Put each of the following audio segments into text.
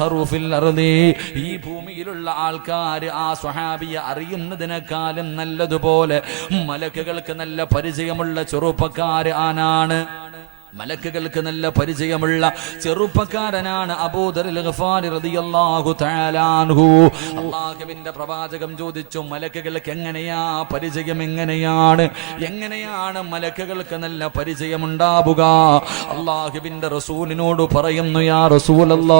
അസ്ഹറു ഫിൽ അർദി, ഈ ഭൂമിയിലുള്ള ആൾക്കാർ ആ സ്വഹാബിയെ അറിയുന്നതിനേക്കാളും നല്ലതുപോലെ മലക്കുകൾക്ക് നല്ല പരിചയമുള്ള ചെറുപ്പക്കാര് ആനാണ്. മലക്കുകൾക്ക് നല്ല പരിചയമുള്ള ചെറുപ്പക്കാരനാണ് അബൂദർ ഗഫാരി റളിയല്ലാഹു തആല അൻഹു. അല്ലാഹുവിന്റെ പ്രവാചകം ചോദിച്ചു, മലക്കുകൾക്ക് എങ്ങനെയാ പരിചയം, എങ്ങനെയാണ് മലക്കുകൾക്ക് നല്ല പരിചയമുണ്ടാവുക? അല്ലാഹുവിന്റെ റസൂലിനോട് പറയുന്നു, യാ റസൂലല്ലാഹ്,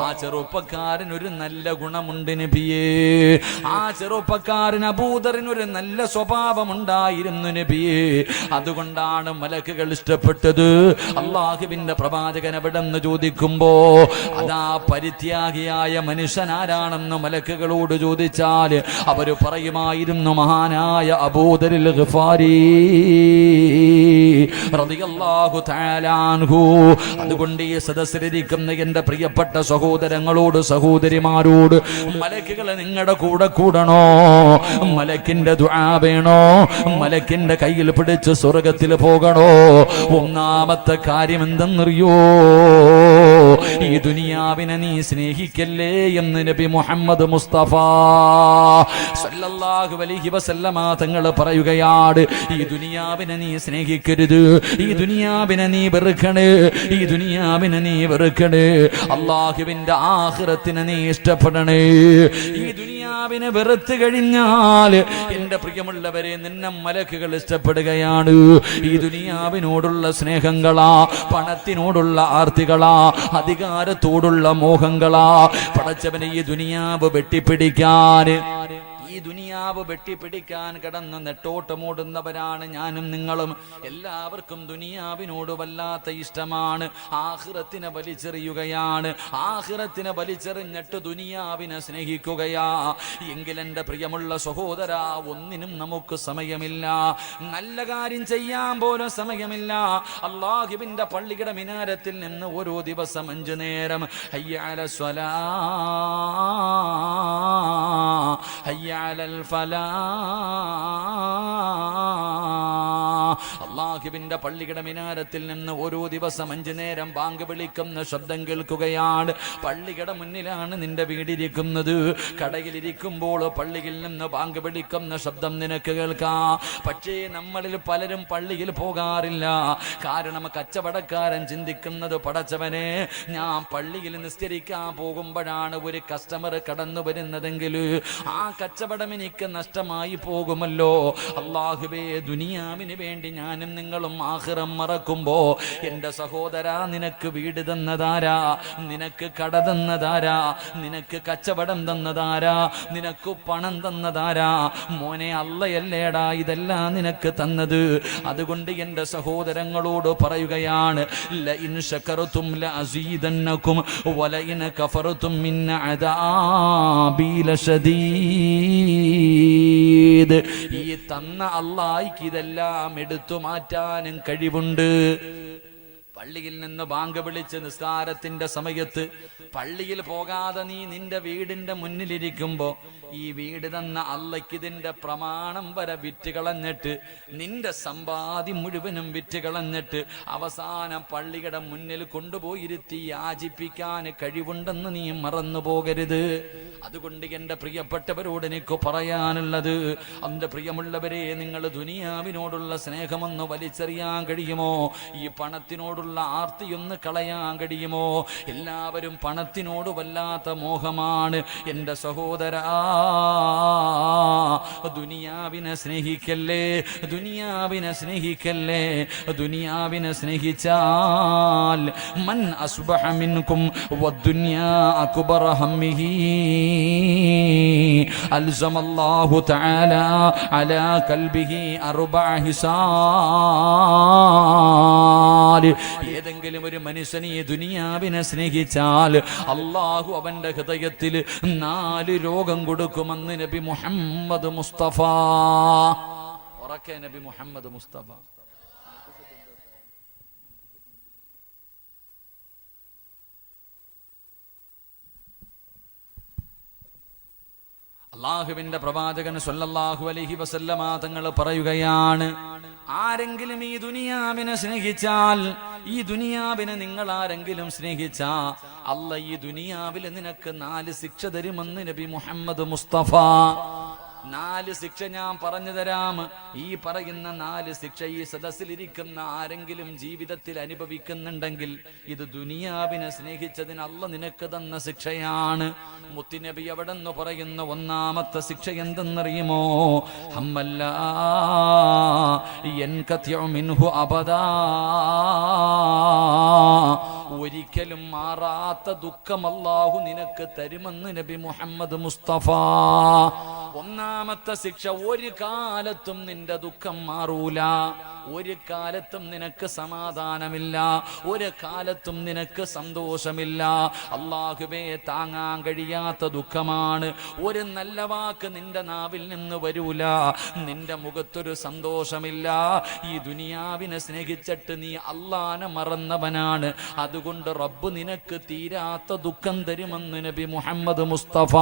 ആ ചെറുപ്പക്കാരൻ ഒരു നല്ല ഗുണമുണ്ട് നബിയേ. ആ ചെറുപ്പക്കാരൻ അബൂദറിന് ഒരു നല്ല സ്വഭാവമുണ്ടായിരുന്നു നബിയേ. അതുകൊണ്ട് മലക്കുകൾ ഇഷ്ടപ്പെട്ടത്. അല്ലാഹുവിന്റെ പ്രവാചകൻ എവിടെന്ന് ചോദിക്കുമ്പോ അതാ പരിത്യാഗിയായ മനുഷ്യൻ ആരാണെന്ന് മലക്കുകളോട് ചോദിച്ചാൽ അവര് പറയുമായിരുന്നു, മഹാനായ അബൂദറിൽ ഗഫാരി റളിയല്ലാഹു തആല അൻഹു. അതുകൊണ്ട് ഈ സദസ്സിലിരിക്കുന്ന എന്റെ പ്രിയപ്പെട്ട സഹോദരങ്ങളോട് സഹോദരിമാരോട്, മലക്കുകൾ നിങ്ങളുടെ കൂടെ കൂടണോ? മലക്കിന്റെ ദുആ വേണോ? മലക്കിന്റെ കയ്യിൽ പിടിച്ച് സ്വർഗ്ഗത്തിൽ പോകണോ? ഒന്നാമത്തെ കാര്യം എന്തെന്നറിയോ? ഈ ദുനിയാവിനെ നീ സ്നേഹിക്കല്ലേ എന്ന് നബി മുഹമ്മദ് മുസ്തഫ സല്ലല്ലാഹു അലൈഹി വസല്ലമ തങ്ങൾ പറയുകയാണ്. ഈ ദുനിയാവിനെ നീ സ്നേഹിക്കരുത്, ഈ ദുനിയാവിനെ നീ വെറുക്കണേ, ഈ ദുനിയാവിനെ നീ വെറുക്കണേ. അല്ലാഹുവിന്റെ ആഖിറത്തിനെ നീ ഇഷ്ടപ്പെടണേ. ഈ ദുനിയാവിനെ വെറുത്തു കഴിഞ്ഞാൽ എന്റെ പ്രിയമുള്ളവരെ, നിന്നെ മലക്കുകൾ ഇഷ്ടപ്പെടുകയാണ്. ഈ ദുനിയാവിനോടുള്ള സ്നേഹങ്ങളാ, പണത്തിനോടുള്ള ആർത്തികളാ, അധികാരത്തോടുള്ള മോഹങ്ങളാ, പടച്ചവനെ ഈ ദുനിയാവ് വെട്ടിപ്പിടിക്കാൻ, ഈ ദുനിയാവ് വെട്ടിപ്പിടിക്കാൻ കിടന്ന് നെട്ടോട്ടമോടുന്നവരാണ് ഞാനും നിങ്ങളും. എല്ലാവർക്കും ദുനിയാവിനോട് വല്ലാത്ത ഇഷ്ടമാണ്. ആഖിറത്തിനെ വലിച്ചെറിയുകയാണ്. ആഖിറത്തിനെ വലിച്ചെറിഞ്ഞിട്ട് ദുനിയാവിനെ സ്നേഹിക്കുകയാ. എങ്കിൽ എൻ്റെ പ്രിയമുള്ള സഹോദര, ഒന്നിനും നമുക്ക് സമയമില്ല. നല്ല കാര്യം ചെയ്യാൻ പോലും സമയമില്ല. അല്ലാഹുവിന്റെ പള്ളിയുടെ മിനാരത്തിൽ നിന്ന് ഓരോ ദിവസം 5 നേരം ഹയ്യ അലൽ സ്വലാ, ഹയ്യ അലൽ ഫലാ, അല്ലാഹുവിന്റെ പള്ളിയുടെ മിനാരത്തിൽ നിന്ന് ഓരോ ദിവസം 5 നേരം ബാങ്ക് വിളിക്കുന്ന ശബ്ദം കേൾക്കുകയാണ്. പള്ളിയുടെ മുന്നിലാണ് നിന്റെ വീടിരിക്കുന്നത്. കടയിലിരിക്കുമ്പോൾ പള്ളിയിൽ നിന്ന് ബാങ്ക് വിളിക്കുന്ന ശബ്ദം നിനക്ക് കേൾക്കാം. പക്ഷേ നമ്മളിൽ പലരും പള്ളിയിൽ പോകാറില്ല. കാരണം കച്ചവടക്കാരൻ ചിന്തിക്കുന്നത്, പടച്ചവനെ, ഞാൻ പള്ളിയിൽ നിസ്കരിക്കാൻ പോകുമ്പോഴാണ് ഒരു കസ്റ്റമർ കടന്നു വരുന്നതെങ്കിൽ ആ കച്ചവടം എനിക്ക് നഷ്ടമായി പോകുമല്ലോ. അല്ലാഹുവേ, ദുനിയാവിന് വേണ്ടി ഞാനും നിങ്ങളും ആഖിറം മറക്കുമ്പോ എൻ്റെ സഹോദര, നിനക്ക് വീട് തന്നതാരാ? നിനക്ക് കട തന്നതാരാ? നിനക്ക് കച്ചവടം തന്നതാരാ? നിനക്ക് പണം തന്നതാരാ? മോനെ, അള്ളയല്ലേടാ ഇതെല്ലാം നിനക്ക് തന്നത്. അതുകൊണ്ട് എൻ്റെ സഹോദരങ്ങളോട് പറയുകയാണ്, ലഇൻ ശകർതും ലഅസീദന്നകും വലഇൻ കഫർതും മിൻ അദാബി ലശദീദ്. ഈ തന്ന അല്ലാഹ്ക്ക് ഇതെല്ലാം എടുത്തു മാറ്റാനും കഴിവുണ്ട്. പള്ളിയിൽ നിന്ന് ബാങ്ക് വിളിച്ച് നിസ്കാരത്തിന്റെ സമയത്ത് പള്ളിയിൽ പോകാതെ നീ നിന്റെ വീടിന്റെ മുന്നിലിരിക്കുമ്പോ ഈ വീട് തന്ന അള്ളയ്ക്ക് ഇതിന്റെ പ്രമാണം വരെ വിറ്റുകളഞ്ഞിട്ട്, നിന്റെ സമ്പാദ്യം മുഴുവനും വിറ്റുകളഞ്ഞിട്ട് അവസാനം പള്ളിയുടെ മുന്നിൽ കൊണ്ടുപോയിരുത്തി യാചിപ്പിക്കാൻ കഴിവുണ്ടെന്ന് നീ മറന്നു പോകരുത്. അതുകൊണ്ട് എൻ്റെ പ്രിയപ്പെട്ടവരോട് എനിക്ക് പറയാനുള്ളത്, എൻ്റെ പ്രിയമുള്ളവരെ, നിങ്ങൾ ദുനിയാവിനോടുള്ള സ്നേഹമൊന്ന് വലിച്ചെറിയാൻ കഴിയുമോ? ഈ പണത്തിനോടുള്ള ആർത്തിയൊന്ന് കളയാൻ കഴിയുമോ? എല്ലാവരും പണത്തിനോട് വല്ലാത്ത മോഹമാണ്. എൻ്റെ സഹോദരാ, ദുനിയാവിനെ സ്നേഹിക്കല്ലേ, ദുനിയാവിനെ സ്നേഹിക്കല്ലേ. ദുനിയാവിനെ സ്നേഹിച്ചാൽ മൻ അസ്ബഹ മിൻകും വദ്ദുനിയാ അക്ബറ ഹമ്മിഹി അൽസമല്ലാഹു തആല അലാ ഖൽബിഹി അർബഅ ഹിസാൽ. ഏതെങ്കിലും ഒരു മനുഷ്യൻ ഈ ദുനിയാവിനെ സ്നേഹിച്ചാൽ അല്ലാഹു അവന്റെ ഹൃദയത്തിൽ 4 രോഗം കൊടുക്കുമെന്ന് നബി മുഹമ്മദ് മുസ്തഫ. ഉറക്കെ നബി മുഹമ്മദ് മുസ്തഫ. അല്ലാഹുവിന്റെ പ്രവാചകൻ സ്വല്ലല്ലാഹു അലൈഹി വസല്ലമ തങ്ങൾ പറയുകയാണ്, ആരെങ്കിലും ഈ ദുനിയാവിനെ സ്നേഹിച്ചാൽ ഈ ദുനിയാവിനെ നിങ്ങൾ ആരെങ്കിലും സ്നേഹിച്ച അല്ല ഈ ദുനിയാവിൽ നിനക്ക് 4 ശിക്ഷ തരുമെന്ന് നബി മുഹമ്മദ് മുസ്തഫ. 4 ശിക്ഷ ഞാൻ പറഞ്ഞു തരാം. ഈ പറയുന്ന 4 ശിക്ഷ ഈ സദസ്സിലിരിക്കുന്ന ആരെങ്കിലും ജീവിതത്തിൽ അനുഭവിക്കുന്നുണ്ടെങ്കിൽ ഇത് ദുനിയാവിനെ സ്നേഹിച്ചതിന് അല്ല നിനക്ക് തന്ന ശിക്ഷയാണ്. മുത്തുനബി അവിടെ നിന്ന് പറയുന്ന 1ാമത്തെ ശിക്ഷ എന്തെന്നറിയുമോ? ഹമ്മല്ലാ യൻകതിഉ മിൻഹു അബദാ, ഒരിക്കലും മാറാത്ത ദുഃഖം അല്ലാഹു നിനക്ക് തരുമെന്ന് നബി മുഹമ്മദ് മുസ്തഫ. 1ാമത്തെ ശിക്ഷ, ഒരു കാലത്തും നിന്റെ ദുഃഖം മാറൂല, ഒരു കാലത്തും നിനക്ക് സമാധാനമില്ല, ഒരു കാലത്തും നിനക്ക് സന്തോഷമില്ല. അല്ലാഹുവേ, താങ്ങാൻ കഴിയാത്ത ദുഃഖമാണ്. ഒരു നല്ല വാക്ക് നിന്റെ നാവിൽ നിന്ന് വരൂല, നിന്റെ മുഖത്തൊരു സന്തോഷമില്ല. ഈ ദുനിയാവിനെ സ്നേഹിച്ചിട്ട് നീ അല്ലാഹനെ മറന്നവനാണ്. അതുകൊണ്ട് റബ്ബ് നിനക്ക് തീരാത്ത ദുഃഖം തരുമെന്ന് നബി മുഹമ്മദ് മുസ്തഫ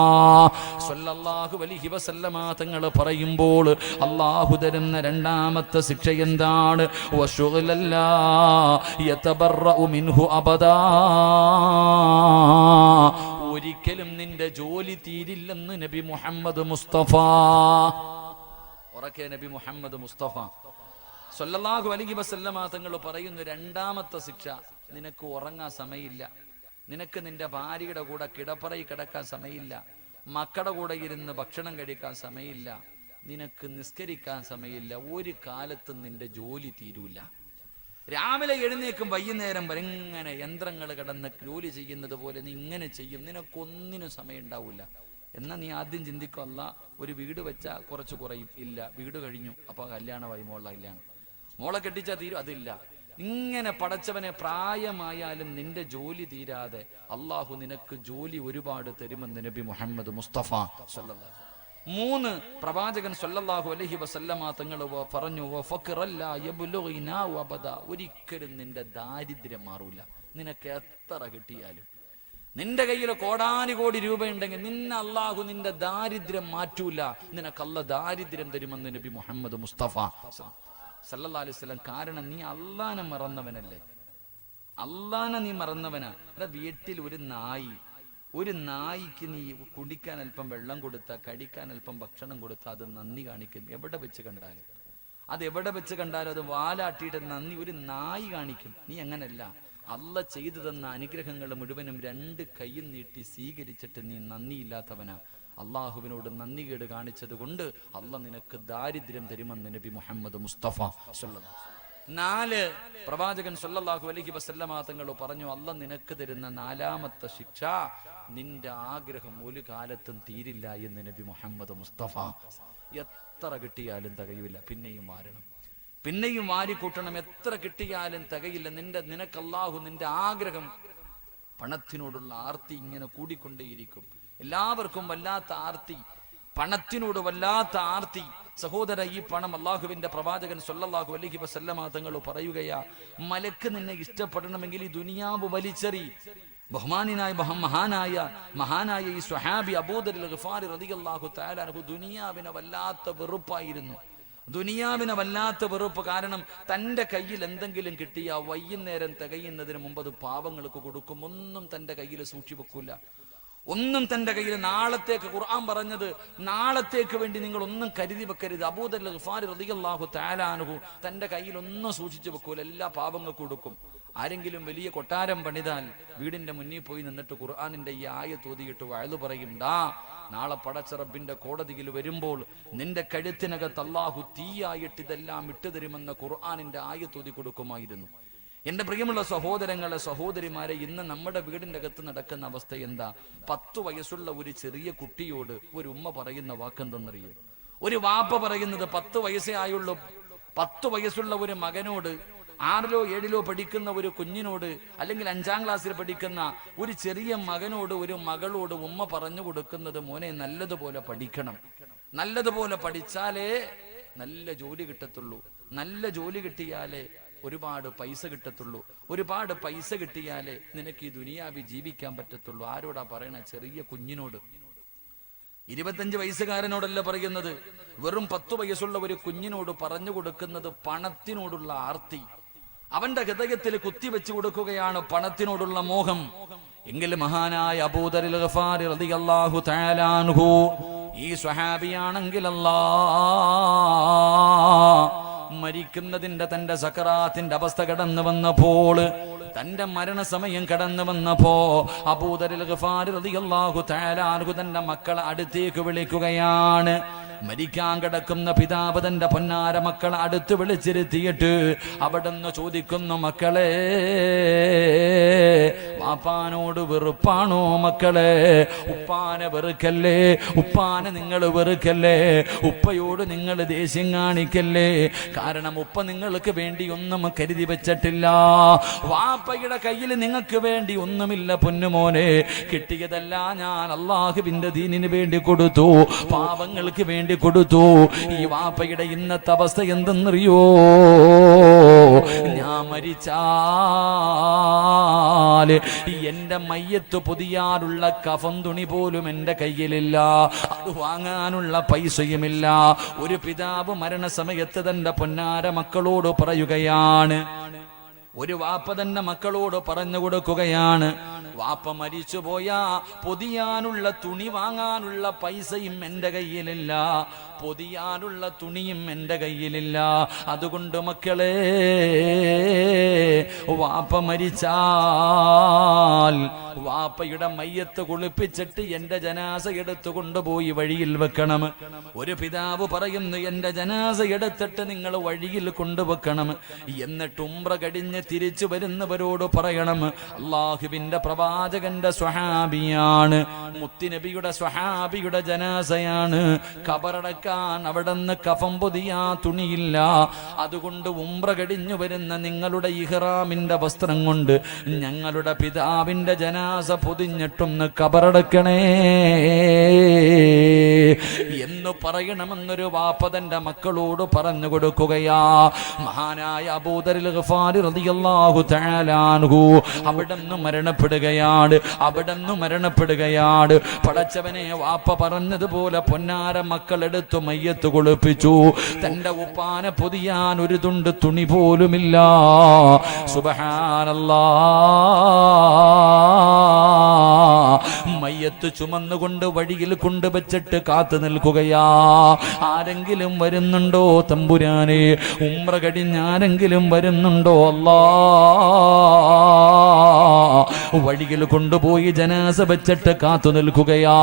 സ്വല്ലല്ലാഹു അലൈഹി വസല്ലമ തങ്ങൾ പറയുമ്പോൾ അല്ലാഹു തരുന്ന 2ാമത്തെ ശിക്ഷ എന്താണ്? വശുഗ്ലല്ലാ യതബറഉ മിൻഹു അബദാ, ഒരിക്കലും നിന്റെ ജോലി തീരില്ലെന്ന് നബി മുഹമ്മദ് മുസ്തഫ. ഉറക്കെ നബി മുഹമ്മദ് മുസ്തഫ സ്വല്ലല്ലാഹു അലൈഹി വസല്ലമ തങ്ങൾ പറയുന്നു, 2ാമത്തെ ശിക്ഷ, നിനക്ക് ഉറങ്ങാൻ സമയമില്ല, നിനക്ക് നിന്റെ ഭാര്യയുടെ കൂടെ കിടപ്പറയിൽ കിടക്കാൻ സമയമില്ല, മക്കളുടെ കൂടെ ഇരുന്ന് ഭക്ഷണം കഴിക്കാൻ സമയമില്ല, നിനക്ക് നിസ്കരിക്കാൻ സമയമില്ല, ഒരു കാലത്തും നിന്റെ ജോലി തീരൂല. രാവിലെ എഴുന്നേക്കും വൈകുന്നേരം വരെ ഇങ്ങനെ യന്ത്രങ്ങൾ കിടന്ന് ജോലി ചെയ്യുന്നത് പോലെ നീ ഇങ്ങനെ ചെയ്യും, നിനക്കൊന്നിനും സമയം ഉണ്ടാവില്ല. എന്നാൽ നീ ആദ്യം ചിന്തിക്കും, അല്ല ഒരു വീട് വെച്ചാൽ കുറച്ച് കുറയും. ഇല്ല, വീട് കഴിഞ്ഞു, അപ്പൊ കല്യാണമായി, മോളെ കല്യാണം, മോളെ കെട്ടിച്ചാൽ തീരും, അതില്ല. ഇങ്ങനെ പടച്ചവനെ, പ്രായമായാലും നിന്റെ ജോലി തീരാതെ അള്ളാഹു നിനക്ക് ജോലി ഒരുപാട് തരുമെന്ന് നബി മുഹമ്മദ് മുസ്തഫ സല്ലല്ലാഹു. 3 പ്രവാചകൻ സല്ലല്ലാഹു അലൈഹി വസല്ലമ തങ്ങൾ പറഞ്ഞു, വഫഖറല്ലാ യബ്ലുഗിനാ വബദാ, ഒരിക്കലും നിന്റെ ദാരിദ്ര്യം മാറൂല. നിനക്ക് എത്ര കിട്ടിയാലും, നിന്റെ കയ്യിൽ കോടാനുകോടി രൂപ ഉണ്ടെങ്കിൽ നിന്നെ അള്ളാഹു നിന്റെ ദാരിദ്ര്യം മാറ്റൂല. നിനക്ക് അല്ല ദാരിദ്ര്യം തരുമെന്ന് നബി മുഹമ്മദ് മുസ്തഫ സല്ലല്ലാഹു അലൈഹി വസല്ലം. കാരണം നീ അള്ളാനെ മറന്നവനല്ലേ, അള്ളാനെ നീ മറന്നവനാ. വീട്ടിൽ ഒരു നായിക്ക് നീ കുടിക്കാൻ അല്പം വെള്ളം കൊടുത്താൽ, കഴിക്കാൻ അല്പം ഭക്ഷണം കൊടുത്താൽ അത് നന്ദി കാണിക്കും. എവിടെ വെച്ച് കണ്ടാലും അത് വാലാട്ടിയിട്ട് നന്ദി ഒരു നായി കാണിക്കും. നീ അങ്ങനല്ല. അള്ള ചെയ്തു തന്ന അനുഗ്രഹങ്ങൾ മുഴുവനും 2 കൈയും നീട്ടി സ്വീകരിച്ചിട്ട് നീ നന്ദിയില്ലാത്തവനാ. അള്ളാഹുവിനോട് നന്ദികേട് കാണിച്ചത് കൊണ്ട് അള്ള നിനക്ക് ദാരിദ്ര്യം തരുമെന്ന് നബി മുഹമ്മദ് മുസ്തഫ സല്ലല്ലാഹു. 4 പ്രവാചകൻ സല്ലല്ലാഹു അലൈഹി വസല്ലമ തങ്ങൾ പറഞ്ഞു, അള്ള നിനക്ക് തരുന്ന 4ാമത്തെ ശിക്ഷ, നിന്റെ ആഗ്രഹം ഒരു കാലത്തും തീരില്ല എന്ന് നബി മുഹമ്മദ് മുസ്തഫ. എത്ര കിട്ടിയാലും തികയില്ല, പിന്നെയും വാരണം, പിന്നെയും വാരിക്കൂട്ടണം. എത്ര കിട്ടിയാലും തികയില്ല. നിനക്ക് അല്ലാഹു നിന്റെ ആഗ്രഹം, പണത്തിനോടുള്ള ആർത്തി ഇങ്ങനെ കൂടിക്കൊണ്ടേയിരിക്കും. എല്ലാവർക്കും വല്ലാത്ത ആർത്തി, പണത്തിനോട് വല്ലാത്ത ആർത്തി. സഹോദര, ഈ പണം, അള്ളാഹുവിന്റെ പ്രവാചകൻ സല്ലല്ലാഹു അലൈഹി വസല്ലമ തങ്ങൾ പറയുകയാ, മലക്ക് നിന്നെ ഇഷ്ടപ്പെടണമെങ്കിൽ ഈ ദുനിയാവ് വലിച്ചെറി. ബഹുമാനായ മഹാനായ ഈ സ്വഹാബി അബൂദർ ഗിഫാരി റളിയല്ലാഹു തആല അൻഹു ദുനിയാവിനെ വല്ലാത്ത വെറുപ്പായിരുന്നു. ദുനിയാവിനെ വല്ലാത്ത വെറുപ്പ്. കാരണം തന്റെ കയ്യിൽ എന്തെങ്കിലും കിട്ടിയ വൈകുന്നേരം തികയുന്നതിന് മുമ്പ് അത് പാവങ്ങൾക്ക് കൊടുക്കും. ഒന്നും തന്റെ കയ്യിൽ സൂക്ഷിച്ചു വെക്കൂല, ഒന്നും തന്റെ കയ്യിൽ. നാളത്തേക്ക് ഖുർആൻ പറഞ്ഞത്, നാളത്തേക്ക് വേണ്ടി നിങ്ങൾ ഒന്നും കരുതി വെക്കരുത്. അബൂദർ ഗിഫാരി റളിയല്ലാഹു തആല അൻഹു തന്റെ കയ്യിൽ ഒന്നും സൂക്ഷിച്ചു വെക്കൂല, എല്ലാ പാവങ്ങൾക്ക് കൊടുക്കും. ആരെങ്കിലും വലിയ കൊട്ടാരം പണിതാൽ വീടിന്റെ മുന്നിൽ പോയി നിന്നിട്ട് ഖുർആനിന്റെ ഈ ആയത്ത് ഓതിയിട്ട് വഅദ് പറയും, നാളെ പടച്ച റബ്ബിന്റെ കോടതിയിൽ വരുമ്പോൾ നിന്റെ കഴുത്തിനകത്ത് അല്ലാഹു തീയായിട്ട് ഇതെല്ലാം ഇട്ടുതരുമെന്ന ഖുർആനിന്റെ ആയത്ത് ഓതി കൊടുക്കുമായിരുന്നു. എന്റെ പ്രിയമുള്ള സഹോദരങ്ങളെ, സഹോദരിമാരെ, ഇന്ന് നമ്മുടെ വീടിന്റെ അകത്ത് നടക്കുന്ന അവസ്ഥ എന്താ? 10 വയസ്സുള്ള ഒരു ചെറിയ കുട്ടിയോട് ഒരു ഉമ്മ പറയുന്ന വാക്കെന്തെന്നറിയോ? ഒരു വാപ്പ പറയുന്നത് 10 വയസ്സേ ആയുള്ളൂ. 10 വയസ്സുള്ള ഒരു മകനോട്, 6ലോ 7ലോ പഠിക്കുന്ന ഒരു കുഞ്ഞിനോട്, അല്ലെങ്കിൽ 5ാം ക്ലാസ്സിൽ പഠിക്കുന്ന ഒരു ചെറിയ മകനോട്, ഒരു മകളോട് ഉമ്മ പറഞ്ഞു കൊടുക്കുന്നത്, മോനെ നല്ലതുപോലെ പഠിക്കണം, നല്ലതുപോലെ പഠിച്ചാലേ നല്ല ജോലി കിട്ടത്തുള്ളൂ, നല്ല ജോലി കിട്ടിയാലേ ഒരുപാട് പൈസ കിട്ടത്തുള്ളൂ, ഒരുപാട് പൈസ കിട്ടിയാലേ നിനക്ക് ഈ ദുനിയാവി ജീവിക്കാൻ പറ്റത്തുള്ളൂ. ആരോടാ പറയണ? ചെറിയ കുഞ്ഞിനോട്. 25 വയസ്സുകാരനോടല്ല പറയുന്നത്, വെറും 10 വയസ്സുള്ള ഒരു കുഞ്ഞിനോട് പറഞ്ഞു കൊടുക്കുന്നത് പണത്തിനോടുള്ള ആർത്തി, അവന്റെ ഹൃദയത്തിൽ കുത്തിവെച്ചു കൊടുക്കുകയാണ് പണത്തിനോടുള്ള മോഹം. എങ്കിലും മഹാനായ അബൂദർ ഗഫാരി റളിയല്ലാഹു തആല അൻഹു ഈ സ്വഹാബിയാണെങ്കിൽ മരിക്കുന്നതിന്റെ തന്റെ സക്കറാത്തിന്റെ അവസ്ഥ കടന്നു വന്നപ്പോൾ, തന്റെ മരണസമയം കടന്നു വന്നപ്പോ അബൂദർ ഗഫാരി റളിയല്ലാഹു തആല അൻഹു തന്റെ മക്കളെ അടുത്തേക്ക് വിളിക്കുകയാണ്. മരിക്കാൻ കിടക്കുന്ന പിതാവ് തന്റെ പൊന്നാര മക്കളെ അടുത്ത് വിളിച്ചിരുത്തിയിട്ട് അവിടുന്ന് ചോദിക്കുന്നു, മക്കളെ, വാപ്പാനോട് വെറുപ്പാണോ മക്കളെ? ഉപ്പാനെ വെറുക്കല്ലേ, ഉപ്പാനെ നിങ്ങൾ വെറുക്കല്ലേ, ഉപ്പയോട് നിങ്ങൾ ദേഷ്യം കാണിക്കല്ലേ. കാരണം ഉപ്പ നിങ്ങൾക്ക് വേണ്ടി ഒന്നും കരുതി വെച്ചിട്ടില്ല, വാപ്പയുടെ കയ്യിൽ നിങ്ങൾക്ക് വേണ്ടി ഒന്നുമില്ല പൊന്നുമോനെ. കിട്ടിയതല്ല ഞാൻ അള്ളാഹുവിന്റെ ദീനിന് വേണ്ടി കൊടുത്തു, പാവങ്ങൾക്ക് വേണ്ടി കൊടുത്തു. ഈ വാപ്പയുടെ ഇന്നത്തെ അവസ്ഥ എന്തെന്നറിയോ? ഞാൻ മരിച്ചാല് എന്റെ മയ്യത്ത് പൊതിയാനുള്ള കഫൻ തുണി പോലും എന്റെ കയ്യിലില്ല, അത് വാങ്ങാനുള്ള പൈസയുമില്ല. ഒരു പിതാവ് മരണസമയത്ത് തന്റെ പൊന്നാര മക്കളോട് പറയുകയാണ്, ഒരു വാപ്പ തന്നെ മക്കളോട് പറഞ്ഞു കൊടുക്കുകയാണ്, വാപ്പ മരിച്ചുപോയാ പൊതിയാനുള്ള തുണി വാങ്ങാനുള്ള പൈസയും എന്റെ കയ്യിലില്ല, പൊതിയാനുള്ള തുണിയും എന്റെ കയ്യിലില്ല. അതുകൊണ്ട് മക്കളെ, വാപ്പ മരിച്ചാൽ വാപ്പയുടെ മയ്യത്ത് കുളിപ്പിച്ചിട്ട് എന്റെ ജനാസ എടുത്തു കൊണ്ടുപോയി വഴിയിൽ വെക്കണം. ഒരു പിതാവ് പറയുന്നു, എന്റെ ജനാസ എടുത്തിട്ട് നിങ്ങൾ വഴിയിൽ കൊണ്ടുവെക്കണം. എന്നിട്ട് ഉംറ കഴിഞ്ഞ് തിരിച്ചു വരുന്നവരോട് പറയണം, അള്ളാഹുവിന്റെ പ്രവാചകന്റെ സ്വഹാബിയാണ്, മുത്തുനബിയുടെ സ്വഹാബിയുടെ ജനാസയാണ്, ഖബറടക്കാൻ അവിടുന്ന് കഫം പൊതിയാ തുണിയില്ല. അതുകൊണ്ട് ഉംറ കഴിഞ്ഞു വരുന്ന നിങ്ങളുടെ ഇഹ്റാമിന്റെ വസ്ത്രം കൊണ്ട് ഞങ്ങളുടെ പിതാവിന്റെ ജനാസ പൊതിഞ്ഞിട്ടൊന്ന് ഖബറടക്കണേ എന്ന് പറയണമെന്നൊരു വാപ്പ തന്റെ മക്കളോട് പറഞ്ഞു കൊടുക്കുകയാ. മഹാനായ അബൂദർ ഗഫാരി റളിയല്ലാഹു തആല അൻഹു അവിടുന്ന് മരണപ്പെടുകയാണ്. പടച്ചവനെ, വാപ്പ പറഞ്ഞതുപോലെ പൊന്നാര മക്കളെടുത്തു മയ്യത്ത് കുളിപ്പിച്ചു. തന്റെ ഉപ്പാനെ പൊതിയാൻ ഒരു തുണ്ട് തുണി പോലുമില്ല. സുബ്ഹാനല്ലാഹ്. മയ്യത്ത് ചുമന്നുകൊണ്ട് വഴിയിൽ കൊണ്ടുവച്ചിട്ട് കാത്തു നിൽക്കുകയാ. ആരെങ്കിലും വരുന്നുണ്ടോ തമ്പുരാനെ? ഉംറ കഴിഞ്ഞ് ആരെങ്കിലും വരുന്നുണ്ടോ അല്ലാ? വഴിയിൽ കൊണ്ടുപോയി ജനാസ വെച്ചിട്ട് കാത്തു നിൽക്കുകയാ.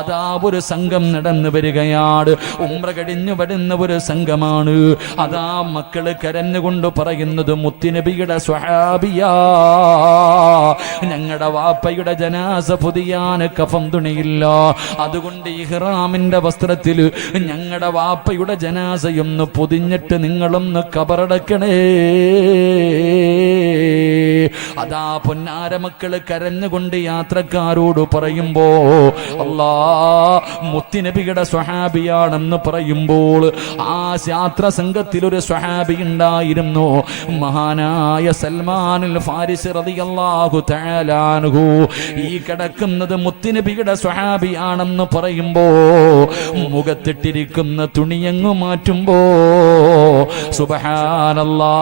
അതാ ഒരു സംഘം നടന്നു വരികയാണ്. ഉംറ കഴിഞ്ഞു വരുന്ന ഒരു സംഘമാണ്. അതാ മക്കള് കരഞ്ഞുകൊണ്ട് പറയുന്നത്, മുത്തുനബിയുടെ സ്വഹാബിയാ, ഞങ്ങളുടെ വാപ്പയുടെ ജനാസ പൊതിയാൻ കഫം തുണിയില്ല, അതുകൊണ്ട് ഇഹ്റാമിന്റെ വസ്ത്രത്തിൽ ഞങ്ങളുടെ വാപ്പയുടെ ജനാസയൊന്ന് പൊതിഞ്ഞിട്ട് നിങ്ങളൊന്ന് ഖബറടക്കണേ. അതാ പൊന്നാര മക്കള് കരഞ്ഞുകൊണ്ട് യാത്രക്കാരോട് പറയുമ്പോ, അല്ലാ, മുത്തുനബിയുടെ സ്വഹാബിയാണെന്ന് പറയുമ്പോൾ ആ യാത്ര സംഘത്തിൽ ഒരു സ്വഹാബി ഉണ്ടായിരുന്നു, മഹാനായ സൽമാനുൽ ഫാരിസി റളിയല്ലാഹു തആല അൻഹു. ഈ കിടക്കുന്നത് മുത്തുനബിയുടെ സ്വഹാബിയാണെന്ന് പറയുമ്പോ മുഖത്തിട്ടിരിക്കുന്ന തുണിയങ്ങു മാറ്റുമ്പോ സുബ്ഹാനല്ലാഹ്,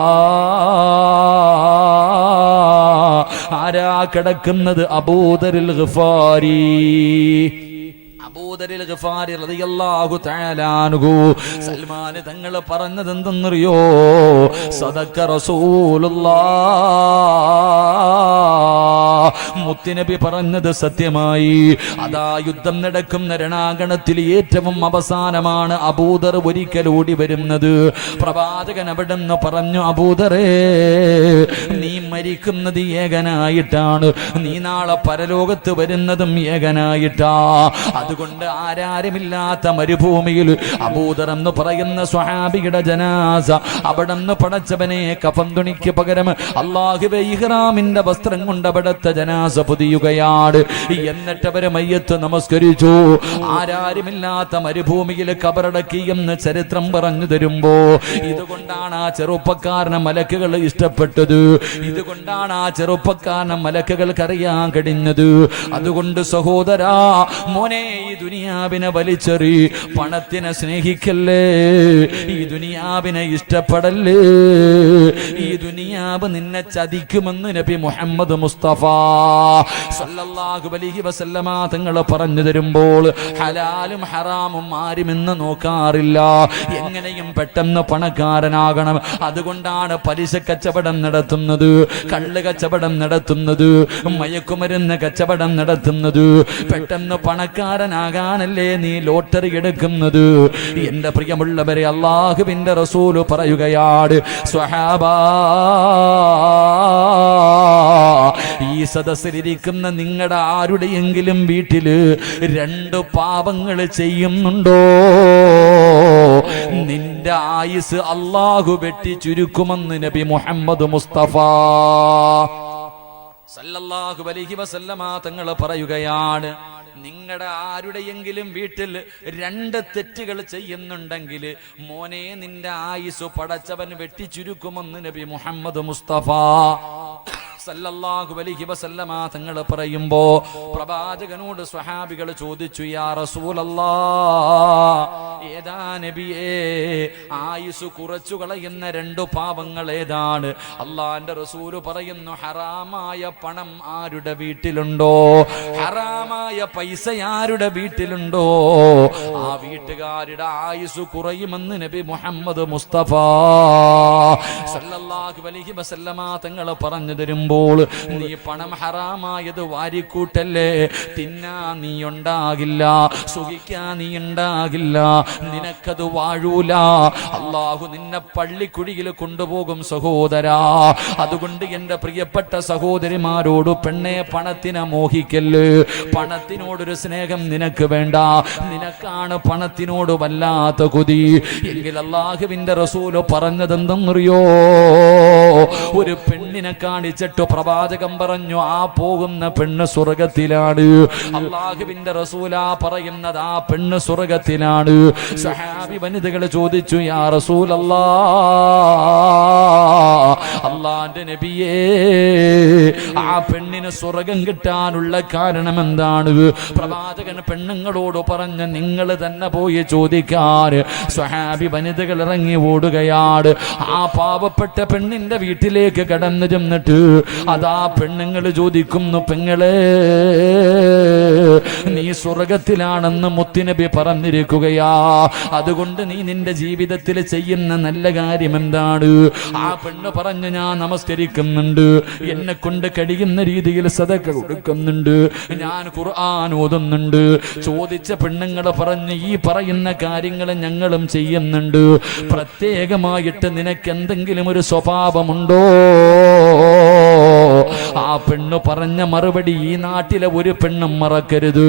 ആരാ കിടക്കുന്നത്? അബൂദറുൽ ഗഫാരി. അബൂദർ ഗഫാരി റളിയല്ലാഹു തആല അൻഹു. സൽമാൻ തങ്ങൾ പറഞ്ഞത് എന്തെന്നറിയോ? സദഖ റസൂലുള്ളാഹ്, മുത്തുനബി പറഞ്ഞത് സത്യമായി. അതാ യുദ്ധം നടക്കുന്ന രണാങ്കണത്തിൽ ഏറ്റവും അവസാനമാണ് അബൂദർ ഒരിക്കൽ ഓടി വരുന്നത്. പ്രവാചകൻ അവിടെന്ന് പറഞ്ഞു, അബൂദറേ, നീ മരിക്കുന്നത് ഏകനായിട്ടാണ്, നീ നാളെ പരലോകത്ത് വരുന്നതും ഏകനായിട്ടാ. അതുകൊണ്ട് ആരാരുമില്ലാത്ത മരുഭൂമിയിൽ അബൂദർ എന്ന് പറയുന്ന സ്വഹാബിയുടെ ജനാസ അവിടെന്ന് പടച്ചവനെ കഫൻ തുണിക്ക് പകരം അല്ലാഹുവേ ഇഹ്റാമിന്റെ വസ്ത്രം കൊണ്ട് അവിടത്തെ ജനാസ പൊതിയുകയാണ്. എന്നിട്ട് അവരെ മയ്യത്ത് നമസ്കരിച്ചു. ആരാരുമില്ലാത്ത മരുഭൂമിയിൽ കബറടക്കി എന്ന് ചരിത്രം പറഞ്ഞു തരുമ്പോ ഇതുകൊണ്ടാണ് ആ ചെറുപ്പക്കാരനെ മലക്കുകൾ ഇഷ്ടപ്പെട്ടത്. ഇതുകൊണ്ടാണ് ആ ചെറുപ്പക്കാരനെ മലക്കുകൾക്ക് അറിയാൻ കഴിഞ്ഞത്. അതുകൊണ്ട് സഹോദരാ, മോനെ, ഈ ദുനിയാവിനെ വലിച്ചെറി, പണത്തിനെ സ്നേഹിക്കല്ലേ, ഈ ദുനിയാവിനെ ഇഷ്ടപ്പെടല്ലേ. ഈ ദുനിയാവ് നിന്നെ ചതിക്കുമെന്ന് നബി മുഹമ്മദ് മുസ്തഫ സല്ലല്ലാഹു അലൈഹി വസല്ലമ തങ്ങൾ പറഞ്ഞു തരുമ്പോൾ ഹലാലും ഹറാമും ആരും ഇന്ന് നോക്കാറില്ല. എങ്ങനെയും പെട്ടെന്ന് പണക്കാരനാകണം. അതുകൊണ്ടാണ് പലിശ കച്ചവടം നടത്തുന്നത്, കള്ള് കച്ചവടം നടത്തുന്നത്, മയക്കുമരുന്ന് കച്ചവടം നടത്തുന്നത്. പെട്ടെന്ന് പണക്കാരനാകാനല്ലേ നീ ലോട്ടറി എടുക്കുന്നത്. എന്റെ പ്രിയമുള്ളവരെ, അല്ലാഹുവിന്റെ റസൂല് പറയുകയാണ്, സ്വഹാബാ, ഈ സദസ്സിലിരിക്കുന്ന നിങ്ങളുടെ ആരുടെയെങ്കിലും വീട്ടില് 2 പാപങ്ങൾ ചെയ്യുന്നുണ്ടോ? നിന്റെ ആയുസ് അല്ലാഹു വെട്ടി ചുരുക്കുമെന്ന് നബി മുഹമ്മദ് മുസ്തഫ സല്ലല്ലാഹു അലൈഹി വസല്ലമ തങ്ങൾ പറയുകയാണ്. നിങ്ങളുടെ ആരുടെയെങ്കിലും വീട്ടിൽ 2 തെറ്റുകൾ ചെയ്യുന്നുണ്ടെങ്കിൽ മോനെ, നിന്റെ ആയുസ് പടച്ചവൻ വെട്ടിച്ചുരുക്കുമെന്ന് നബി മുഹമ്മദ് മുസ്തഫ സല്ലല്ലാഹു അലൈഹി വസല്ലമ തങ്ങൾ പറയുമ്പോ പ്രവാചകനോട് സ്വഹാബികൾ ചോദിച്ചു, യാ റസൂലല്ലാഹ്, ഏതാ നബിയേ ആയുസ് കുറച്ചു കളയുന്ന 2 പാപങ്ങൾ ഏതാണ്? അള്ളാന്റെ റസൂല് പറയുന്നു, ഹറാമായ പണം ആരുടെ വീട്ടിലുണ്ടോ, ഹറാമായ പൈസ ആരുടെ വീട്ടിലുണ്ടോ, ആ വീട്ടുകാരുടെ ആയുസ് കുറയുമെന്ന് നബി മുഹമ്മദ് മുസ്തഫ സല്ലല്ലാഹു അലൈഹി വസല്ലമ തങ്ങൾ പറഞ്ഞു തരുമ്പോൾ, നീ പണം ഹറാമായത് വാരിക്കൂട്ടല്ലേ, തിന്നാ നീ ഉണ്ടാകില്ല, സുഖിക്കാ നീ ഉണ്ടാകില്ല, നിനക്കത് വാഴൂല. അല്ലാഹു നിന്നെ പള്ളിക്കുഴിയിൽ കൊണ്ടുപോകും സഹോദരാ. അതുകൊണ്ട് എന്റെ പ്രിയപ്പെട്ട സഹോദരിമാരോട്, പെണ്ണെ, പണത്തിനെ മോഹിക്കല്ല്. പണത്തിനോടൊരു സ്നേഹം നിനക്ക് വേണ്ട. നിനക്കാണ് പണത്തിനോട് വല്ലാത്ത കൊതി എങ്കിൽ അല്ലാഹുവിന്റെ റസൂല് പറഞ്ഞതെന്തെന്നറിയോ? ഒരു പെണ്ണിനെ കാണിച്ചിട്ട് പ്രവാചകം പറഞ്ഞു, ആ പോകുന്ന പെണ്ണ് സ്വർഗത്തിലാണ്. അല്ലാഹുവിന്റെ റസൂലാ പറയുന്നത്, ആ പെണ്ണ് സ്വർഗത്തിലാണ്. സഹാബി വനിതകൾ ചോദിച്ചു, യാ റസൂലല്ലാഹ്, അല്ലാഹുവിന്റെ നബിയേ, ആ പെണ്ണിന് സ്വർഗം കിട്ടാനുള്ള കാരണം എന്താണ്? പ്രവാചകൻ പെണ്ണുങ്ങളോട് പറഞ്ഞ്, നിങ്ങൾ തന്നെ പോയി ചോദിക്കാൻ. സ്വഹാബി വനിതകൾ ഇറങ്ങി ഓടുകയാണ്. ആ പാവപ്പെട്ട പെണ്ണിന്റെ വീട്ടിലേക്ക് കടന്നു ചെന്നിട്ട് അതാ പെണ്ണുങ്ങൾ ചോദിക്കുന്നു, പെങ്ങളെ, നീ സ്വർഗത്തിലാണെന്ന് മുത്തുനബി പറഞ്ഞിരിക്കുകയാ. അതുകൊണ്ട് നീ നിന്റെ ജീവിതത്തിൽ ചെയ്യുന്ന നല്ല കാര്യം എന്താണ്? ആ പെണ്ണ് പറഞ്ഞു, ഞാൻ നമസ്കരിക്കുന്നുണ്ട്, എന്നെ കൊണ്ട് കഴിയുന്ന രീതിയിൽ സദഖ കൊടുക്കുന്നുണ്ട്, ഞാൻ ഖുർആൻ ഓതുന്നുണ്ട്. ചോദിച്ച പെണ്ണുങ്ങൾ പറഞ്ഞു, ഈ പറയുന്ന കാര്യങ്ങൾ ഞങ്ങളും ചെയ്യുന്നുണ്ട്. പ്രത്യേകമായിട്ട് നിനക്ക് എന്തെങ്കിലും ഒരു സ്വഭാവമുണ്ടോ? ആ പെണ്ണ് പറഞ്ഞ മറുപടി ഈ നാട്ടിലെ ഒരു പെണ്ണും മറക്കരുത്.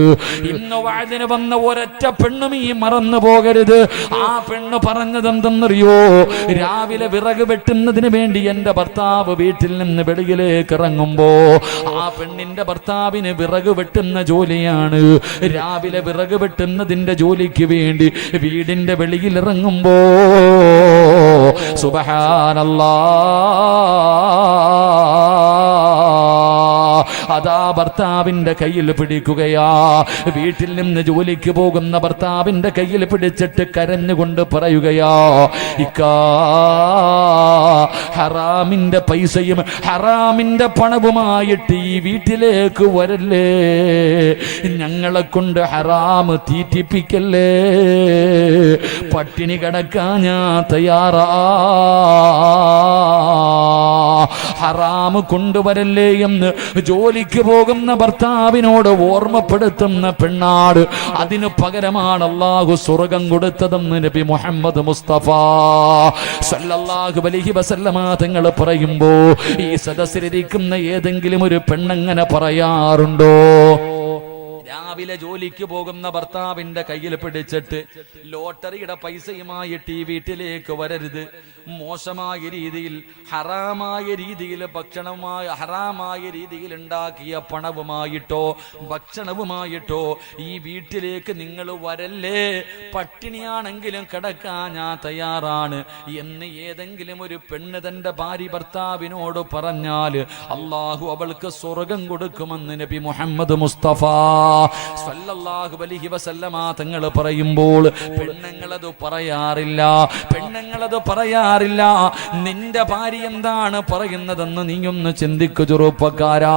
ഇന്ന് വഅദിന് വന്ന ഒരൊറ്റ പെണ്ണും ഈ മറന്നു പോകരുത്. ആ പെണ്ണ് പറഞ്ഞത് എന്തെന്നറിയോ? രാവിലെ വിറക് വെട്ടുന്നതിന് വേണ്ടി എന്റെ ഭർത്താവ് വീട്ടിൽ നിന്ന് വെളിയിലേക്ക് ഇറങ്ങുമ്പോ ആ പെണ്ണിന്റെ ഭർത്താവിന് വിറക് വെട്ടുന്ന ജോലിയാണ്. രാവിലെ വിറക് വെട്ടുന്നതിന്റെ ജോലിക്ക് വേണ്ടി വീടിന്റെ വെളിയിൽ ഇറങ്ങുമ്പോ അതാ ഭർത്താവിന്റെ കയ്യിൽ പിടിക്കുകയാ. വീട്ടിൽ നിന്ന് ജോലിക്ക് പോകുന്ന ഭർത്താവിന്റെ കയ്യിൽ പിടിച്ചിട്ട് കരഞ്ഞുകൊണ്ട് പറയുകയാ, ഇക്കാ, ഹറാമിന്റെ പൈസയും ഹറാമിന്റെ പണവുമായിട്ട് ഈ വീട്ടിലേക്ക് വരല്ലേ, ഞങ്ങളെ കൊണ്ട് ഹറാമ് തീറ്റിപ്പിക്കല്ലേ, പട്ടിണി കിടക്കാൻ ഞാൻ തയ്യാറാ, ഹറാമ് കൊണ്ടുവരല്ലേ എന്ന് ജോലിക്ക് പോകുന്ന ഭർത്താവിനോട് ഓർമ്മപ്പെടുത്തുന്ന പെണ്ണാട്. അതിനു പകരമാണ് അല്ലാഹു സ്വർഗം കൊടുത്തതെന്ന് നബി മുഹമ്മദ് മുസ്തഫ സല്ലല്ലാഹു അലൈഹി വസല്ലമ തങ്ങൾ പറയുമ്പോ ഈ സദസ്സിലിരിക്കുന്ന ഏതെങ്കിലും ഒരു പെണ്ണങ്ങനെ പറയാറുണ്ടോ? രാവിലെ ജോലിക്ക് പോകുന്ന ഭർത്താവിന്റെ കയ്യിൽ പിടിച്ചിട്ട് ലോട്ടറിയുടെ പൈസയുമായിട്ട് ഈ വീട്ടിലേക്ക് വരരുത്, മോശമായ രീതിയിൽ ഹറാമായ രീതിയിൽ ഹറാമായ രീതിയിൽ ഉണ്ടാക്കിയ പണവുമായിട്ടോ ഭക്ഷണവുമായിട്ടോ ഈ വീട്ടിലേക്ക് നിങ്ങൾ വരല്ലേ, പട്ടിണിയാണെങ്കിലും കിടക്കാൻ ഞാൻ തയ്യാറാണ് എന്ന് ഏതെങ്കിലും ഒരു പെണ്ണ് തന്റെ ഭാര്യ ഭർത്താവിനോട് പറഞ്ഞാൽ അള്ളാഹു അവൾക്ക് സ്വർഗം കൊടുക്കുമെന്ന് നബി മുഹമ്മദ് മുസ്തഫ സല്ലല്ലാഹു അലൈഹി വസല്ലമ തങ്ങൾ പറയുമ്പോൾ പെണ്ണുങ്ങളത് പറയാറില്ല. നിന്റെ ഭാര്യ എന്താണ് പറയുന്നതെന്ന് നീ ഒന്ന് ചിന്തിക്കു ചെറുപ്പക്കാരാ.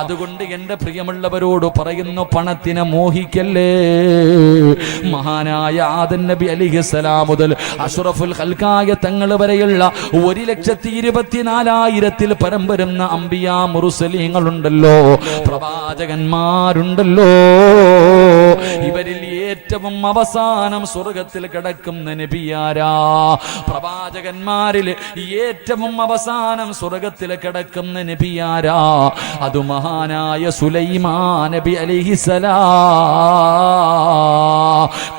അതുകൊണ്ട് എന്റെ പ്രിയമുള്ളവരോട് പറയുന്നു, പണത്തിനെ മോഹിക്കല്ലേ. മഹാനായ ആദം നബി അലൈഹിസ്സലാം മുതൽ അഷ്റഫുൽ ഖൽഖായ തങ്ങൾ വരെയുള്ള 1,24,000 പരം വരുന്ന അംബിയാ മുർസലീങ്ങളുണ്ടല്ലോ, പ്രവാചകന്മാരുണ്ടല്ലോ. ഇവരിൽ ഏറ്റവും അവസാനം സ്വർഗത്തിൽ കിടക്കുന്ന നബിയാരാ? പ്രവാചകന്മാരിൽ ഏറ്റവും അവസാനം സ്വർഗത്തിൽ കിടക്കുന്ന നബിയാരാ? അത് മഹാനായ സുലൈമാൻ നബി അലൈഹിസ്സലാം.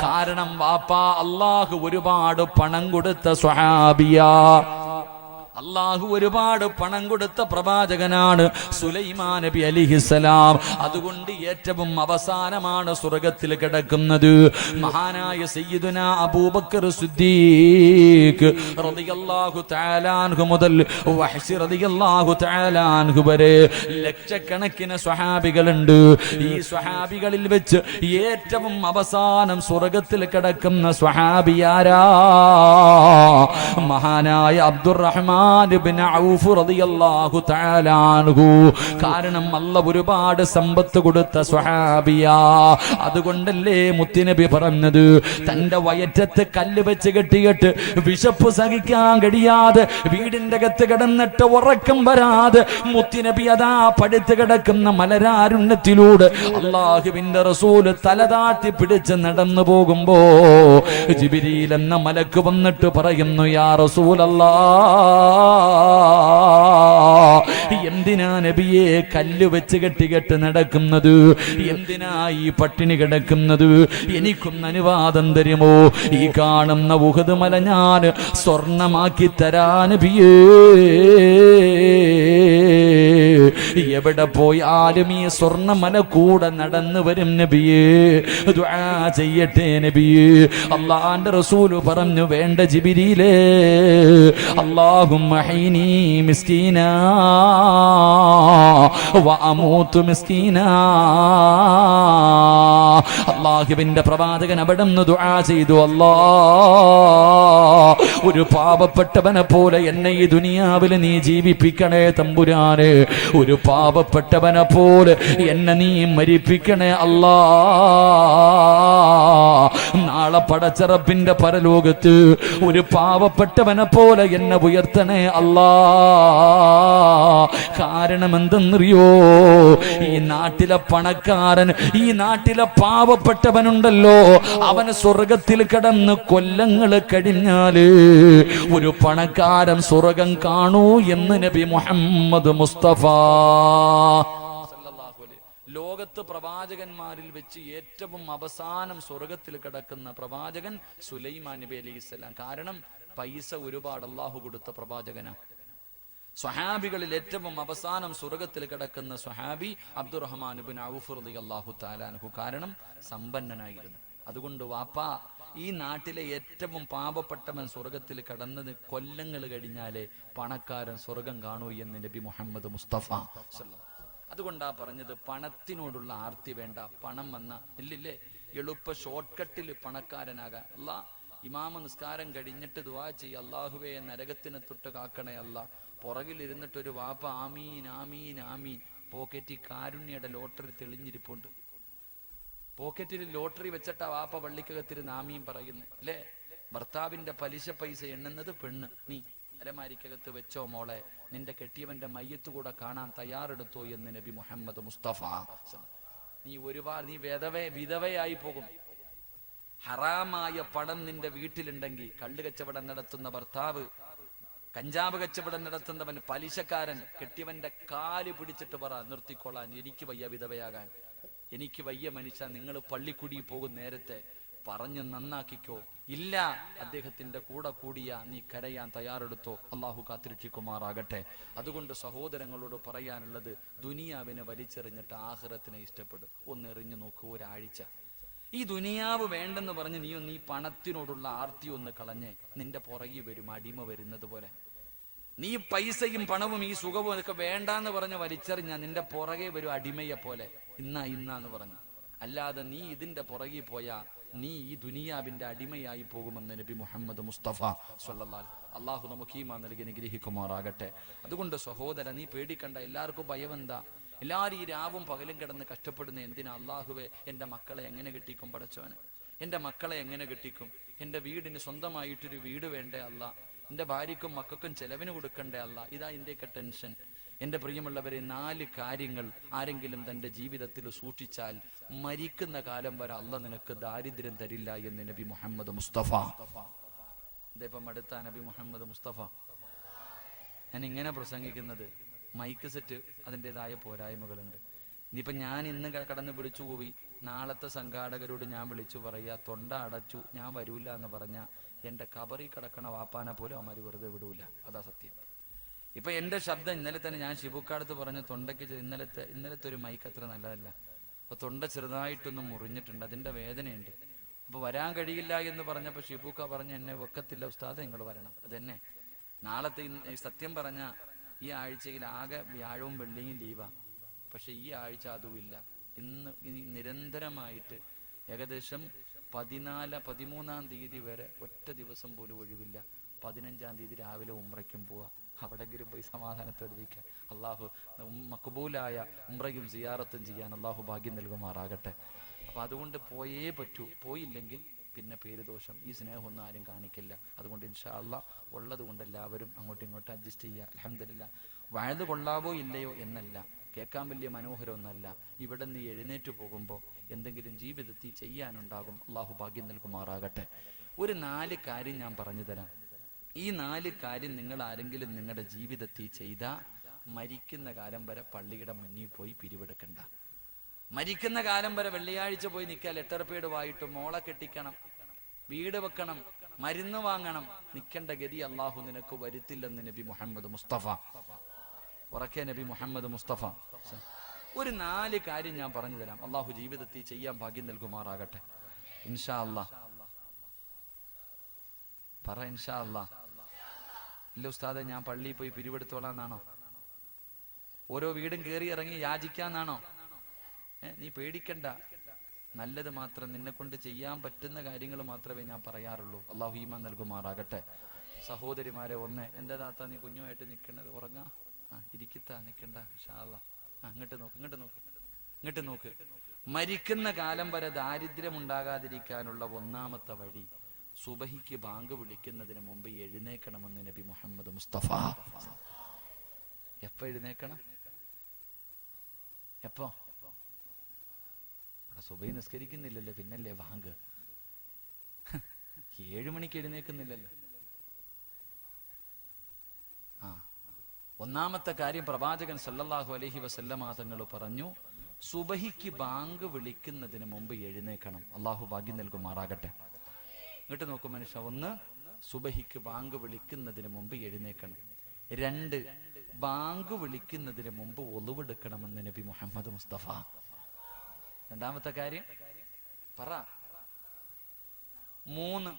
കാരണം വാപ്പാ അല്ലാഹു ഒരുപാട് പണം കൊടുത്ത സ്വഹാബിയാ, അള്ളാഹു ഒരുപാട് പണം കൊടുത്ത പ്രവാചകനാണ് സുലൈമാൻ നബി അലൈഹിസ്സലാം. അതുകൊണ്ട് ഏറ്റവും അവസാനമാണ് സ്വർഗത്തിൽ കിടക്കുന്നത്. മഹാനായ സയ്യിദുനാ അബൂബക്കർ സിദ്ദീഖ് റളിയല്ലാഹു തആല അൻഹു മുതൽ വഹ്ശി റളിയല്ലാഹു തആല അൻഹു വരെ ലക്ഷക്കണക്കിന് സ്വഹാബികളുണ്ട്. ഈ സ്വഹാബികളിൽ വെച്ച് ഏറ്റവും അവസാനം സ്വർഗത്തിൽ കിടക്കുന്ന സ്വഹാബിയാരാ? മഹാനായ അബ്ദുറഹ്മാൻ ഇബ്നു ഔഫ് റളിയല്ലാഹു തആല അൻഹു. കാരണം അല്ലാഹു ഒരുപാട് സമ്പത്ത് കൊടുത്ത സ്വഹാബിയാ. അതുകൊണ്ടല്ലേ മുത്തുനബി പറഞ്ഞത്, തന്റെ വയറ്റത്ത് കല്ല് വെച്ച് കെട്ടിയിട്ട് വിശപ്പ് സഹിക്കാൻ കഴിയാതെ വീടിന്റെ അകത്ത് കിടന്നിട്ട് ഉറക്കം വരാതെ മുത്തുനബി അതാ പടുത്ത് കിടക്കുന്ന മലരാരുണ്യത്തിലൂടെ അല്ലാഹുവിന്റെ റസൂല് തലതാട്ടി പിടിച്ച് നടന്നു പോകുമ്പോ ജിബ്രീൽ എന്ന മലക്ക് വന്നിട്ട് പറയുന്നു, യാ റസൂലല്ലാഹ്, എന്തിനാ നബിയെ കല്ല് വെച്ച് കെട്ടികെട്ട് നടക്കുന്നത്? എന്തിനാ ഈ പട്ടിണി കിടക്കുന്നത്? എനിക്കൊന്ന് അനുവാദം തരുമോ? ഈ കാണുന്ന ഉഹദ് മല ഞാൻ സ്വർണമാക്കി തരാ നബിയേ. എവിടെ പോയാലും ഈ സ്വർണ്ണമല കൂടെ നടന്നു വരും നബിയേ, ദുആ ചെയ്യട്ടെ നബിയേ. അല്ലാഹുവിന്റെ റസൂൽ പറഞ്ഞു, വേണ്ട ജിബ്രീലേ, അല്ലാഹുമ്മ ഹീനി മിസ്കീനാ വഅമൂതു മിസ്കീനാ. അല്ലാഹുവിന്റെ പ്രവാചകൻ അവിടെ നിന്ന് ദുആ ചെയ്തു, അല്ലാഹ്, ഒരു പാവപ്പെട്ടവനെ പോലെ എന്നെ ഈ ദുനിയാവിൽ നീ ജീവിപ്പിക്കണേ തമ്പുരാനെ. ഒരു പാവപ്പെട്ടവനെ പോലെ എന്നെ നീ മരിപ്പിക്കണേ അല്ലാ. നാളെ പടച്ചറപ്പിന്റെ പരലോകത്ത് ഒരു പാവപ്പെട്ടവനെ പോലെ എന്നെ ഉയർത്തണേ അല്ലാ. കാരണം എന്തെന്നറിയോ? ഈ നാട്ടിലെ പണക്കാരൻ, ഈ നാട്ടിലെ പാവപ്പെട്ടവനുണ്ടല്ലോ, അവന് സ്വർഗത്തിൽ കിടന്ന് കൊല്ലങ്ങൾ കഴിഞ്ഞാല് ഒരു പണക്കാരൻ സ്വർഗം കാണൂ എന്ന് നബി മുഹമ്മദ് മുസ്തഫ. ലോകത്ത് പ്രവാചകന്മാരിൽ വെച്ച് ഏറ്റവും അവസാനം സ്വർഗത്തിൽ കിടക്കുന്ന പ്രവാചകൻ സുലൈമാൻ നബി അലൈഹിസ്സലാം. കാരണം പൈസ ഒരുപാട് അള്ളാഹു കൊടുത്ത പ്രവാചകനാണ്. സ്വഹാബികളിൽ ഏറ്റവും അവസാനം സ്വർഗത്തിൽ കിടക്കുന്ന സ്വഹാബി അബ്ദുറഹ്മാൻ ഇബ്നു ഔഫ് റളിയല്ലാഹു തആല അൻഹു. കാരണം സമ്പന്നനായിരുന്നു. അതുകൊണ്ട് വാപ്പാ, ഈ നാട്ടിലെ ഏറ്റവും പാവപ്പെട്ടവൻ സ്വർഗത്തിൽ കടന്നത് കൊല്ലങ്ങൾ കഴിഞ്ഞാലേ പണക്കാരൻ സ്വർഗം കാണൂ എന്ന് നബി മുഹമ്മദ് മുസ്തഫ. അതുകൊണ്ടാ പറഞ്ഞത്, പണത്തിനോടുള്ള ആർത്തി വേണ്ട. പണം വന്ന ഇല്ലില്ലേ എളുപ്പ ഷോർട്ട് കട്ടിൽ പണക്കാരനാകാൻ. അല്ലാഹ്, ഇമാമ നിസ്കാരം കഴിഞ്ഞിട്ട് ദുആ ചെയ്യ, അല്ലാഹുവേ നരകത്തിനെ തൊട്ട് കാക്കണേ അല്ലാ. പുറകിലിരുന്നിട്ട് ഒരു വാപ്പ ആമീൻ ആമീൻ ആമീൻ. പോക്കറ്റിൽ കാരുണ്യയുടെ ലോട്ടറി തെളിഞ്ഞിരിപ്പുണ്ട്. പോക്കറ്റിൽ ലോട്ടറി വെച്ചിട്ടാ വാപ്പ പള്ളിക്കകത്തിരുന്ന് ആമീൻ പറയുന്നത് അല്ലേ? ഭർത്താവിന്റെ പലിശ പൈസ എണ്ണുന്നത് പെണ്ണ്. നീ അലമാരിക്കകത്ത് വെച്ചോ മോളെ, നിന്റെ കെട്ടിയവന്റെ മയ്യത്ത് കൂടെ കാണാൻ തയ്യാറെടുത്തോ എന്ന് നബി മുഹമ്മദ് മുസ്തഫ. നീ വിധവയായി പോകും. ഹറാമായ പണം നിന്റെ വീട്ടിലുണ്ടെങ്കിൽ, കള്ള് കച്ചവടം നടത്തുന്ന ഭർത്താവ്, കഞ്ചാവ് കച്ചവടം നടത്തുന്നവൻ, പലിശക്കാരൻ, കെട്ടിയവന്റെ കാല് പിടിച്ചിട്ട് പറ, നിർത്തിക്കൊള്ളാൻ, എനിക്ക് വയ്യ വിധവയാകാൻ, എനിക്ക് വയ്യ മനുഷ്യ. നിങ്ങൾ പള്ളിക്കുടി പോകും നേരത്തെ പറഞ്ഞ് നന്നാക്കിക്കോ. ഇല്ല, അദ്ദേഹത്തിന്റെ കൂടെ കൂടിയ നീ കരയാൻ തയ്യാറെടുത്തോ. അള്ളാഹു കാത്തിരക്ഷിക്കുമാറാകട്ടെ. അതുകൊണ്ട് സഹോദരങ്ങളോട് പറയാനുള്ളത്, ദുനിയാവിനെ വലിച്ചെറിഞ്ഞിട്ട് ആഖിറത്തിനെ ഇഷ്ടപ്പെടും. ഒന്നെറിഞ്ഞു നോക്കൂ ഒരാഴ്ച. ഈ ദുനിയാവ് വേണ്ടെന്ന് പറഞ്ഞ് നീ പണത്തിനോടുള്ള ആർത്തി ഒന്ന് കളഞ്ഞ് നിന്റെ പുറകെ വരും അടിമ വരുന്നത് പോലെ. നീ പൈസയും പണവും ഈ സുഖവും ഒക്കെ വേണ്ടാന്ന് പറഞ്ഞ് വലിച്ചെറിഞ്ഞ നിന്റെ പുറകെ വരും അടിമയെ പോലെ. ഇന്നാന്ന് പറഞ്ഞു. അല്ലാതെ നീ ഇതിന്റെ പുറകെ പോയാ നീ ഈ ദുനിയാവിന്റെ അടിമയായി പോകുമെന്ന് നബി മുഹമ്മദ് മുസ്തഫ സ്വല്ലല്ലാഹു അലൈഹി വസല്ലം. അള്ളാഹു നമുക്ക് ഈമാൻ നൽകി അനുഗ്രഹിക്കുമാറാകട്ടെ. അതുകൊണ്ട് സഹോദര, നീ പേടിക്കണ്ട. എല്ലാവർക്കും ഭയം എന്താ? എല്ലാവരും ഈ രാവും പകലും കിടന്ന് കഷ്ടപ്പെടുന്ന എന്തിനാ? അള്ളാഹുവേ, എൻ്റെ മക്കളെ എങ്ങനെ കെട്ടിക്കും പടച്ചവനെ? എൻ്റെ മക്കളെ എങ്ങനെ കെട്ടിക്കും? എൻ്റെ വീടിന് സ്വന്തമായിട്ടൊരു വീട് വേണ്ടേ അല്ല? എൻ്റെ ഭാര്യക്കും മക്കൾക്കും ചെലവിന് കൊടുക്കണ്ടേ അല്ല? ഇതാ ഇന്ത്യക്ക് ടെൻഷൻ. എൻ്റെ പ്രിയമുള്ളവരെ, 4 കാര്യങ്ങൾ ആരെങ്കിലും തൻ്റെ ജീവിതത്തിൽ സൂക്ഷിച്ചാൽ മരിക്കുന്ന കാലം വരെ അല്ല നിനക്ക് ദാരിദ്ര്യം തരില്ല എന്ന് നബി മുഹമ്മദ് മുസ്തഫ. ഇതേപ്പം അടുത്ത നബി മുഹമ്മദ് മുസ്തഫ. ഞാൻ ഇങ്ങനെ പ്രസംഗിക്കുന്നത്, മൈക്ക് സെറ്റ് അതിൻ്റെതായ പോരായ്മകളുണ്ട്. ഇനിയിപ്പം ഞാൻ ഇന്ന് കടന്ന് വിളിച്ചു പോയി, നാളത്തെ സംഘാടകരോട് ഞാൻ വിളിച്ചു പറയാ തൊണ്ട അടച്ചു ഞാൻ വരൂല എന്ന് പറഞ്ഞാൽ എൻ്റെ കബറി കിടക്കണ വാപ്പാനെ പോലും അവന്മാർ വെറുതെ വിടൂല. അതാ സത്യം. ഇപ്പൊ എൻ്റെ ശബ്ദം ഇന്നലെ തന്നെ ഞാൻ ഷിബുക്കാടത്ത് പറഞ്ഞ തൊണ്ടയ്ക്ക് ഇന്നലത്തെ ഒരു മൈക്ക് അത്ര നല്ലതല്ല. അപ്പൊ തൊണ്ട ചെറുതായിട്ടൊന്നും മുറിഞ്ഞിട്ടുണ്ട്, അതിൻ്റെ വേദനയുണ്ട്. അപ്പൊ വരാൻ കഴിയില്ല എന്ന് പറഞ്ഞപ്പോൾ ഷിബുക്ക പറഞ്ഞ് എന്നെ വെക്കത്തില്ല ഉസ്താദ്, നിങ്ങൾ വരണം. അതെന്നെ നാളത്തെ സത്യം പറഞ്ഞ ഈ ആഴ്ചയിൽ ആകെ വ്യാഴവും വെള്ളിയും ലീവാ. പക്ഷെ ഈ ആഴ്ച അതുമില്ല. ഇന്ന് നിരന്തരമായിട്ട് ഏകദേശം 13-ാം തീയതി വരെ ഒറ്റ ദിവസം പോലും ഒഴിവില്ല. 15-ാം തീയതി രാവിലെ ഉംറയ്ക്കും പോവാ. അവിടെങ്കിലും പോയി സമാധാനത്തോടെ ഇരിക്കുക. അള്ളാഹു മക്ബൂലായ ഉംറയും സിയാറത്തും ചെയ്യാൻ അള്ളാഹു ഭാഗ്യം നൽകുമാറാകട്ടെ. അപ്പം അതുകൊണ്ട് പോയേ പറ്റൂ. പോയില്ലെങ്കിൽ പിന്നെ പേര് ദോഷം. ഈ സ്നേഹമൊന്നും ആരും കാണിക്കില്ല. അതുകൊണ്ട് ഇൻഷാ അള്ളാഹ് ഉള്ളത് കൊണ്ട് എല്ലാവരും അങ്ങോട്ടും ഇങ്ങോട്ടും അഡ്ജസ്റ്റ് ചെയ്യുക. അൽഹംദുലില്ലാഹ്. വയത് കൊള്ളാവോ ഇല്ലയോ എന്നല്ല, കേൾക്കാൻ വലിയ മനോഹരമൊന്നല്ല. ഇവിടെ നീ എഴുന്നേറ്റ് പോകുമ്പോൾ എന്തെങ്കിലും ജീവിതത്തിൽ ചെയ്യാനുണ്ടാകും. അള്ളാഹു ഭാഗ്യം നൽകുമാറാകട്ടെ. ഒരു 4 കാര്യം ഞാൻ പറഞ്ഞു തരാം. ഈ 4 കാര്യം നിങ്ങൾ ആരെങ്കിലും നിങ്ങളുടെ ജീവിതത്തിൽ ചെയ്താൽ മരിക്കുന്ന കാലം വരെ പള്ളിയുടെ മുന്നിൽ പോയി പിരിവെടുക്കണ്ട. മരിക്കുന്ന കാലം വരെ വെള്ളിയാഴ്ച പോയി നിൽക്കുക. ലെറ്റർ പേഡ് വായിട്ട് മോളെ കെട്ടിക്കണം, വീട് വെക്കണം, മരുന്ന് വാങ്ങണം. നിൽക്കേണ്ട ഗതി അള്ളാഹു നിനക്ക് വരുത്തില്ലെന്ന് നബി മുഹമ്മദ് മുസ്തഫ. ഉറക്കെ നബി മുഹമ്മദ് മുസ്തഫ. ഒരു 4 കാര്യം ഞാൻ പറഞ്ഞു തരാം. അള്ളാഹു ജീവിതത്തിൽ ചെയ്യാൻ ഭാഗ്യം നൽകുമാറാകട്ടെ. ഇൻഷാ അല്ലാഹ് പറ. ഇൻഷാ അല്ലാഹ്. ഇല്ല ഉസ്താദെ, ഞാൻ പള്ളിയിൽ പോയി പിരിവെടുത്തോളാന്നാണോ? ഓരോ വീടും കയറി ഇറങ്ങി യാചിക്കാന്നാണോ? നീ പേടിക്കണ്ട. നല്ലത് മാത്രം, നിന്നെ കൊണ്ട് ചെയ്യാൻ പറ്റുന്ന കാര്യങ്ങൾ മാത്രമേ ഞാൻ പറയാറുള്ളൂ. അള്ളാഹു ഈമാൻ നൽകുമാറാകട്ടെ. സഹോദരിമാരെ, എൻ്റെ താത്ത നീ കുഞ്ഞുമായിട്ട് നിൽക്കണത് ഉറങ്ങാ, ഇരിക്കത്താ, നിൽക്കണ്ട. ഇൻഷാ അല്ലാഹ്. ഇങ്ങോട്ട് നോക്ക്. മരിക്കുന്ന കാലം വരെ ദാരിദ്ര്യം ഉണ്ടാകാതിരിക്കാനുള്ള ഒന്നാമത്തെ വഴി, സുബഹിക്ക് ബാങ്ക് വിളിക്കുന്നതിന് മുമ്പ് എഴുന്നേക്കണമെന്ന് നബി മുഹമ്മദ് മുസ്തഫ. എപ്പോ എഴുന്നേക്കണം? എപ്പോ? സുബഹി നിസ്കരിക്കുന്നില്ലല്ലോ, പിന്നല്ലേ ബാങ്ക്. 7 മണിക്ക് എഴുന്നേക്കുന്നില്ലല്ലോ. ഒന്നാമത്തെ കാര്യം, പ്രവാചകൻ സല്ലല്ലാഹു അലൈഹി വസല്ലമ തങ്ങൾ പറഞ്ഞു, സുബഹിക്ക് ബാങ്ക് വിളിക്കുന്നതിന് മുമ്പ് എഴുന്നേക്കണം. അള്ളാഹു ഭാഗ്യം നൽകുമാറാകട്ടെ. ഇങ്ങോട്ട് നോക്കും മനുഷ്യ. 1, സുബഹിക്ക് ബാങ്ക് വിളിക്കുന്നതിന് മുമ്പ് എഴുന്നേക്കണം. 2, ബാങ്ക് വിളിക്കുന്നതിന് മുമ്പ് ഒളുവെടുക്കണമെന്ന് നബി മുഹമ്മദ് മുസ്തഫ. രണ്ടാമത്തെ കാര്യം പറ. 3,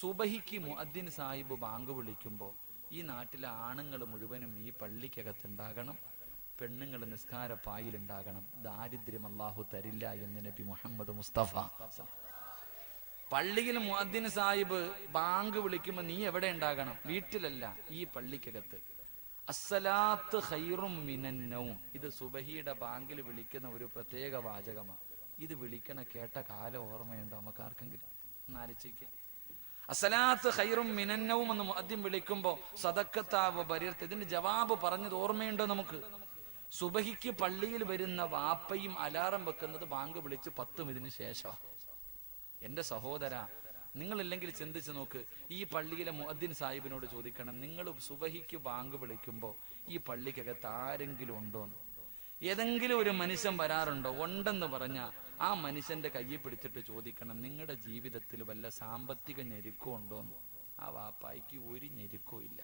സുബഹിക്ക് മുഅദ്ദിൻ സാഹിബ് ബാങ്ക് വിളിക്കുമ്പോൾ ഈ നാട്ടിലെ ആണുങ്ങൾ മുഴുവനും ഈ പള്ളിക്കകത്തുണ്ടാകണം, പെണ്ണുങ്ങൾ നിസ്കാര പായിലുണ്ടാകണം. ദാരിദ്ര്യം അല്ലാഹു തരില്ല എന്ന് നബി മുഹമ്മദ് മുസ്തഫ. പള്ളിയിൽ മുഅദ്ദിൻ സാഹിബ് ബാങ്ക് വിളിക്കുമ്പോൾ നീ എവിടെ ഉണ്ടാകണം? വീട്ടിലല്ല, ഈ പള്ളിക്കകത്ത്. അസ്സലാത്ത് ഖൈറും മിനൻ നൗം. ഇത് സുബഹിയുടെ ബാങ്കിൽ വിളിക്കുന്ന ഒരു പ്രത്യേക വാചകമാണ്. ഇത് വിളിക്കണ കേട്ട കാലം ഓർമ്മയുണ്ടോ നമുക്ക് ആർക്കെങ്കിലും? എന്നാലോചിക്കുക. അസ്സലാത്ത് ഖൈറും മിനൻ നൗം എന്ന് മുഅദ്ദിൻ വിളിക്കുമ്പോൾ സദഖത്താവ് ബരീർത്ത്, ഇതിന്റെ ജവാബ് പറഞ്ഞത് ഓർമ്മയുണ്ടോ നമുക്ക്? സുബഹിക്ക് പള്ളിയിൽ വരുന്ന വാപ്പയും അലാറം വെക്കുന്നത് ബാങ്ക് വിളിച്ച് 10 മിനിറ്റിന് ശേഷമാണ്. എൻ്റെ സഹോദര, നിങ്ങളില്ലെങ്കിൽ ചിന്തിച്ചു നോക്ക്. ഈ പള്ളിയിലെ മുഅദ്ദിൻ സാഹിബിനോട് ചോദിക്കണം, നിങ്ങൾ സുബഹിക്ക് ബാങ്ക് വിളിക്കുമ്പോൾ ഈ പള്ളിക്കകത്ത് ആരെങ്കിലും ഉണ്ടോന്ന്? ഏതെങ്കിലും ഒരു മനുഷ്യൻ വരാറുണ്ടോ? ഉണ്ടെന്ന് പറഞ്ഞാൽ ആ മനുഷ്യന്റെ കയ്യിൽ പിടിച്ചിട്ട് ചോദിക്കണം, നിങ്ങളുടെ ജീവിതത്തിൽ വല്ല സാമ്പത്തിക ഞെരുക്കോ ഉണ്ടോന്ന്. ആ വാപ്പായ്ക്ക് ഒരു ഞെരുക്കോ ഇല്ല.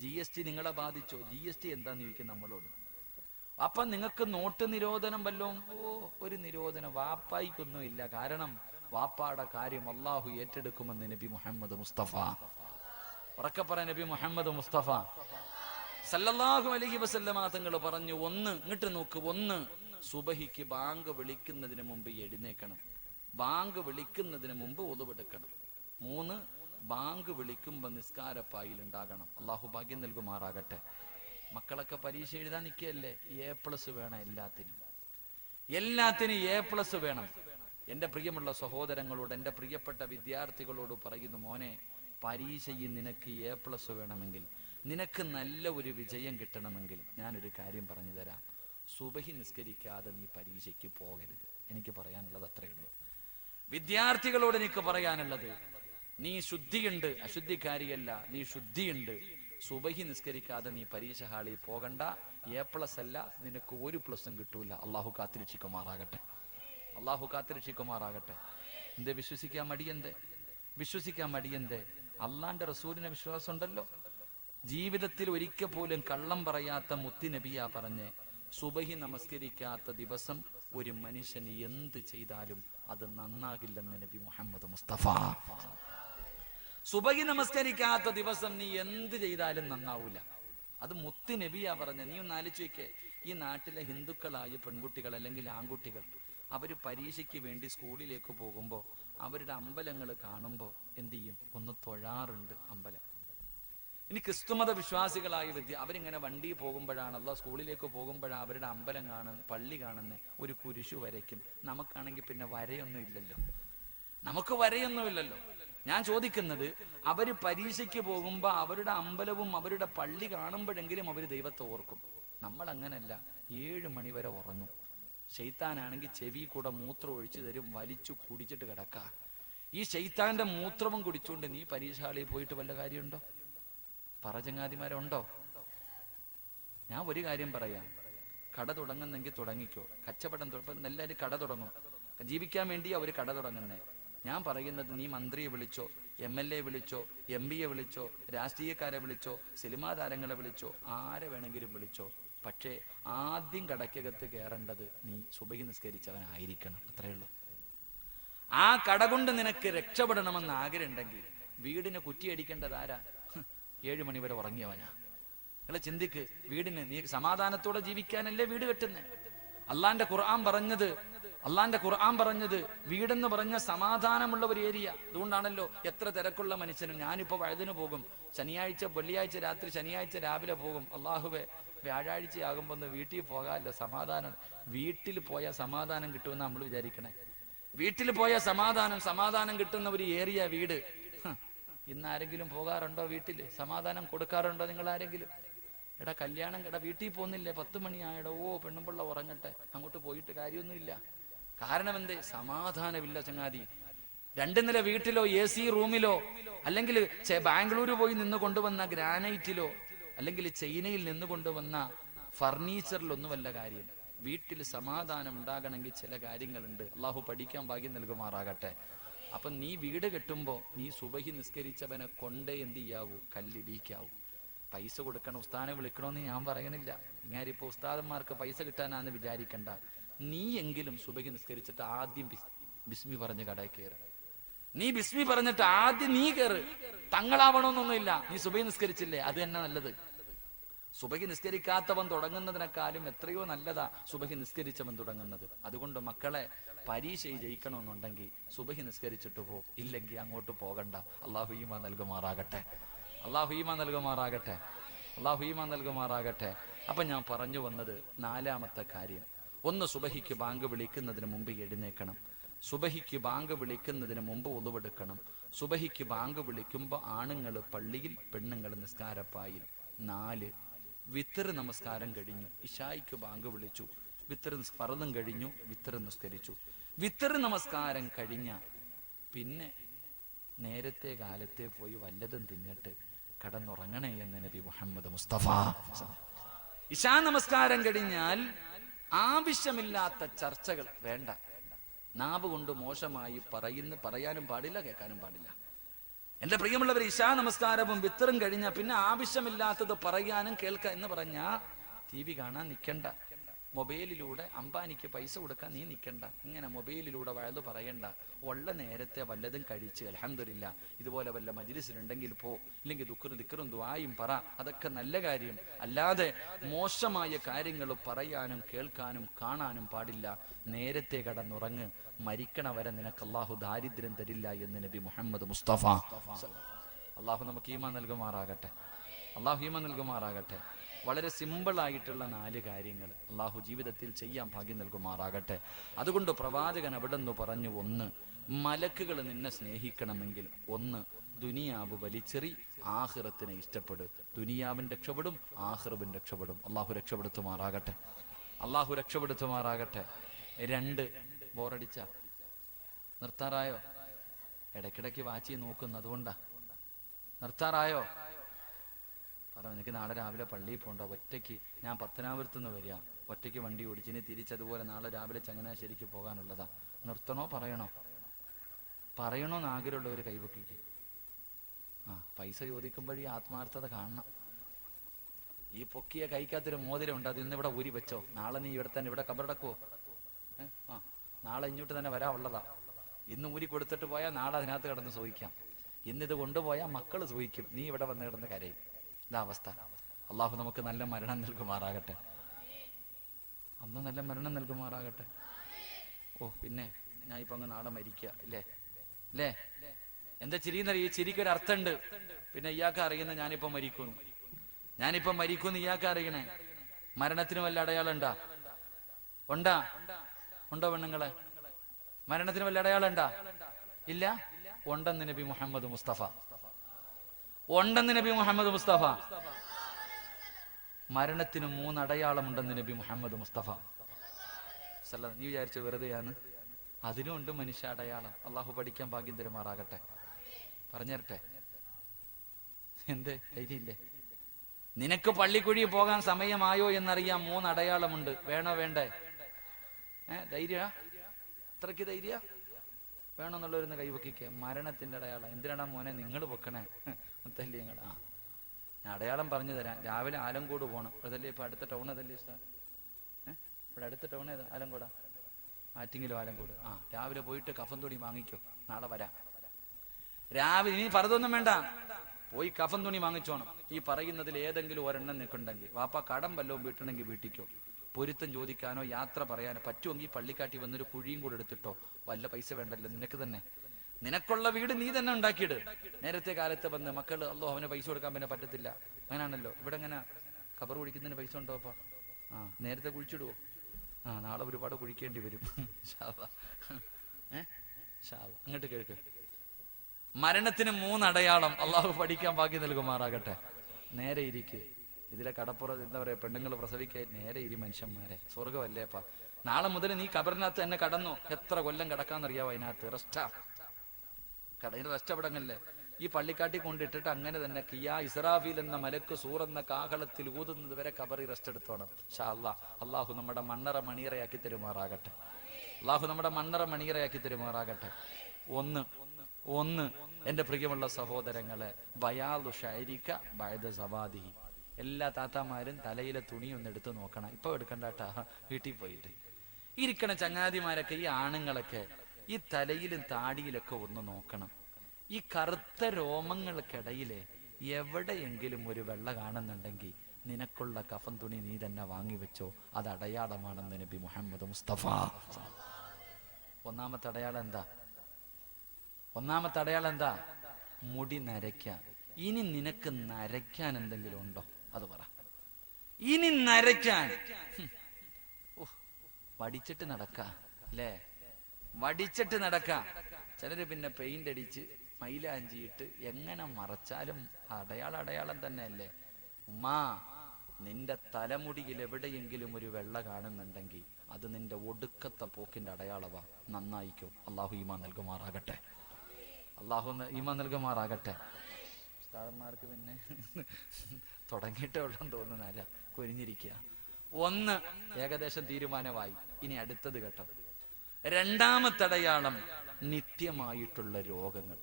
GST നിങ്ങളെ ബാധിച്ചോ? GST എന്താന്ന് ചോദിക്കും നമ്മളോട്. അപ്പം നിങ്ങൾക്ക് നോട്ട് നിരോധനം വല്ലതും? ഒരു നിരോധനം വാപ്പായിക്കൊന്നും ഇല്ല. കാരണം വാപ്പാടെ കാര്യം അള്ളാഹു ഏറ്റെടുക്കുമെന്ന് നബി മുഹമ്മദ് മുസ്തഫ. ഉറക്കെ പറ, നബി മുഹമ്മദ് മുസ്തഫ സല്ലല്ലാഹു അലൈഹി വസല്ലമ തങ്ങൾ പറഞ്ഞു, ഒന്ന് ഇങ്ങോട്ട് നോക്ക്, ഒന്ന് സുബഹിക്ക് ബാങ്ക് വിളിക്കുന്നതിന് മുമ്പ് എഴുന്നേക്കണം, ബാങ്ക് വിളിക്കുന്നതിന് മുമ്പ് ഒതുവെടുക്കണം. 3 ബാങ്ക് വിളിക്കുമ്പോ നിസ്കാരപ്പായിൽ ഉണ്ടാകണം. അള്ളാഹു ഭാഗ്യം നൽകുമാറാകട്ടെ. മക്കളൊക്കെ പരീക്ഷ എഴുതാൻ നിൽക്കുകയല്ലേ, A+ വേണം എല്ലാത്തിനും A+ വേണം. എൻ്റെ പ്രിയമുള്ള സഹോദരങ്ങളോട്, എൻ്റെ പ്രിയപ്പെട്ട വിദ്യാർത്ഥികളോട് പറയുന്നു, മോനെ, പരീക്ഷയിൽ നിനക്ക് A+ വേണമെങ്കിൽ, നിനക്ക് നല്ല ഒരു വിജയം കിട്ടണമെങ്കിൽ ഞാനൊരു കാര്യം പറഞ്ഞു തരാം. സുബഹി നിസ്കരിക്കാതെ നീ പരീക്ഷയ്ക്ക് പോകരുത്. എനിക്ക് പറയാനുള്ളത് അത്രയേ ഉള്ളൂ. വിദ്യാർത്ഥികളോട് എനിക്ക് പറയാനുള്ളത്, നീ ശുദ്ധിയുണ്ട്, അശുദ്ധിക്കാരിയല്ല, നീ ശുദ്ധിയുണ്ട്. സുബഹി നിസ്കരിക്കാതെ നീ പരീക്ഷ ഹാളിൽ പോകണ്ട. A+ അല്ല, നിനക്ക് ഒരു പ്ലസും കിട്ടൂല. അള്ളാഹു കാത്തിരക്ഷിക്കുമാറാകട്ടെ, അള്ളാഹു കാത്തിരക്ഷിക്കുമാറാകട്ടെ. എന്തേ വിശ്വസിക്കാൻ മടിയെന്തേ? അള്ളാന്റെ റസൂലിനെ വിശ്വാസം ഉണ്ടല്ലോ. ജീവിതത്തിൽ ഒരിക്കൽ പോലും കള്ളം പറയാത്ത മുത്തി നബിയാ പറഞ്ഞ്, സുബഹി നമസ്കരിക്കാത്ത ദിവസം ഒരു മനുഷ്യൻ എന്ത് ചെയ്താലും അത് നന്നാകില്ലെന്ന് നബി മുഹമ്മദ് മുസ്തഫ. സുബഹി നമസ്കരിക്കാത്ത ദിവസം നീ എന്ത് ചെയ്താലും നന്നാവൂല. അത് മുത്തി നബിയാ പറഞ്ഞ. നീ ഒന്ന് ആലോചിച്ച് വെക്കേ, ഈ നാട്ടിലെ ഹിന്ദുക്കളായ പെൺകുട്ടികൾ അല്ലെങ്കിൽ ആൺകുട്ടികൾ അവർ പരീക്ഷയ്ക്ക് വേണ്ടി സ്കൂളിലേക്ക് പോകുമ്പോൾ അവരുടെ അമ്പലങ്ങൾ കാണുമ്പോൾ എന്ത് ചെയ്യും? ഒന്ന് തൊഴാറുണ്ട് അമ്പലം. ഇനി ക്രിസ്തുമത വിശ്വാസികളായ അവരിങ്ങനെ വണ്ടി പോകുമ്പോഴാണല്ലോ, സ്കൂളിലേക്ക് പോകുമ്പോഴാണ് അവരുടെ അമ്പലം കാണുന്ന, പള്ളി കാണുന്ന ഒരു കുരിശു വരയ്ക്കും. നമുക്കാണെങ്കിൽ പിന്നെ വരയൊന്നും ഇല്ലല്ലോ. ഞാൻ ചോദിക്കുന്നത്, അവര് പരീക്ഷയ്ക്ക് പോകുമ്പോ അവരുടെ അമ്പലവും അവരുടെ പള്ളി കാണുമ്പോഴെങ്കിലും അവർ ദൈവത്തെ ഓർക്കും. നമ്മൾ അങ്ങനല്ല, 7 മണി വരെ ഉറങ്ങും. ശൈത്താനാണെങ്കിൽ ചെവി കൂടെ മൂത്രം ഒഴിച്ചു തരും, വലിച്ചു കുടിച്ചിട്ട് കിടക്ക. ഈ ശൈത്താന്റെ മൂത്രവും കുടിച്ചുകൊണ്ട് നീ പരീക്ഷാളിയിൽ പോയിട്ട് വല്ല കാര്യമുണ്ടോ? ചങ്ങാതിമാരുണ്ടോ? ഞാൻ ഒരു കാര്യം പറയാം, കട തുടങ്ങുന്നെങ്കിൽ തുടങ്ങിക്കോ. കച്ചവടം എല്ലാവരും കട തുടങ്ങും, ജീവിക്കാൻ വേണ്ടി അവർ കട തുടങ്ങുന്നേ. ഞാൻ പറയുന്നത്, നീ മന്ത്രിയെ വിളിച്ചോ, MLA വിളിച്ചോ, MP വിളിച്ചോ, രാഷ്ട്രീയക്കാരെ വിളിച്ചോ, സിനിമാ താരങ്ങളെ വിളിച്ചോ, ആരെ വേണമെങ്കിലും വിളിച്ചോ. പക്ഷേ ആദ്യം കടയ്ക്കകത്ത് കയറേണ്ടത് നീ സുബഹി നിസ്കരിച്ചവനായിരിക്കണം. അത്രയേ ഉള്ളൂ. ആ കട കൊണ്ട് നിനക്ക് രക്ഷപ്പെടണമെന്ന് ആഗ്രഹം ഉണ്ടെങ്കിൽ വീടിന് കുറ്റിയടിക്കേണ്ടത് ആരാ? 7 മണി വരെ ഉറങ്ങിയവനാ. നിങ്ങളെ ചിന്തിക്ക്, വീടിന് നീ സമാധാനത്തോടെ ജീവിക്കാനല്ലേ വീട് കെട്ടുന്നേ? അള്ളാന്റെ ഖുർആൻ പറഞ്ഞത് വീടെന്ന് പറഞ്ഞ സമാധാനമുള്ള ഒരു ഏരിയ. അതുകൊണ്ടാണല്ലോ എത്ര തിരക്കുള്ള മനുഷ്യനും. ഞാനിപ്പോ വഴുതിന് പോകും, വെള്ളിയാഴ്ച രാത്രി, ശനിയാഴ്ച രാവിലെ പോകും. അള്ളാഹുവെ, വ്യാഴാഴ്ചയാകുമ്പോ ഒന്ന് വീട്ടിൽ പോകാമല്ലോ, സമാധാനം. വീട്ടിൽ പോയാൽ സമാധാനം കിട്ടുമെന്ന് നമ്മൾ വിചാരിക്കണേ. വീട്ടിൽ പോയാൽ സമാധാനം കിട്ടുന്ന ഒരു ഏരിയ വീട്. ഇന്ന് ആരെങ്കിലും പോകാറുണ്ടോ? വീട്ടിൽ സമാധാനം കൊടുക്കാറുണ്ടോ നിങ്ങൾ ആരെങ്കിലും? എടാ കല്യാണം, വീട്ടിൽ പോകുന്നില്ലേ? 10 മണിയായടോ, പെണ്ണുപിള്ള ഉറങ്ങട്ടെ, അങ്ങോട്ട് പോയിട്ട് കാര്യമൊന്നുമില്ല. കാരണം എന്തേ? സമാധാനമില്ല ചങ്ങാതി. 2 നില വീട്ടിലോ AC റൂമിലോ അല്ലെങ്കിൽ ബാംഗ്ലൂർ പോയി നിന്ന് കൊണ്ടുവന്ന ഗ്രാനൈറ്റിലോ അല്ലെങ്കിൽ ചൈനയിൽ നിന്ന് കൊണ്ടുവന്ന ഫർണിച്ചറിലൊന്നും വല്ല കാര്യം. വീട്ടിൽ സമാധാനം ഉണ്ടാകണമെങ്കിൽ ചില കാര്യങ്ങളുണ്ട്. അള്ളാഹു പഠിക്കാൻ ഭാഗ്യം നൽകുമാറാകട്ടെ. അപ്പൊ നീ വീട് കെട്ടുമ്പോ നീ സുബഹി നിസ്കരിച്ചവനെ കൊണ്ടേ എന്ത് ചെയ്യാവൂ? കല്ലിടിക്കാവൂ. പൈസ കൊടുക്കണം, ഉസ്താനെ വിളിക്കണമെന്ന് ഞാൻ പറയണില്ല. ഇങ്ങാരിപ്പോ ഉസ്താദന്മാർക്ക് പൈസ കിട്ടാനാന്ന് വിചാരിക്കണ്ട. നീ എങ്കിലും സുബഹി നിസ്കരിച്ചിട്ട് ആദ്യം ബിസ്മി പറഞ്ഞ് കടയിൽ കയറ്. നീ ബിസ്മി പറഞ്ഞിട്ട് ആദ്യം നീ കയറ്. തങ്ങളാവണമെന്നൊന്നുമില്ല. നീ സുബഹി നിസ്കരിച്ചില്ലേ, അത് തന്നെ നല്ലത്. സുബഹി നിസ്കരിക്കാത്തവൻ തുടങ്ങുന്നതിനേക്കാളും എത്രയോ നല്ലതാ സുബഹി നിസ്കരിച്ചവൻ തുടങ്ങുന്നത്. അതുകൊണ്ട് മക്കളെ, പരീക്ഷ ജയിക്കണമെന്നുണ്ടെങ്കിൽ സുബഹി നിസ്കരിച്ചിട്ട് പോ, ഇല്ലെങ്കിൽ അങ്ങോട്ട് പോകണ്ട. അള്ളാഹു ഈമാൻ നൽകുമാറാകട്ടെ. അപ്പൊ ഞാൻ പറഞ്ഞു വന്നത് 4ാമത്തെ കാര്യം, ഒന്ന് സുബഹിക്ക് ബാങ്ക് വിളിക്കുന്നതിന് മുമ്പ് എഴുന്നേക്കണം. സുബഹിക്ക് ബാങ്ക് വിളിക്കുന്നതിന് മുമ്പ് ഒളിവെടുക്കണം. സുബഹിക്ക് ബാങ്ക് വിളിക്കുമ്പോൾ ആണുങ്ങൾ പള്ളിയിൽ, പെണ്ണുങ്ങൾ നിസ്കാരപ്പായിൽ. 4 വിത്തർ നമസ്കാരം കഴിഞ്ഞു. ഇശായിക്ക് ബാങ്ക് വിളിച്ചു, വിത്തർ ഫർളും കഴിഞ്ഞു, വിത്തർ നിസ്കരിച്ചു. വിത്തർ നമസ്കാരം കഴിഞ്ഞ പിന്നെ നേരത്തെ കാലത്തെ പോയി വല്ലതും തിന്നിട്ട് കടന്നുറങ്ങണേ എന്ന് നബി മുഹമ്മദ് മുസ്തഫ. ഇശാ നമസ്കാരം കഴിഞ്ഞാൽ ആവശ്യമില്ലാത്ത ചർച്ചകൾ വേണ്ട. നാവ് കൊണ്ട് മോശമായി പറയാനും പാടില്ല, കേൾക്കാനും പാടില്ല. എന്റെ പ്രിയമുള്ളവർ, ഇശാ നമസ്കാരവും വിത്തറും കഴിഞ്ഞാൽ പിന്നെ ആവശ്യമില്ലാത്തത് പറയാനും കേൾക്കുക എന്ന് പറഞ്ഞാ TV കാണാൻ നിൽക്കണ്ട. മൊബൈലിലൂടെ അംബാനിക്ക് പൈസ കൊടുക്കാൻ നീ നിൽക്കണ്ട. ഇങ്ങനെ മൊബൈലിലൂടെ വഴുതു പറയണ്ട. ഉള്ള നേരത്തെ വല്ലതും കഴിച്ച് അൽഹംദുലില്ലാ ഇതുപോലെ വല്ല മജ്‌ലിസിലുണ്ടെങ്കിൽ പോ, ഇല്ലെങ്കിൽ ദിക്റും ദുആയും പറ. അതൊക്കെ നല്ല കാര്യം. അല്ലാതെ മോശമായ കാര്യങ്ങൾ പറയാനും കേൾക്കാനും കാണാനും പാടില്ല. നേരത്തെ കടന്നുറങ്ങ്. മരിക്കണ വരെ നിനക്ക് അല്ലാഹു ദാരിദ്ര്യം തരില്ല എന്ന് നബി മുഹമ്മദ് മുസ്തഫ. അല്ലാഹു നമുക്ക് ഈമാൻ നൽകുമാറാകട്ടെ. അല്ലാഹു ഈമാൻ നൽകുമാറാകട്ടെ. വളരെ സിമ്പിളായിട്ടുള്ള 4 കാര്യങ്ങൾ അള്ളാഹു ജീവിതത്തിൽ ചെയ്യാൻ ഭാഗ്യം നൽകുമാറാകട്ടെ. അതുകൊണ്ട് പ്രവാചകൻ അവിടെ നിന്ന് പറഞ്ഞു, 1 മലക്കുകൾ നിന്നെ സ്നേഹിക്കണമെങ്കിൽ 1 ദുനിയാവ് വലിച്ചെറി, ആഖിറത്തിനെ ഇഷ്ടപ്പെട്. ദുനിയാവിൻ രക്ഷപ്പെടും, ആഖിറവും രക്ഷപ്പെടും. അള്ളാഹു രക്ഷപ്പെടുത്തുമാറാകട്ടെ. അള്ളാഹു രക്ഷപ്പെടുത്തുമാറാകട്ടെ. 2 ബോറടിച്ച നിർത്താറായോ? ഇടയ്ക്കിടയ്ക്ക് വാച്ചി നോക്കുന്നു, അതുകൊണ്ടാ. നിർത്താറായോ? കാരണം എനിക്ക് നാളെ രാവിലെ പള്ളിയിൽ പോകണ്ട. ഒറ്റയ്ക്ക് ഞാൻ പത്തനാപുരത്ത് നിന്ന് വരിക, ഒറ്റയ്ക്ക് വണ്ടി ഓടിച്ച് ഇനി തിരിച്ചതുപോലെ നാളെ രാവിലെ ചങ്ങനാശ്ശേരിക്ക് പോകാനുള്ളതാ. നിർത്തണോ പറയണോ? പറയണോന്ന് ആഗ്രഹമുള്ളവർ കൈവക്കിക്ക്. പൈസ ചോദിക്കുമ്പോഴേ ആത്മാർത്ഥത കാണണം. ഈ പൊക്കിയ കൈക്കകത്തൊരു മോതിരമുണ്ട്, അത് ഇന്നിവിടെ ഊരി വെച്ചോ. നാളെ നീ ഇവിടെ തന്നെ ഇവിടെ കബറടക്കുവോ? നാളെ ഇങ്ങോട്ട് തന്നെ വരാനുള്ളതാ. ഇന്ന് ഊരി കൊടുത്തിട്ട് പോയാൽ നാളെ അതിനകത്ത് കിടന്ന് സൂഹിക്കാം. ഇന്നിത് കൊണ്ടുപോയാൽ മക്കൾ സൂഹിക്കും, നീ ഇവിടെ വന്ന് കിടന്ന് കരയും. ഇതാ അവസ്ഥ. അള്ളാഹു നമുക്ക് നല്ല മരണം നൽകുമാറാകട്ടെ. അന്ന് നല്ല മരണം നൽകുമാറാകട്ടെ. പിന്നെ ഞാൻ ഇപ്പൊ അങ്ങ് നാളെ മരിക്കുക അല്ലേ? എന്താ ചിരിന്നറിയ? ഈ ചിരിക്കൊരു അർത്ഥമുണ്ട്. പിന്നെ ഇയാൾക്ക് അറിയുന്ന ഞാനിപ്പോ മരിക്കൂന്ന് ഇയാൾക്ക് അറിയണേ. മരണത്തിന് വല്ല അടയാളം ഉണ്ടോ പെണ്ണുങ്ങളെ? മരണത്തിന് വല്ല അടയാളം ഇല്ല. ഉണ്ടെന്ന് നബി മുഹമ്മദ് മുസ്തഫ. മരണത്തിന് 3 അടയാളമുണ്ടെന്ന് നബി മുഹമ്മദ് മുസ്തഫ. നീ വിചാരിച്ച വെറുതെയാണ്? അതിനുമുണ്ട് മനുഷ്യ അടയാളം. അള്ളാഹു പഠിക്കാൻ ഭാഗ്യം തരുമാറാകട്ടെ. പറഞ്ഞുതരട്ടെ? എന്തേ ധൈര്യമില്ലേ? നിനക്ക് പള്ളിക്കുഴി പോകാൻ സമയമായോ എന്നറിയാൻ 3 അടയാളമുണ്ട്. വേണോ വേണ്ടേ? ധൈര്യ? അത്രയ്ക്ക് ധൈര്യ വേണമെന്നുള്ളവരുന്ന് കൈവക്കിക്കുക. മരണത്തിന്റെ അടയാളം എന്തിനാണ് മോനെ നിങ്ങൾ വെക്കണേ? മുത്തല്ലി നിങ്ങൾ ഞാൻ അടയാളം പറഞ്ഞു തരാം. രാവിലെ ആലങ്കോട് പോകണം. അതല്ലേ ഇപ്പൊ അടുത്ത ടൗൺ? അതല്ലേ ഇവിടെ അടുത്ത ടൗൺ ഏതാ? ആലങ്കോടാ? ആറ്റിങ്ങിലോ ആലങ്കോട്? രാവിലെ പോയിട്ട് കഫൻ തുണി വാങ്ങിക്കോ, നാളെ വരാം. രാവിലെ ഇനി പറഞ്ഞൊന്നും വേണ്ട, പോയി കഫൻ തുണി വാങ്ങിച്ചോണം. ഈ പറയുന്നതിൽ ഏതെങ്കിലും ഒരെണ്ണം നിൽക്കുന്നുണ്ടെങ്കിൽ വാപ്പ കടം വല്ലതും വീട്ടണമെങ്കിൽ വീട്ടിക്കോ. പൊരുത്തം ചോദിക്കാനോ യാത്ര പറയാനോ പറ്റുമെങ്കിൽ പള്ളിക്കാട്ടി വന്നൊരു കുഴിയും കൂടെ എടുത്തിട്ടോ. വല്ല പൈസ വേണ്ടല്ലോ നിനക്ക് തന്നെ. നിനക്കുള്ള വീട് നീ തന്നെ ഉണ്ടാക്കിയിട്. നേരത്തെ കാലത്ത് വന്ന് മക്കൾ അവന് പൈസ കൊടുക്കാൻ പിന്നെ പറ്റത്തില്ല, അങ്ങനാണല്ലോ. ഇവിടെ എങ്ങനെ ഖബർ കുഴിക്കുന്നതിന് പൈസ ഉണ്ടോ? അപ്പ നേരത്തെ കുഴിച്ചിടുവോ? നാളെ ഒരുപാട് കുഴിക്കേണ്ടി വരും. അങ്ങോട്ട് കേൾക്ക്. മരണത്തിന് 3 അടയാളം. അള്ളാഹു പഠിക്കാൻ ഭാഗ്യം നൽകുമാറാകട്ടെ. നേരെ ഇരിക്ക്. ഇതിലെ കടപ്പുറം എന്താ പറയാ, പെണ്ണുങ്ങൾ പ്രസവിക്കാൻ നേരെ ഇരി മനുഷ്യന്മാരെ. സ്വർഗമല്ലേപ്പാ. നാളെ മുതൽ നീ കബറിനകത്ത് തന്നെ കടന്നോ. എത്ര കൊല്ലം കിടക്കാന്നറിയാവോ? അതിനകത്ത് റെസ്റ്റാ. കടയിൽ റെസ്റ്റ് എവിടങ്ങല്ലേ? ഈ പള്ളിക്കാട്ടി കൊണ്ടിട്ടിട്ട് അങ്ങനെ തന്നെ കിയാ ഇസ്രാഫീൽ എന്ന മലക്ക് സൂറെന്ന കാഹളത്തിൽ ഊതുന്നത് വരെ കബറി റെസ്റ്റ് എടുത്തോണം. ഇൻഷാ അല്ലാഹ്. അള്ളാഹു നമ്മുടെ മണ്ണറ മണിയറയാക്കി തരുമാറാകട്ടെ. ഒന്ന് എന്റെ പ്രിയമുള്ള സഹോദരങ്ങളെ, ബയാദു ശഅരിക ബഅദ സവാദിഹി. എല്ലാ താത്താമാരും തലയിലെ തുണി ഒന്ന് എടുത്ത് നോക്കണം. ഇപ്പൊ എടുക്കണ്ടാട്ടാ, വീട്ടിൽ പോയിട്ട് ഇരിക്കണ ചങ്ങാതിമാരൊക്കെ, ഈ ആണുങ്ങളൊക്കെ ഈ തലയിലും താടിയിലൊക്കെ ഒന്ന് നോക്കണം. ഈ കറുത്ത രോമങ്ങൾക്കിടയിലെ എവിടെയെങ്കിലും ഒരു വെള്ള കാണുന്നുണ്ടെങ്കിൽ നിനക്കുള്ള കഫൻ തുണി നീ തന്നെ വാങ്ങിവെച്ചോ. അത് അടയാളമാണെന്ന് നബി മുഹമ്മദ് മുസ്തഫ. ഒന്നാമത്തെ അടയാളം എന്താ? മുടി നരയ്ക്കാൻ. ഇനി നിനക്ക് നരയ്ക്കാൻ എന്തെങ്കിലും ഉണ്ടോ? അത് പറ. ഇനി നരയ്ക്കാൻ വടിച്ചിട്ട് നടക്ക അല്ലേ? വടിച്ചിട്ട് നടക്ക. ചിലര് പിന്നെ പെയിന്റ് അടിച്ച് മൈലാഞ്ചിയിട്ട് എങ്ങനെ മറച്ചാലും അടയാളം തന്നെ അല്ലേ? ഉമ്മാ, നിന്റെ തലമുടിയിൽ എവിടെയെങ്കിലും ഒരു വെള്ള കാണുന്നുണ്ടെങ്കിൽ അത് നിന്റെ ഒടുക്കത്തെ പോക്കിന്റെ അടയാളവാ. നന്നായിക്കോ. അള്ളാഹു ഈമാൻ നൽകുമാറാകട്ടെ. ഉസ്താദന്മാർക്ക് പിന്നെ തുടങ്ങിയിട്ടേ ഉള്ളെന്ന് തോന്നുന്ന ആരാ കുനിഞ്ഞിരിക്കുക. ഒന്ന് ഏകദേശം തീരുമാനമായി. ഇനി അടുത്തത് കേട്ടോ. രണ്ടാമത്തെ അടയാളം നിത്യമായിട്ടുള്ള രോഗങ്ങൾ.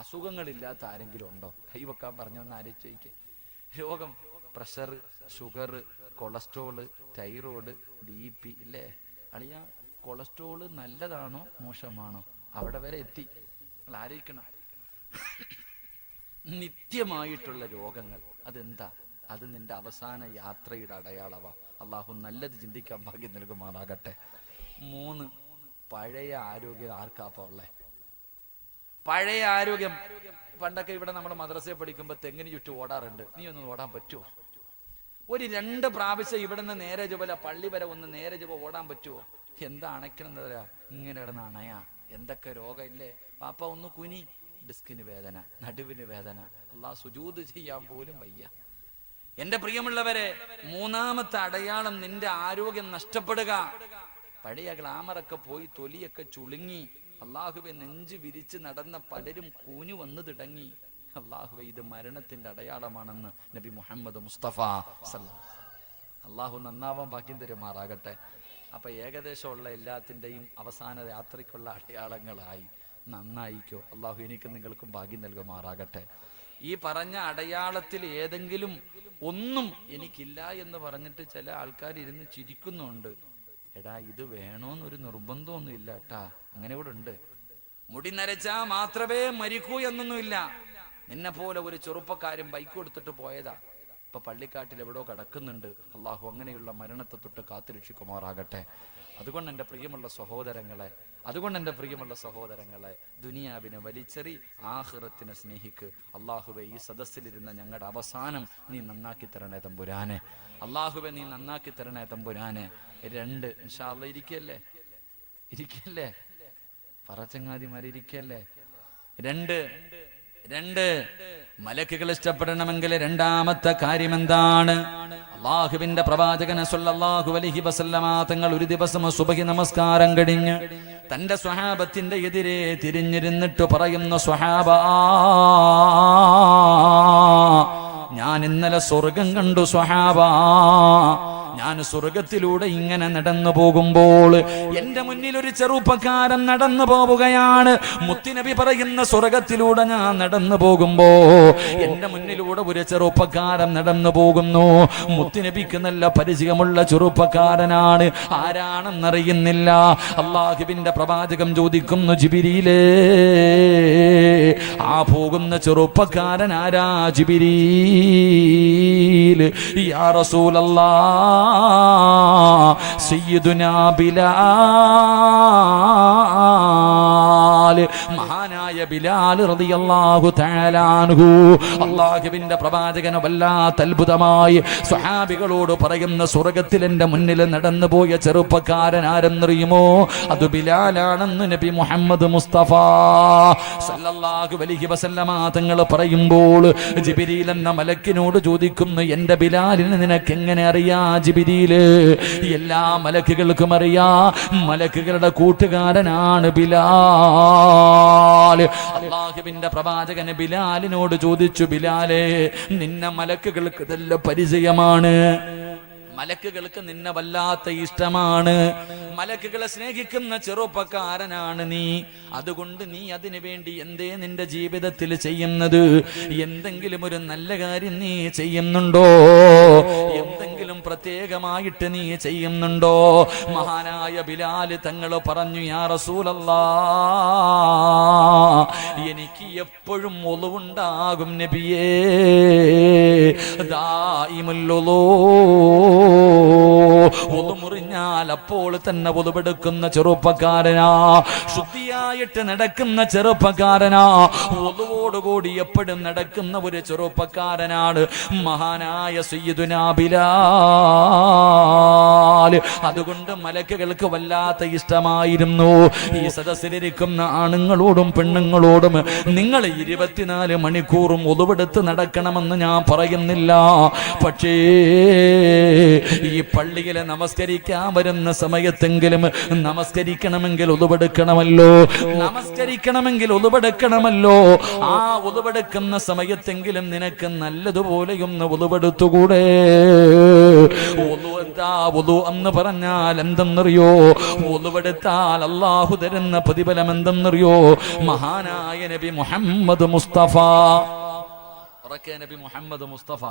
അസുഖങ്ങളില്ലാത്ത ആരെങ്കിലും ഉണ്ടോ? കൈവെക്കാൻ പറഞ്ഞൊന്ന് ആലോചിച്ചേക്ക്. രോഗം, pressure, sugar, cholesterol, thyroid, BP ഇല്ലേ അളിയ? കൊളസ്ട്രോള് നല്ലതാണോ മോശമാണോ? അവിടെ വരെ എത്തി. ആലോചിക്കണം. നിത്യമായിട്ടുള്ള രോഗങ്ങൾ അതെന്താ? അത് നിന്റെ അവസാന യാത്രയുടെ അടയാളവാ. അള്ളാഹു നല്ലത് ചിന്തിക്കാൻ ഭാഗ്യം നൽകുമാറാകട്ടെ. 3, പഴയ ആരോഗ്യം. ആർക്കാപ്പ ഉള്ളേ പഴയ ആരോഗ്യം? പണ്ടൊക്കെ ഇവിടെ നമ്മൾ മദ്രസയിൽ പഠിക്കുമ്പോൾ തെങ്ങിന് ചുറ്റും ഓടാറുണ്ട്. നീ ഒന്ന് ഓടാൻ പറ്റുമോ? ഒരു 2 പ്രാവശ്യം ഇവിടെ നിന്ന് നേരെ ചുവല പള്ളി വരെ ഒന്ന് നേരെ ചുവ ഓടാൻ പറ്റുമോ? എന്താ അണയ്ക്കണെന്നറിയാ? ഇങ്ങനെ കിടന്ന് അണയാ. എന്തൊക്കെ രോഗമില്ലേ പാപ്പ? ഒന്ന് കുനി. ഡിസ്കിന് വേദന, നടുവിന് വേദന, അല്ലാഹ് സുജൂദ് ചെയ്യാൻ പോലും വയ്യ. എന്റെ പ്രിയമുള്ളവരെ, 3ാമത്തെ അടയാളം നിന്റെ ആരോഗ്യം നഷ്ടപ്പെടുക. പഴയ ഗ്ലാമറൊക്കെ പോയി, തൊലിയൊക്കെ ചുളുങ്ങി, അള്ളാഹുവെ നെഞ്ച് വിരിച്ച് നടന്ന പലരും കൂഞ്ഞു വന്നു തുടങ്ങി. അള്ളാഹുവെ, ഇത് മരണത്തിന്റെ അടയാളമാണെന്ന് നബി മുഹമ്മദ് മുസ്തഫ അള്ളാഹു നന്നാവാൻ ഭാഗ്യം തരുമാറാകട്ടെ. അപ്പൊ ഏകദേശമുള്ള എല്ലാത്തിൻ്റെയും അവസാന യാത്രയ്ക്കുള്ള അടയാളങ്ങളായി. നന്നായിക്കോ. അള്ളാഹു എനിക്കും നിങ്ങൾക്കും ഭാഗ്യം നൽകുമാറാകട്ടെ. ഈ പറഞ്ഞ അടയാളത്തിൽ ഏതെങ്കിലും ഒന്നും എനിക്കില്ല എന്ന് പറഞ്ഞിട്ട് ചില ആൾക്കാർ ഇരുന്ന് ചിരിക്കുന്നുണ്ട്. എടാ, ഇത് വേണോന്നൊരു നിർബന്ധമൊന്നും ഇല്ല കേട്ടാ. അങ്ങനെ ഇവിടെ ഉണ്ട്. മുടി നരച്ചാ മാത്രമേ മരിക്കൂ എന്നൊന്നുമില്ല. നിന്നെ പോലെ ഒരു ചെറുപ്പക്കാരൻ ബൈക്ക് കൊടുത്തിട്ട് പോയതാ, ഇപ്പൊ പള്ളിക്കാട്ടിൽ എവിടോ കിടക്കുന്നുണ്ട്. അള്ളാഹു അങ്ങനെയുള്ള മരണത്തെ തൊട്ട് കാത്തുരക്ഷിക്കുമാറാകട്ടെ. അതുകൊണ്ട് എൻ്റെ പ്രിയമുള്ള സഹോദരങ്ങളെ, ദുനിയാവിനെ വലിച്ചെറി, ആഖിറത്തിനെ സ്നേഹിക്ക്. അള്ളാഹുവെ, ഈ സദസ്സിലിരുന്ന ഞങ്ങളുടെ അവസാനം നീ നന്നാക്കി തരണേ തമ്പുരാനെ. അള്ളാഹുവെ, നീ നന്നാക്കി തരണേ തമ്പുരാനെ. 2 ഇൻഷാ അല്ലാഹ് ഇരിക്കല്ലേ പറച്ചങ്ങാതിമാരിക്കല്ലേ. 2 മലക്കുകൾ ഇഷ്ടപ്പെടണമെങ്കിൽ 2ാമത്തെ കാര്യം എന്താണ്? അള്ളാഹുവിന്റെ പ്രവാചകൻ സല്ലല്ലാഹു അലൈഹി വസല്ലമ തങ്ങൾ ഒരു ദിവസം സുബഹി നമസ്കാരം കഴിഞ്ഞ് തന്റെ സ്വഹാബത്തിന്റെ എതിരെ തിരിഞ്ഞിരുന്നിട്ട് പറയുന്ന, സ്വഹാബ, ഞാൻ ഇന്നലെ സ്വർഗം കണ്ടു സ്വഹാബ. ഞാൻ സ്വർഗത്തിലൂടെ ഇങ്ങനെ നടന്നു പോകുമ്പോൾ എന്റെ മുന്നിൽ ഒരു ചെറുപ്പക്കാരൻ നടന്നു പോവുകയാണ്. മുത്തുനബി പറയുന്ന, സ്വർഗത്തിലൂടെ ഞാൻ നടന്നു പോകുമ്പോ എന്റെ മുന്നിലൂടെ ഒരു ചെറുപ്പക്കാരൻ നടന്നു പോകുന്നു. മുത്തുനബിക്ക് നല്ല പരിചയമുള്ള ചെറുപ്പക്കാരനാണ്. ആരാണെന്നറിയുന്നില്ല. അള്ളാഹുവിന്റെ പ്രവാചകം ചോദിക്കുന്നു, ജിബ്രീലേ, ആ പോകുന്ന ചെറുപ്പക്കാരൻ ആരാ? ജിബ്രീൽ. യാ റസൂലല്ലാഹ്, സയ്യിദുനാ ബിലാൽ, മഹാനായ ബിലാൽ റളിയല്ലാഹു തആല അൻഹു. അല്ലാഹുവിന്റെ പ്രവാചകന് വല്ലാത്ത അത്ഭുതമായി സ്വഹാബികളോട് പറയുന്ന, സ്വർഗ്ഗത്തിൽ എന്റെ മുന്നിൽ നടന്നു പോയ ചെറുപ്പക്കാരൻ ആരെന്നറിയുമോ? അത് ബിലാലാണെന്ന് നബി മുഹമ്മദ് മുസ്തഫ സല്ലല്ലാഹു അലൈഹി വസല്ലമ തങ്ങൾ പറയുമ്പോൾ ജിബ്രീൽ എന്ന മലക്കിനോട് ചോദിക്കുന്നു, എന്റെ ബിലാലിനെ നിനക്ക് എങ്ങനെ അറിയാ ജിബ്രീല്? എല്ലാ മലക്കുകൾക്കും അറിയാ, മലക്കുകളുടെ കൂട്ടുകാരനാണ് ബിലാൽ. അല്ലാഹുവിന്റെ പ്രവാചകൻ ബിലാലിനോട് ചോദിച്ചു, ബിലാലേ, നിന്നെ മലക്കുകൾക്ക് നല്ല പരിചയമാണ്, മലക്കുകൾക്ക് നിന്നെ വല്ലാത്ത ഇഷ്ടമാണ്, മലക്കുകളെ സ്നേഹിക്കുന്ന ചെറുപ്പക്കാരനാണ് നീ. അതുകൊണ്ട് നീ അതിനു വേണ്ടി എന്തേ നിന്റെ ജീവിതത്തിൽ ചെയ്യുന്നത്? എന്തെങ്കിലും ഒരു നല്ല കാര്യം നീ ചെയ്യുന്നുണ്ടോ? എന്തെങ്കിലും പ്രത്യേകമായിട്ട് നീ ചെയ്യുന്നുണ്ടോ? മഹാനായ ബിലാൽ തങ്ങൾ പറഞ്ഞു, യാ റസൂലല്ലാഹ്, എനിക്ക് എപ്പോഴും ഒളുവുണ്ടാകും നബിയേ, ദായിമുൽ ഉളൂ. ഒളു മുറിഞ്ഞാൽ അപ്പോൾ തന്നെ ഒളുവെടുക്കുന്ന ചെറുപ്പക്കാരനാ, ശുദ്ധിയായിട്ട് നടക്കുന്ന ചെറുപ്പക്കാരനാ, ഒളുവോടുകൂടി എപ്പോഴും നടക്കുന്ന ഒരു ചെറുപ്പക്കാരനാണ് മഹാനായ സയ്യിദുനാ ബിലാൽ. അതുകൊണ്ട് മലക്കുകൾക്ക് വല്ലാത്ത ഇഷ്ടമായിരുന്നു. ഈ സദസ്സിലിരിക്കുന്ന ആണുങ്ങളോടും പെണ്ണുങ്ങളോടും നിങ്ങൾ 24 മണിക്കൂറും ഒളുവെടുത്ത് നടക്കണമെന്ന് ഞാൻ പറയുന്നില്ല. പക്ഷേ ഈ പള്ളിയിൽ നമസ്കരിക്കാൻ വരുന്ന സമയത്തെങ്കിലും നമസ്കരിക്കണമെങ്കിൽ ഉളുവെടുക്കണമല്ലോ. നമസ്കരിക്കണമെങ്കിൽ ഉളുവെടുക്കണമല്ലോ. ആ ഉളുവെടുക്കുന്ന സമയത്തെങ്കിലും നിനക്ക് നല്ലതുപോലെയൊന്ന് ഉളുവെടുത്തുകൂടെ? ഉളു എന്ന് പറഞ്ഞാൽ എന്തെന്നറിയോ? ഉളുവെടുത്താൽ അല്ലാഹു തരുന്ന പ്രതിഫലം എന്തെന്നറിയോ? മഹാനായ നബി മുഹമ്മദ് മുസ്തഫ, നബി മുഹമ്മദ് മുസ്തഫ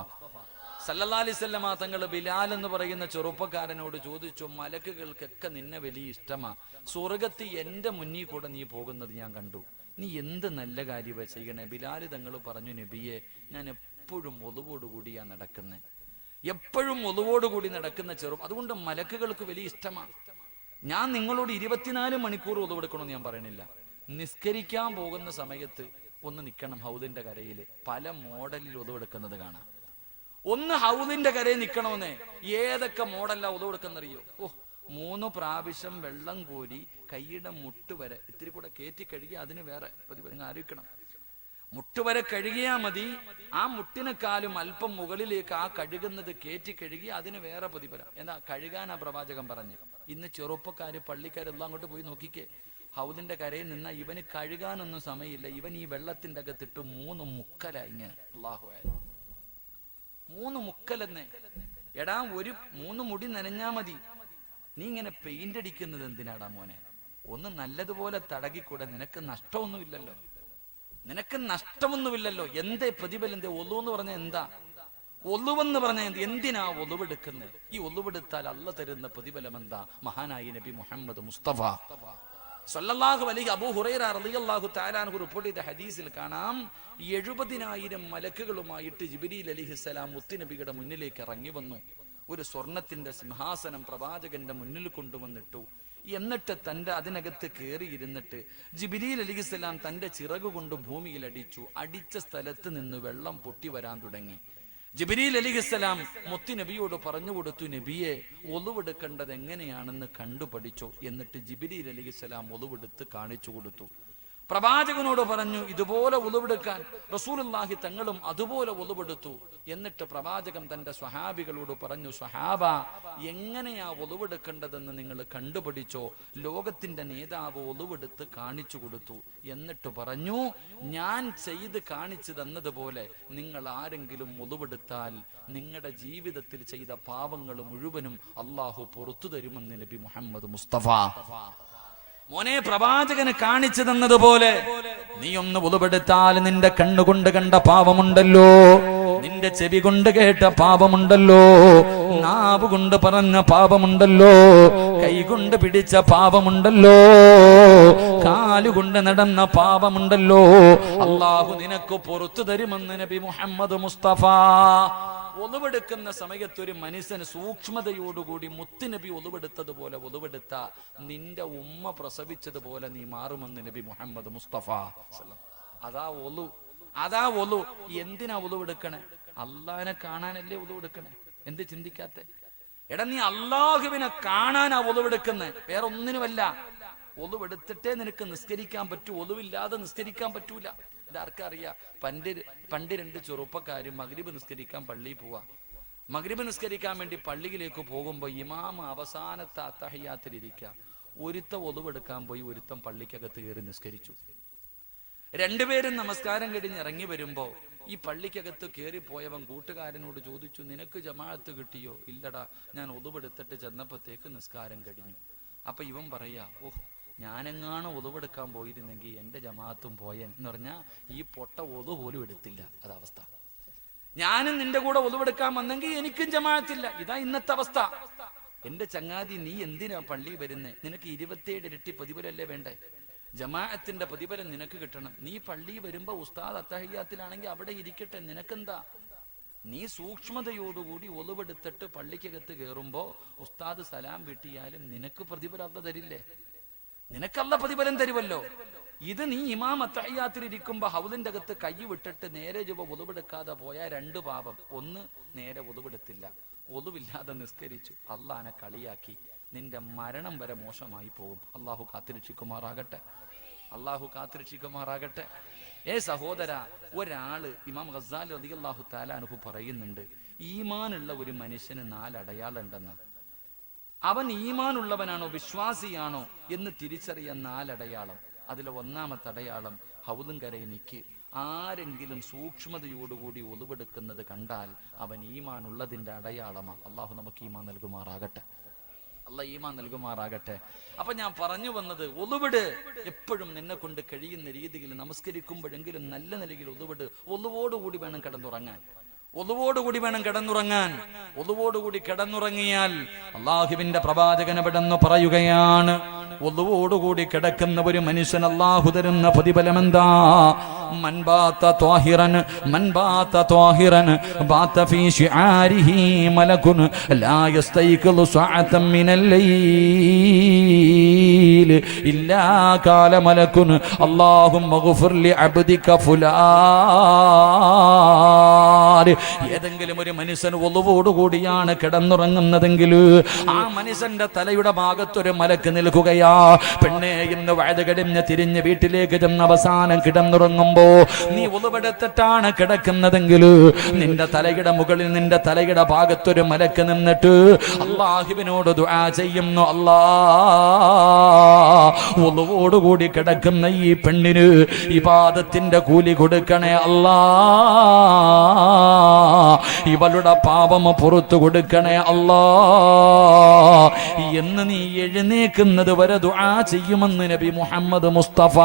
സല്ലല്ലാഹു അലൈഹി വസല്ലം തങ്ങൾ ബിലാൽ എന്ന് പറയുന്ന ചെറുപ്പക്കാരനോട് ചോദിച്ചു, മലക്കുകൾക്കൊക്കെ നിന്നെ വലിയ ഇഷ്ടമാ, സ്വർഗത്തിൽ എന്റെ മുന്നിൽ കൂടെ നീ പോകുന്നത് ഞാൻ കണ്ടു, നീ എന്ത് നല്ല കാര്യമാ ചെയ്യണേ? ബിലാൽ തങ്ങൾ പറഞ്ഞു, നബിയെ, ഞാൻ എപ്പോഴും ഒളിവോടുകൂടിയാ നടക്കുന്നത്, എപ്പോഴും ഒളിവോടുകൂടി നടക്കുന്ന അതുകൊണ്ട് മലക്കുകൾക്ക് വലിയ ഇഷ്ടമാണ്. ഞാൻ നിങ്ങളോട് 24 മണിക്കൂർ ഒളിവെടുക്കണമെന്ന് ഞാൻ പറയണില്ല. നിസ്കരിക്കാൻ പോകുന്ന സമയത്ത് ഒന്ന് നിൽക്കണം ഹൗദിന്റെ കരയിൽ. പല മോഡലിൽ ഒളിവെടുക്കുന്നത് കാണാം. ഒന്ന് ഹൗദിന്റെ കരയിൽ നിൽക്കണമെന്നേ. ഏതൊക്കെ മോഡലാ ഒളിവെടുക്കുന്നറിയോ? 3 പ്രാവശ്യം വെള്ളം കോരി കൈയുടെ മുട്ടുവരെ ഇത്തിരി കൂടെ കയറ്റി കഴുകി അതിന് വേറെ പ്രതിഫലം ആലോചിക്കണം. മുട്ടുവരെ കഴുകിയാ മതി. ആ മുട്ടിനെക്കാളും അല്പം മുകളിലേക്ക് ആ കഴുകുന്നത് കയറ്റി കഴുകി അതിന് വേറെ പ്രതിഫലം. എന്നാ കഴുകാനാ പ്രവാചകൻ പറഞ്ഞ്. ഇന്ന് ചെറുപ്പക്കാര് പള്ളിക്കാരെല്ലാം അങ്ങോട്ട് പോയി നോക്കിക്കേ. ഹൗദിന്റെ കരയിൽ നിന്ന ഇവന് കഴുകാനൊന്നും സമയമില്ല. ഇവൻ ഈ വെള്ളത്തിന്റെ അകത്തിട്ട് 3 മുക്കല ഇങ്ങനെ. അല്ലാഹു അക്ബർ, 3 മുക്കലെന്നേ. എടാ, ഒരു 3 മുടി നനഞ്ഞാ മതി. നീ ഇങ്ങനെ പെയിന്റ് അടിക്കുന്നത് എന്തിനാടാ മോനെ? ഒന്ന് നല്ലതുപോലെ തടകിക്കൂടെ? നിനക്ക് നഷ്ടമൊന്നുമില്ലല്ലോ, നിനക്ക് നഷ്ടമൊന്നുമില്ലല്ലോ. എന്തേ പ്രതിഫലം? എന്തേ ഒളു എന്ന് പറഞ്ഞാൽ എന്താ? ഒളുവെന്ന് പറഞ്ഞാൽ എന്തിനാ ഒളുവെടുക്കുന്നത്? ഈ ഒളുവെടുത്താൽ അല്ല തരുന്ന പ്രതിഫലം എന്താ? മഹാനായി നബി മുഹമ്മദ് മുസ്തഫ സല്ലല്ലാഹു അലൈഹി അബൂ ഹുറൈറ റളിയല്ലാഹു തആല അൻഹു റിപ്പോർട്ട് ചെയ്ത ഹദീസിൽ കാണാം, 70,000 മലക്കുകളുമായിട്ട് ജിബ്രീൽ അലൈഹിസ്സലാം മുത്തുനബിയുടെ മുന്നിലേക്ക് ഇറങ്ങി വന്നു. ഒരു സ്വർണത്തിന്റെ സിംഹാസനം പ്രവാചകന്റെ മുന്നിൽ കൊണ്ടുവന്നിട്ടു. എന്നിട്ട് തന്റെ അതിനകത്ത് കയറിയിരുന്നിട്ട് ജിബ്രീൽ അലൈഹിസ്സലാം തന്റെ ചിറക് കൊണ്ട് ഭൂമിയിൽ അടിച്ചു. അടിച്ച സ്ഥലത്ത് നിന്ന് വെള്ളം പൊട്ടി വരാൻ തുടങ്ങി. ജിബ്രീൽ അലൈഹിസ്സലാം മുത്തുനബിയോട് പറഞ്ഞു കൊടുത്തു, നബിയെ, ഒളുവെടുക്കേണ്ടത് എങ്ങനെയാണെന്ന് കണ്ടുപഠിച്ചോ. എന്നിട്ട് ജിബ്രീൽ അലൈഹിസ്സലാം ഒളുവെടുത്ത് കാണിച്ചു കൊടുത്തു. പ്രവാചകനോട് പറഞ്ഞു ഇതുപോലെ ഒളുവെടുക്കാൻ. റസൂലുള്ളാഹി തങ്ങളും അതുപോലെ ഒളുവെടുത്തു. എന്നിട്ട് പ്രവാചകൻ തന്റെ സ്വഹാബികളോട് പറഞ്ഞു, സ്വഹാബ, എങ്ങനെയാ ഒളുവെടുക്കേണ്ടതെന്ന് നിങ്ങൾ കണ്ടുപഠിച്ചോ. ലോകത്തിന്റെ നേതാവ് ഒളുവെടുത്ത് കാണിച്ചു കൊടുത്തു. എന്നിട്ട് പറഞ്ഞു, ഞാൻ ചെയ്ത് കാണിച്ചു തന്നതുപോലെ നിങ്ങൾ ആരെങ്കിലും ഒളുവെടുത്താൽ നിങ്ങളുടെ ജീവിതത്തിൽ ചെയ്ത പാപങ്ങൾ മുഴുവനും അള്ളാഹു പുറത്തു തരുമെന്ന് നബി മുഹമ്മദ് മുസ്തഫ. മോനെ, പ്രവാചകന് കാണിച്ചു തന്നതുപോലെ നീ ഒന്ന് ഉളുവെടുത്താൽ നിന്റെ കണ്ണുകൊണ്ട് കണ്ട പാപമുണ്ടല്ലോ, നിന്റെ ചെവി കൊണ്ട് കേട്ട പാപമുണ്ടല്ലോ, നാവ് കൊണ്ട് പറഞ്ഞ പാപമുണ്ടല്ലോ, കൈകൊണ്ട് പിടിച്ച പാപമുണ്ടല്ലോ, കാലുകൊണ്ട് നടന്ന പാപമുണ്ടല്ലോ, അള്ളാഹു നിനക്ക് പുറത്തു തരുമെന്ന് നബി മുഹമ്മദ് മുസ്തഫ. ഒളിവെടുക്കുന്ന സമയത്ത് ഒരു മനുഷ്യന് സൂക്ഷ്മതയോടുകൂടി മുത്തുനബി ഒളിവെടുത്തതുപോലെ ഒളിവെടുത്ത നിന്റെ ഉമ്മ പ്രസവിച്ചതുപോലെ നീ മാറുമെന്ന് നബി മുഹമ്മദ് മുസ്തഫ. അതാ ഒളു, അതാ ഒളു. എന്തിനാ ഒളിവെടുക്കണേ? അള്ളാഹിനെ കാണാനല്ലേ ഒളിവെടുക്കണേ? എന്ത് ചിന്തിക്കാത്തെ? എടാ, നീ അള്ളാഹുവിനെ കാണാനാ ഒളിവെടുക്കുന്നേ, വേറെ ഒന്നിനുമല്ല. ഒളിവെടുത്തിട്ടേ നിനക്ക് നിസ്കരിക്കാൻ പറ്റൂ, ഒളിവില്ലാതെ നിസ്കരിക്കാൻ പറ്റൂല. ഇതാർക്കറിയാം? പണ്ട് 2 ചെറുപ്പക്കാര് മഗ്രിബ് നിസ്കരിക്കാൻ പള്ളിയിൽ പോവാ. മഗ്രിബ് നിസ്കരിക്കാൻ വേണ്ടി പള്ളിയിലേക്ക് പോകുമ്പോ ഇമാം അവസാനത്തെ അത്തഹിയ്യാത്തിലിരിക്കുക. ഒരുത്ത ഒളിവെടുക്കാൻ പോയി, ഒരുത്തൻ പള്ളിക്കകത്ത് കയറി നിസ്കരിച്ചു. 2 പേരും നമസ്കാരം കഴിഞ്ഞ് ഇറങ്ങി വരുമ്പോ ഈ പള്ളിക്കകത്ത് കയറിപ്പോയവൻ കൂട്ടുകാരനോട് ചോദിച്ചു, നിനക്ക് ജമാഅത്ത് കിട്ടിയോ? ഇല്ലടാ, ഞാൻ ഒളിവെടുത്തിട്ട് ചെന്നപ്പോഴത്തേക്ക് നിസ്കാരം കഴിഞ്ഞു. അപ്പൊ ഇവൻ പറയാ, ഞാനെങ്ങാണ് ഒളിവെടുക്കാൻ പോയിരുന്നെങ്കിൽ എന്റെ ജമാഅത്തും പോയൻ എന്ന് പറഞ്ഞാ ഈ പൊട്ട ഒളു പോലും എടുത്തില്ല. അതവസ്ഥ. ഞാനും നിന്റെ കൂടെ ഒളിവെടുക്കാൻ വന്നെങ്കിൽ എനിക്കും ജമാഅത്തില്ല. ഇതാ ഇന്നത്തെ അവസ്ഥ. എന്റെ ചങ്ങാതി, നീ എന്തിനാ പള്ളി വരുന്നേ? നിനക്ക് 27 ഇരട്ടി പ്രതിഫലല്ലേ വേണ്ടേ? ജമാഅത്തിന്റെ പ്രതിഫലം നിനക്ക് കിട്ടണം. നീ പള്ളി വരുമ്പോ ഉസ്താദ് അത്തഹിയ്യാത്തിലാണെങ്കിൽ അവിടെ ഇരിക്കട്ടെ, നിനക്കെന്താ? നീ സൂക്ഷ്മതയോടുകൂടി ഒളിവെടുത്തിട്ട് പള്ളിക്കകത്ത് കയറുമ്പോ ഉസ്താദ് സലാം വീട്ടിയാലും നിനക്ക് പ്രതിഫലം അല്ല തരില്ലേ? നിനക്കല്ല പ്രതിഫലം തരുമല്ലോ. ഇത് നീ ഇമാം അത്തഹിയ്യാത്തിലിരിക്കുമ്പോ ഹൗദിന്റെ അകത്ത് കൈ വിട്ടിട്ട് നേരെ ചൊവ്വ ഒളിവെടുക്കാതെ പോയ 2 പാപം. ഒന്ന്, നേരെ ഒളിവെടുത്തില്ല, ഒളിവില്ലാതെ നിസ്കരിച്ചു, അള്ളാനെ കളിയാക്കി, നിന്റെ മരണം വരെ മോശമായി പോകും. അള്ളാഹു കാത്തിരക്ഷിക്കുമാറാകട്ടെ, അള്ളാഹു കാത്തിരക്ഷിക്കുമാറാകട്ടെ. സഹോദര, ഒരാള് ഇമാം ഗസാലി റളിയല്ലാഹു തആല അൻഹു പറയുന്നുണ്ട്, ഈമാനുള്ള ഒരു മനുഷ്യന് 4 അടയാളം ഉണ്ടെന്ന്. അവൻ ഈമാനുള്ളവനാണോ വിശ്വാസിയാണോ എന്ന് തിരിച്ചറിയാൻ 4 അടയാളം. അതിലെ ഒന്നാമത്തെ അടയാളം ഹൗദും കരയിൽ നിൽക്ക്. ആരെങ്കിലും സൂക്ഷ്മതയോടുകൂടി ഒളിവെടുക്കുന്നത് കണ്ടാൽ അവൻ ഈമാൻ ഉള്ളതിന്റെ അടയാളമാണ്. അള്ളാഹു നമുക്ക് ഈമാൻ നൽകുമാറാകട്ടെ. അള്ളാഹ് ഈമാൻ നൽകുമാറാകട്ടെ. അപ്പൊ ഞാൻ പറഞ്ഞു വന്നത്, ഒളിവിട് എപ്പോഴും നിന്നെ കൊണ്ട് കഴിയുന്ന രീതിയിൽ നമസ്കരിക്കുമ്പോഴെങ്കിലും നല്ല നിലയിൽ ഒളിവിട്. ഒളിവോടുകൂടി വേണം കിടന്നുറങ്ങാൻ. ഒളിവോടുകൂടി വേണം കിടന്നുറങ്ങാൻ. ഒളിവോടുകൂടി കിടന്നുറങ്ങിയാൽ അള്ളാഹുവിന്റെ പ്രവാചകൻ എവിടെന്ന് പറയുകയാണ്, ഒളിവോടുകൂടി കിടക്കുന്ന ഒരു മനുഷ്യൻ അള്ളാഹു തരുന്ന പ്രതിഫലം എന്താ? മൻബാത ത്വാഹിറൻ ബാത ഫീ ശിആരിഹി മലകുൻ ലാ യസ്തൈഖിളു സഅതൻ മിനൽ ലൈൽ ഇല്ലാ ഖാല മലകുൻ അല്ലാഹുമ്മ ഗ്ഫിർ ലി അബ്ദിക ഫുലാൻ. ഏതെങ്കിലും ഒരു മനുഷ്യൻ ഒളിവോടുകൂടിയാണ് കിടന്നുറങ്ങുന്നതെങ്കിൽ ആ മനുഷ്യന്റെ തലയുടെ ഭാഗത്തൊരു മലക്ക് നിൽക്കുകയാ. പെണ്ണെ, ഇന്ന് വഴുത് കടിഞ്ഞ് തിരിഞ്ഞ് വീട്ടിലേക്ക് ചെന്ന് അവസാനം കിടന്നുറങ്ങുമ്പോ നീ ഒളിവെടുത്തിട്ടാണ് കിടക്കുന്നതെങ്കിൽ നിന്റെ തലയുടെ മുകളിൽ, നിന്റെ തലയുടെ ഭാഗത്തൊരു മലക്ക് നിന്നിട്ട് അള്ളാഹുവിനോട് ദുആ ചെയ്യുന്നു, അല്ലാ, ഒളിവോടുകൂടി കിടക്കുന്ന ഈ പെണ്ണിന് ഇബാദത്തിന്റെ കൂലി കൊടുക്കണേ അല്ലാ, ഇവളുടെ പാപം പുറത്തു കൊടുക്കണേ അല്ലാ എന്ന് നീ എഴുന്നേക്കുന്നത് വരെ ദുആ ചെയ്യുമെന്ന് നബി മുഹമ്മദ് മുസ്തഫ.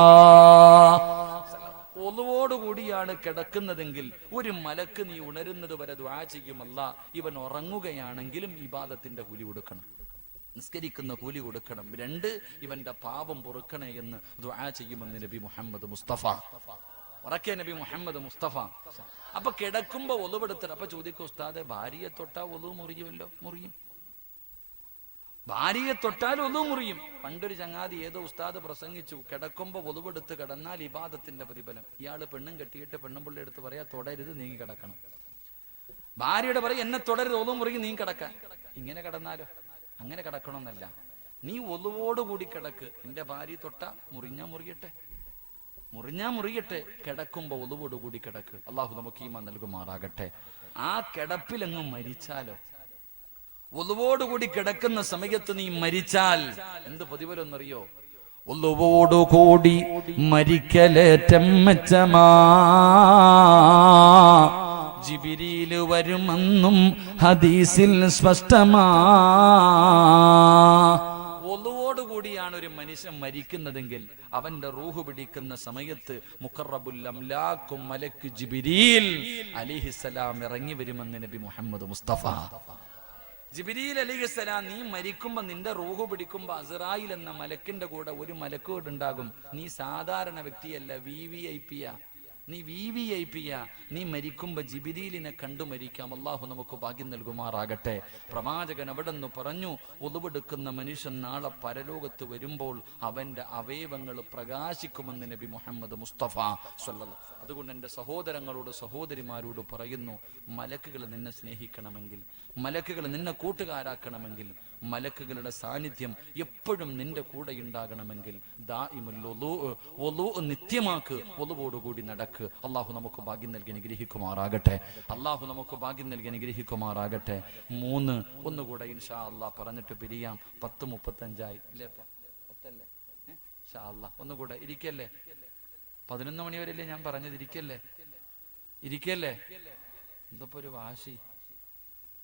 ഒളിവോടുകൂടിയാണ് കിടക്കുന്നതെങ്കിൽ ഒരു മലക്ക് നീ ഉണരുന്നത് വരെ ദുആ ചെയ്യുമല്ല. ഇവൻ ഉറങ്ങുകയാണെങ്കിലും ഇബാദത്തിന്റെ കൂലി കൊടുക്കണം, നിസ്കരിക്കുന്ന കൂലി കൊടുക്കണം. 2, ഇവന്റെ പാപം പൊറുക്കണേ എന്ന് ദുആ ചെയ്യുമെന്ന് നബി മുഹമ്മദ് മുസ്തഫ. ഉറക്കെ നബി മുഹമ്മദ് മുസ്തഫ. അപ്പൊ കിടക്കുമ്പോ ഒളിവെടുത്തിട്ട് അപ്പൊ ചോദിക്കും, ഉസ്താദെ, ഭാര്യയെ തൊട്ടാ ഒളിവ് മുറിയുമല്ലോ? മുറിയും. ഭാര്യയെ തൊട്ടാൽ ഒളിവ് മുറിയും. പണ്ടൊരു ചങ്ങാതി ഏതോ ഉസ്താദ് പ്രസംഗിച്ചു, കിടക്കുമ്പോ ഒളിവെടുത്ത് കിടന്നാൽ ഇബാദത്തിന്റെ പ്രതിഫലം. ഇയാള് പെണ്ണും കെട്ടിയിട്ട് പെണ്ണും പിള്ളി എടുത്ത് പറയാ, തൊടരുത്, നീങ്ങി കിടക്കണം. ഭാര്യയുടെ പറയും, എന്നെ തുടരുത്, ഒളിവ് മുറിയും, നീ കിടക്കാൻ. ഇങ്ങനെ കിടന്നാലോ? അങ്ങനെ കിടക്കണമെന്നല്ല, നീ ഒളിവോടുകൂടി കിടക്ക്. എന്റെ ഭാര്യ തൊട്ടാ മുറിഞ്ഞാ മുറിയട്ടെ, മുറിഞ്ഞാ മുറിയട്ടെ. കിടക്കുമ്പോ ഒളിവോടുകൂടി കിടക്ക്. അള്ളാഹു നമുക്ക് ഈമാൻ നൽകുമാറാകട്ടെ. ആ കിടപ്പിലെങ്ങും മരിച്ചാലോ? ഒളിവോടുകൂടി കിടക്കുന്ന സമയത്ത് നീ മരിച്ചാൽ എന്ത് പ്രതിഫലമെന്നറിയോ? ഒളിവോടുകൂടി മരിക്കലേറ്റം മെച്ചമാ, ജിബ്രീൽ വരുമെന്നും ഹദീസിൽ സ്പഷ്ടമാ. ഒളിവോടുകൂടിയാണ് ഒരു മനുഷ്യൻ മരിക്കുന്നതെങ്കിൽ അവന്റെ റൂഹ് പിടിക്കുന്ന സമയത്ത് മുഖറബുൽ അംലാക്കും മലക്ക് ജിബ്രീൽ അലൈഹിസ്സലാം ഇറങ്ങി വരുമെന്ന് നബി മുഹമ്മദ് മുസ്തഫ. ജിബ്രീൽ അലൈഹിസ്സലാം, നീ മരിക്കുമ്പോ നിന്റെ റൂഹ് പിടിക്കുമ്പോ അസ്റായിൽ എന്ന മലക്കിന്റെ കൂടെ ഒരു മലക്കോട് ഉണ്ടാകും. നീ സാധാരണ വ്യക്തിയല്ല, VVIP-യാ. നീ VVIP-യാ. നീ മരിക്കുമ്പോ ജിബ്രീലിനെ കണ്ടു മരിക്കാം. അള്ളാഹു നമുക്ക് ഭാഗ്യം നൽകുമാറാകട്ടെ. പ്രവാചകൻ അവിടെന്ന് പറഞ്ഞു, ഒളിവെടുക്കുന്ന മനുഷ്യൻ നാളെ പരലോകത്ത് വരുമ്പോൾ അവന്റെ അവയവങ്ങൾ പ്രകാശിക്കുമെന്ന് നബി മുഹമ്മദ് മുസ്തഫ സ്വല്ലല്ലാഹു. അതുകൊണ്ട് എൻ്റെ സഹോദരങ്ങളോട് സഹോദരിമാരോട് പറയുന്നു, മലക്കുകൾ നിന്നെ സ്നേഹിക്കണമെങ്കിൽ, മലക്കുകൾ നിന്നെ കൂട്ടുകാരാക്കണമെങ്കിൽ, മലക്കുകളുടെ സാന്നിധ്യം എപ്പോഴും നിന്റെ കൂടെ ഉണ്ടാകണമെങ്കിൽ ദാഇമുൽ വുളൂ നിത്യമാക്ക്, വുളൂവോടുകൂടി നടക്ക്. അള്ളാഹു നമുക്ക് ഭാഗ്യം നൽകി അനുഗ്രഹിക്കുമാറാകട്ടെ. അള്ളാഹു നമുക്ക് ഭാഗ്യം നൽകി അനുഗ്രഹിക്കുമാറാകട്ടെ. 3 ഒന്നുകൂടെ ഇൻഷാ അള്ളാഹ് പറഞ്ഞിട്ട് പിരിയാം. 10:35 ഇല്ലേ? 10 ഇൻഷാ അള്ളാഹ്. ഒന്നുകൂടെ ഇരിക്കല്ലേ? 11 മണി വരെയല്ലേ ഞാൻ പറഞ്ഞത്? ഇരിക്കല്ലേ? എന്തപ്പോ ഒരു വാശി?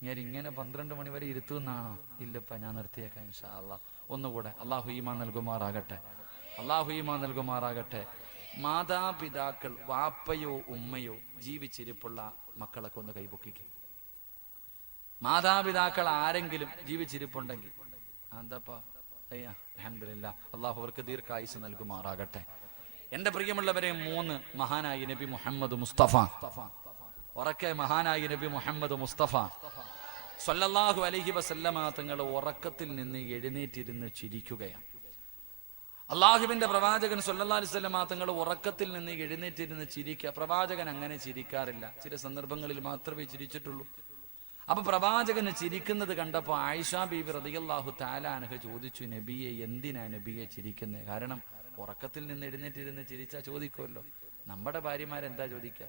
ഞാൻ ഇങ്ങനെ 12 മണി വരെ ഇരുത്തുന്നാണോ? ഇല്ലപ്പ, ഞാൻ നിർത്തിയേക്കാം ഇൻഷാ അള്ളാഹ്. ഒന്നുകൂടെ. അള്ളാഹു ഈമാൻ നൽകുമാറാകട്ടെ. അള്ളാഹു ഈമാൻ നൽകുമാറാകട്ടെ. മാതാപിതാക്കൾ, വാപ്പയോ ഉമ്മയോ ജീവിച്ചിരിപ്പുള്ള മക്കളൊക്കെ ഒന്ന് കൈപൊക്കിക്കും. മാതാപിതാക്കൾ ആരെങ്കിലും ജീവിച്ചിരിപ്പുണ്ടെങ്കിൽ എന്താപ്പാ? അൽഹംദുലില്ലാ, അള്ളാഹു അവർക്ക് ദീർഘായുസ് നൽകുമാറാകട്ടെ. എന്റെ പ്രിയമുള്ളവരെ, 3 മഹാനായി നബി മുഹമ്മദ് മുസ്തഫ. ഉറക്കെ മഹാനായി നബി മുഹമ്മദ് മുസ്തഫ സ്വല്ലല്ലാഹു അലൈഹി വസല്ലമ തങ്ങൾ ഉറക്കത്തിൽ നിന്ന് എഴുന്നേറ്റിരുന്ന് ചിരിക്കുകയാണ്. അള്ളാഹുവിന്റെ പ്രവാചകൻ സ്വല്ലല്ലാഹു അലൈഹി വസല്ലമ തങ്ങൾ ഉറക്കത്തിൽ നിന്ന് എഴുന്നേറ്റിരുന്ന് ചിരിക്കുക. പ്രവാചകൻ അങ്ങനെ ചിരിക്കാറില്ല, ചില സന്ദർഭങ്ങളിൽ മാത്രമേ ചിരിച്ചിട്ടുള്ളൂ. അപ്പൊ പ്രവാചകന് ചിരിക്കുന്നത് കണ്ടപ്പോൾ ആയിഷ ബീവി റളിയല്ലാഹു തആല അൻഹ ചോദിച്ചു, നബിയെ, എന്തിനാ നബിയെ ചിരിക്കുന്നത്? കാരണം ഉറക്കത്തിൽ നിന്ന് എഴുന്നേറ്റിരുന്ന് ചിരിച്ചാ ചോദിക്കുമല്ലോ, നമ്മുടെ ഭാര്യമാരെന്താ ചോദിക്കുക?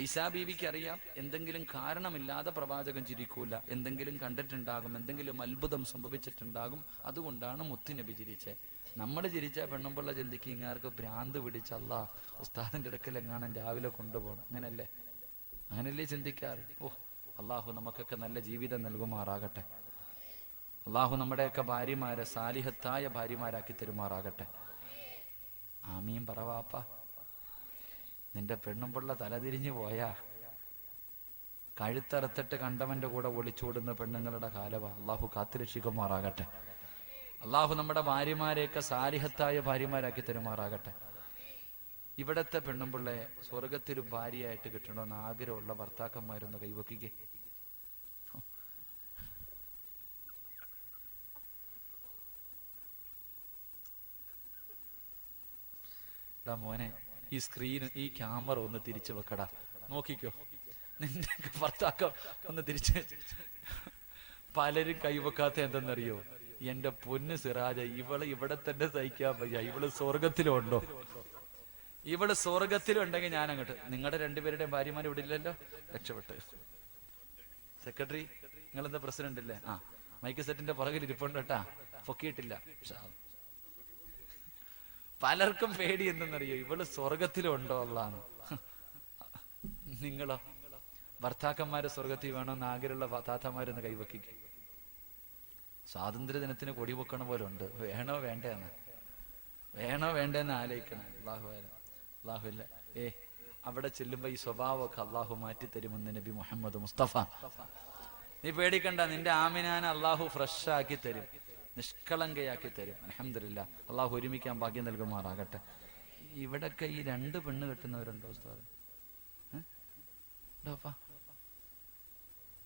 ഐഷാ ബീവിക്ക് അറിയാം എന്തെങ്കിലും കാരണമില്ലാതെ പ്രവാചകൻ ചിരിക്കൂല, എന്തെങ്കിലും കണ്ടിട്ടുണ്ടാകും, എന്തെങ്കിലും അത്ഭുതം സംഭവിച്ചിട്ടുണ്ടാകും, അതുകൊണ്ടാണ് മുത്തുനബി ചിരിച്ചേ. നമ്മൾ ചിരിച്ച പെണ്ണുമ്പുള്ള ചിന്തിക്ക് ഇങ്ങാർക്ക് ഭ്രാന്ത് പിടിച്ചല്ല ഉസ്താദിന്റെ അടുക്കൽ എങ്ങാനും രാവിലെ കൊണ്ടുപോകണം, അങ്ങനല്ലേ ചിന്തിക്കാറ്. അള്ളാഹു നമുക്കൊക്കെ നല്ല ജീവിതം നൽകുമാറാകട്ടെ. അള്ളാഹു നമ്മുടെയൊക്കെ ഭാര്യമാരെ സാലിഹത്തായ ഭാര്യമാരാക്കി തരുമാറാകട്ടെ. ആമീൻ പറവാപ്പ. നിന്റെ പെണ്ണുമ്പുള്ള തലതിരിഞ്ഞു പോയാ കഴുത്തറുത്തിട്ട് കണ്ടവന്റെ കൂടെ ഒളിച്ചോടുന്ന പെണ്ണുങ്ങളുടെ കാലവാ. അള്ളാഹു കാത്തുരക്ഷിക്കുമാറാകട്ടെ. അള്ളാഹു നമ്മുടെ ഭാര്യമാരെയൊക്കെ സാലിഹത്തായ ഭാര്യമാരാക്കി തരുമാറാകട്ടെ. ഇവിടത്തെ പെണ്ണുമ്പിള്ളെ സ്വർഗത്തിൽ ഭാര്യയായിട്ട് കിട്ടണമെന്ന് ആഗ്രഹമുള്ള ഭർത്താക്കന്മാരൊന്ന് കൈവക്കിക്കേ. മോനെ, ഈ സ്ക്രീൻ, ഈ ക്യാമറ ഒന്ന് തിരിച്ചു വെക്കടാ, നോക്കിക്കോ. നിന്റെ ഭർത്താക്കം ഒന്ന് തിരിച്ച്. പലരും കൈവെക്കാത്ത എന്തെന്നറിയോ? എന്റെ പൊന്ന് സിറാജ, ഇവിടെ തന്നെ സഹിക്കാൻ വയ്യ, ഇവള് സ്വർഗത്തിലുണ്ടോ? ഇവള് സ്വർഗത്തിലുണ്ടെങ്കിൽ ഞാൻ അങ്ങോട്ട്. നിങ്ങളുടെ രണ്ടുപേരുടെയും ഭാര്യമാർ ഇവിടെ ഇല്ലല്ലോ, രക്ഷപ്പെട്ട്. സെക്രട്ടറി, നിങ്ങളെന്താ പ്രസിഡന്റ് അല്ലേ? മൈക്ക് സെറ്റിന്റെ പുറകിൽ ഇരിപ്പുണ്ട് കേട്ടാ, പൊക്കിയിട്ടില്ല. പലർക്കും പേടി എന്തെന്നറിയോ? ഇവള് സ്വർഗത്തിലുണ്ടോ അല്ലാന്ന്. നിങ്ങളോ? ഭർത്താക്കന്മാര് സ്വർഗത്തിൽ വേണമെന്ന് ആഗ്രഹമുള്ള താത്തമാരൊന്ന് കൈവക്കിക്ക്. സ്വാതന്ത്ര്യ ദിനത്തിന് കൊടി പൊക്കണ പോലെ ഉണ്ട്. വേണോ വേണ്ടേന്ന് ആലോചിക്കണം. അള്ളാഹുല്ല അവിടെ ചെല്ലുമ്പോ ഈ സ്വഭാവമൊക്കെ അള്ളാഹു മാറ്റിത്തരുമെന്ന് നബി മുഹമ്മദ് മുസ്തഫ. നീ പേടിക്കണ്ട, നിന്റെ ആമിനാനെ അള്ളാഹു ഫ്രഷ് ആക്കി തരും, നിഷ്കളങ്കയാക്കി തരും. അൽഹംദുലില്ലാ, അള്ളാഹു ഒരുമിക്കാൻ ഭാഗ്യം നൽകുമാറാകട്ടെ. ഇവിടൊക്കെ ഈ 2 പെണ്ണ് കെട്ടുന്നവരുണ്ടോ ഉസ്താദ്?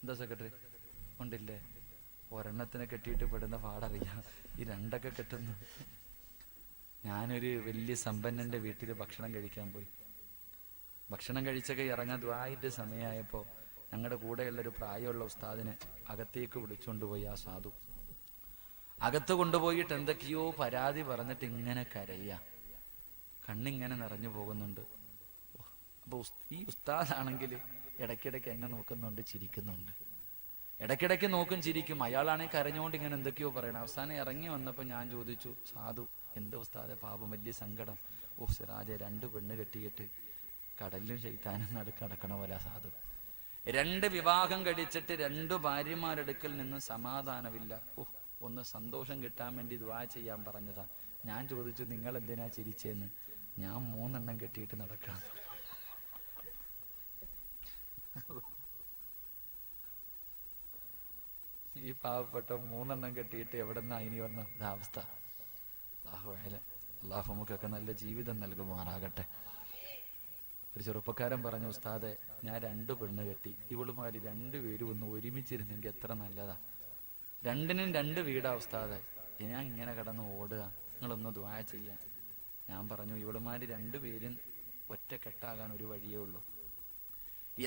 എന്താ സെക്രട്ടറി? ഉണ്ടില്ലേ? ഒരെണ്ണത്തിനെ കെട്ടിയിട്ട് പെടുന്ന പാടറിയാം, ഈ 2 കെട്ടുന്നു. ഞാനൊരു വലിയ സമ്പന്നന്റെ വീട്ടിൽ ഭക്ഷണം കഴിക്കാൻ പോയി. ഭക്ഷണം കഴിച്ചൊക്കെ ഇറങ്ങാൻ ദ്വായിന്റെ സമയമായപ്പോ ഞങ്ങളുടെ കൂടെയുള്ളൊരു പ്രായമുള്ള ഉസ്താദിനെ അകത്തേക്ക് വിളിച്ചുകൊണ്ടുപോയി. ആ സാധു അകത്ത് കൊണ്ടുപോയിട്ട് എന്തൊക്കെയോ പരാതി പറഞ്ഞിട്ട് ഇങ്ങനെ കരയ്യ, കണ്ണിങ്ങനെ നിറഞ്ഞു പോകുന്നുണ്ട്. അപ്പൊ ഈ ഉസ്താദാണെങ്കിൽ ഇടയ്ക്കിടയ്ക്ക് എന്നെ നോക്കുന്നുണ്ട്, ചിരിക്കുന്നുണ്ട്. ഇടയ്ക്കിടയ്ക്ക് നോക്കും, ചിരിക്കും. അയാളാണെങ്കിൽ കരഞ്ഞുകൊണ്ട് ഇങ്ങനെ എന്തൊക്കെയോ പറയണം. അവസാനം ഇറങ്ങി വന്നപ്പോൾ ഞാൻ ചോദിച്ചു, സാധു എന്താ ഉസ്താദെ പാപം, വലിയ സങ്കടം? സിറാജെ 2 പെണ്ണ് കെട്ടിയിട്ട് കടലിലും ശൈത്താനും നടക്കണ പോലെ സാധു. 2 വിവാഹം കഴിച്ചിട്ട് 2 ഭാര്യമാരെടുക്കൽ നിന്ന് സമാധാനമില്ല. ഒന്ന് സന്തോഷം കിട്ടാൻ വേണ്ടി ദുആ ചെയ്യാൻ പറഞ്ഞതാ. ഞാൻ ചോദിച്ചു, നിങ്ങൾ എന്തിനാ ചിരിച്ചെന്ന്? ഞാൻ 3 എണ്ണം കെട്ടിയിട്ട് നടക്കാം. ഈ പാവപ്പെട്ട 3 എണ്ണം കെട്ടിയിട്ട് എവിടെന്നാ ഇനി വന്ന അവസ്ഥ? അള്ളാഹു നമുക്കൊക്കെ നല്ല ജീവിതം നൽകുമാറാകട്ടെ. ഒരു ചെറുപ്പക്കാരൻ പറഞ്ഞു, ഉസ്താദെ ഞാൻ 2 പെണ്ണ് കെട്ടി, ഇവളുമാര് 2 പേരും ഒന്ന് ഒരുമിച്ചിരുന്നെങ്കിൽ എത്ര നല്ലതാ. 2നും 2 വീടാ ഉസ്താദെ, ഞാൻ ഇങ്ങനെ കിടന്ന് ഓടുക, നിങ്ങളൊന്ന് ദുആ ചെയ്യാൻ. ഞാൻ പറഞ്ഞു, ഇവളുമാര് 2 പേരും ഒറ്റ കെട്ടാകാൻ ഒരു വഴിയേ ഉള്ളൂ.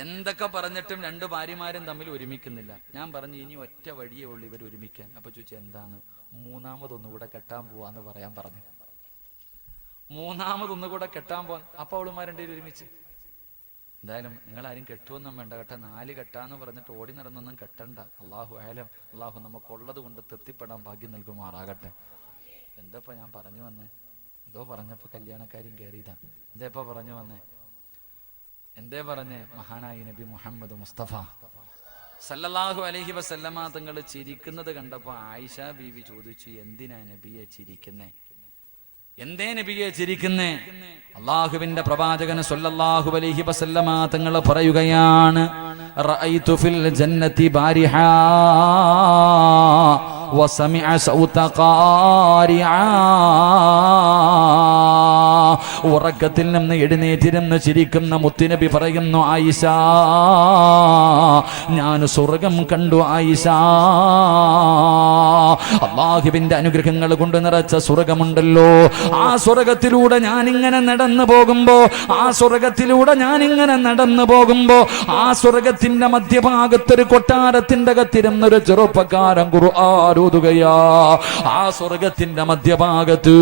എന്തൊക്കെ പറഞ്ഞിട്ടും 2 ഭാര്യമാരും തമ്മിൽ ഒരുമിക്കുന്നില്ല. ഞാൻ പറഞ്ഞു, ഇനി ഒറ്റ വഴിയേ ഉള്ളൂ ഇവർ ഒരുമിക്കാൻ. അപ്പൊ ചോദിച്ചു, എന്താണ്? 3ാമതൊന്നുകൂടെ കെട്ടാൻ പോവാന്ന് പറയാൻ പറഞ്ഞു. 3ാമതൊന്നുകൂടെ കെട്ടാൻ പോവാൻ. അപ്പൊ അവളുമാർ 2 ഒരുമിച്ച്. എന്തായാലും നിങ്ങളാരും കെട്ടുവൊന്നും വേണ്ട കേട്ടോ, 4 കെട്ടാന്ന് പറഞ്ഞിട്ട് ഓടി നടന്നൊന്നും കെട്ടണ്ട. അള്ളാഹു നമുക്കുള്ളത് കൊണ്ട് തൃപ്തിപ്പെടാൻ ഭാഗ്യം നൽകുമാറാകട്ടെ. എന്താ ഞാൻ പറഞ്ഞു വന്നേ? എന്തോ പറഞ്ഞപ്പോ കല്യാണക്കാരും കയറിയതാ. എന്താ പറഞ്ഞു വന്നേ? എന്തേ പറഞ്ഞേ? മഹാനായി നബി മുഹമ്മദ് മുസ്തഫ സല്ലല്ലാഹു അലൈഹി വസല്ലമ തങ്ങൾ ചിരിക്കുന്നത് കണ്ടപ്പോ ആയിഷ ബീവി ചോദിച്ചു, എന്തിനാ നബിയെ ചിരിക്കുന്നേ? എന്തേ നബിയെ ചിരിക്കുന്നേ? അള്ളാഹുവിന്റെ പ്രവാചകൻ സല്ലല്ലാഹു അലൈഹി വസല്ലമ തങ്ങൾ പറയുകയാണ്, റഅയ്തു ഫിൽ ജന്നതി ബാരിഹാ വസമിഅ സൗത ഖാരിആ. ഉറക്കത്തിൽ നിന്ന് എഴുന്നേറ്റിരുന്ന് ചിരിക്കുന്ന മുത്തുനബി പറയുന്നു, ആയിഷ ഞാൻ സ്വർഗം കണ്ടു ആയിഷ. അള്ളാഹുവിന്റെ അനുഗ്രഹങ്ങൾ കൊണ്ട് നിറച്ച സ്വർഗമുണ്ടല്ലോ, ആ സ്വർഗത്തിലൂടെ ഞാനിങ്ങനെ നടന്നു പോകുമ്പോ ആ സ്വർഗത്തിന്റെ മധ്യഭാഗത്തൊരു കൊട്ടാരത്തിന്റെ അകത്തിരുന്നൊരു ചെറുപ്പക്കാരൻ ഖുർആൻ ഓതുകയാ. ആ സ്വർഗത്തിന്റെ മധ്യഭാഗത്ത്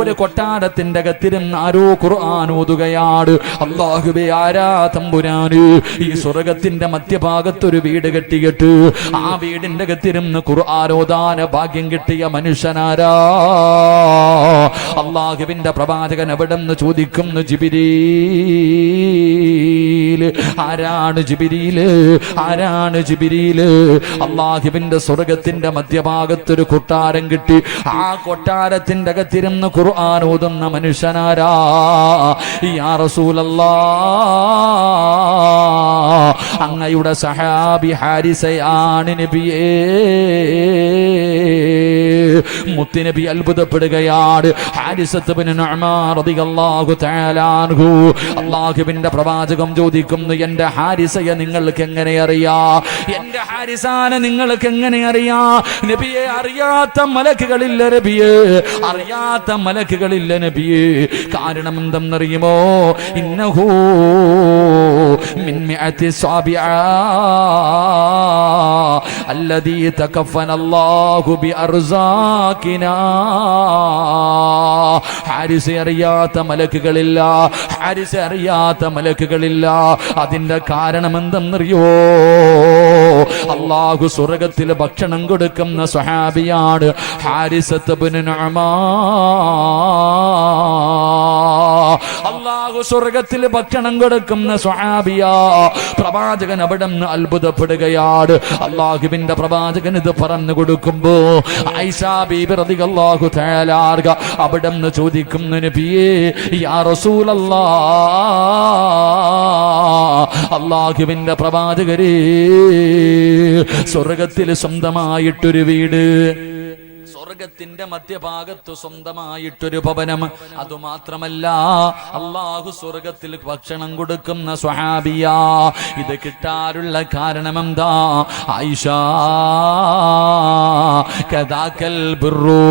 ഒരു കൊട്ടാരത്തിന്റെ അകത്തിരുന്ന് ആരോ ഖുർആൻ ഓതുകയാണ്. അല്ലാഹുവേ, ആരാ തമ്പുരാന് ഈ സ്വർഗത്തിന്റെ മധ്യഭാഗത്തൊരു വീട് കെട്ടിയിട്ട് ആ വീടിന്റെ അകത്തിരുന്ന് ഖുർആൻ ഓതാൻ ഭാഗ്യം കിട്ടിയ മനുഷ്യനാരാ? അല്ലാഹുവിന്റെ പ്രവാചകൻ എവിടെന്ന് ചോദിക്കുന്നു. ജിബ്രീൽ. ആരാണ് ജിബ്രീൽ? ആരാണ് ജിബ്രീൽ? അല്ലാഹുവിന്റെ സ്വർഗത്തിന്റെ മധ്യഭാഗത്തൊരു കൊട്ടാരം കിട്ടി. ആ കൊട്ടാരത്തിന്റെ അകത്തിരുന്ന് ഖുർആൻ ഓതുന്ന മനുഷ്യനാരാ? യാ റസൂലല്ലാഹ്, അങ്ങയുടെ സഹാബി ഹാരിസയാണ് നബിയേ. മുത്തുനബി അത്ഭുതപ്പെടുകയാണ്. ഹാരിസത്ത് ബിൻ നുഅ്മാൻ റളിയല്ലാഹു തആല അൻഹു, അല്ലാഹുവിന്റെ പ്രവാചകം ചോദിക്കുന്നു, എന്റെ ഹാരിസയെ നിങ്ങൾക്ക് എങ്ങനെ അറിയാം? എന്റെ ഹാരിസാനെ നിങ്ങൾക്ക് എങ്ങനെ അറിയാം നബിയെ? അറിയാത്ത മലക്കുകളില്ല നബിയെ, അറിയാത്ത മലക്കുകളില്ല നബിയെ. കാരണം എന്തെന്നറിയുമോ? ഇന്നഹു മിൻ മിഅത്തി സാബിഅ അല്ലദീ തകഫന അല്ലാഹു ബിഅർസാഖിനാ. ഹാരിസ അറിയാത്ത മലക്കുകളില്ല, ഹാരിസ അറിയാത്ത മലക്കുകളില്ല. അതിന്റെ കാരണം എന്തെന്നറിയോ? അല്ലാഹു സ്വർഗ്ഗത്തിൽ ഭക്ഷണം കൊടുക്കുന്ന സ്വഹാബിയാണ് ഹാരിസത്ത് ഇബ്നു നുഅ്മാൻ. അല്ലാഹു സ്വർഗ്ഗത്തിൽ ഭക്ഷണം കൊടുക്കുന്ന സ്വഹാബിയാ. പ്രവാചകൻ അവിടെ നിന്ന് അത്ഭുതപ്പെടുകയാണ്. അല്ലാഹുവിന്റെ പ്രവാചകൻ ഇത് പറഞ്ഞു കൊടുക്കുമ്പോ ആയിഷ ബീബി റളിയല്ലാഹു തആല അൻഹ അവിടെ നിന്ന് ചോദിക്കുന്നു, നബിയേ, യാ റസൂലല്ലാഹ്, അല്ലാഹുവിന്റെ പ്രവാചകരേ, സ്വർഗ്ഗത്തിൽ സ്വന്തമായിട്ടൊരു വീട്, സ്വർഗത്തിന്റെ മധ്യഭാഗത്ത് സ്വന്തമായിട്ടൊരു ഭവനം, അതുമാത്രമല്ല അല്ലാഹു സ്വർഗത്തിൽ ഭക്ഷണം കൊടുക്കുന്ന സ്വഹാബിയാ. ഇത് കിട്ടാനുള്ള കാരണം എന്താ? ആയിഷ കദാക്കൽ ബിർറു,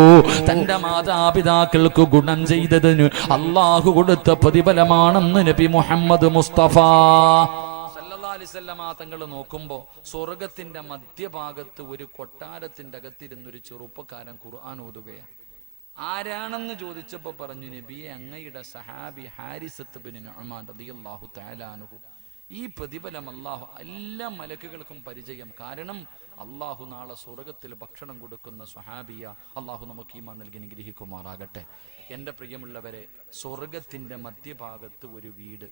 തന്റെ മാതാപിതാക്കൾക്ക് ഗുണം ചെയ്തതിന് അല്ലാഹു കൊടുത്ത പ്രതിഫലമാണെന്ന് നബി മുഹമ്മദ് മുസ്തഫ തങ്ങൾ നോക്കുമ്പോ സ്വർഗത്തിന്റെ മധ്യഭാഗത്ത് ഒരു കൊട്ടാരത്തിന്റെ അകത്തിരുന്നൊരു ചെറുപ്പക്കാരൻ ഖുർആൻ ഓതുകയാണ്. ആരാണെന്ന് ചോദിച്ചപ്പോ പറഞ്ഞു, നബിയെ, അങ്ങയുടെ സഹാബി ഹാരിസത്ത് ബിൻ നുഅ്മാൻ റളിയല്ലാഹു തആല അൻഹു. ഈ പ്രതിഫലം അല്ലാഹു എല്ലാ മലക്കുകൾക്കും പരിചയം. കാരണം അല്ലാഹു നാളെ സ്വർഗത്തിൽ ഭക്ഷണം കൊടുക്കുന്ന സ്വഹാബിയ. അല്ലാഹു നമുക്ക് ഈമാൻ നൽകി അനുഗ്രഹിക്കുമാറാകട്ടെ. എന്റെ പ്രിയമുള്ളവരെ, സ്വർഗത്തിന്റെ മധ്യഭാഗത്ത് ഒരു വീട്,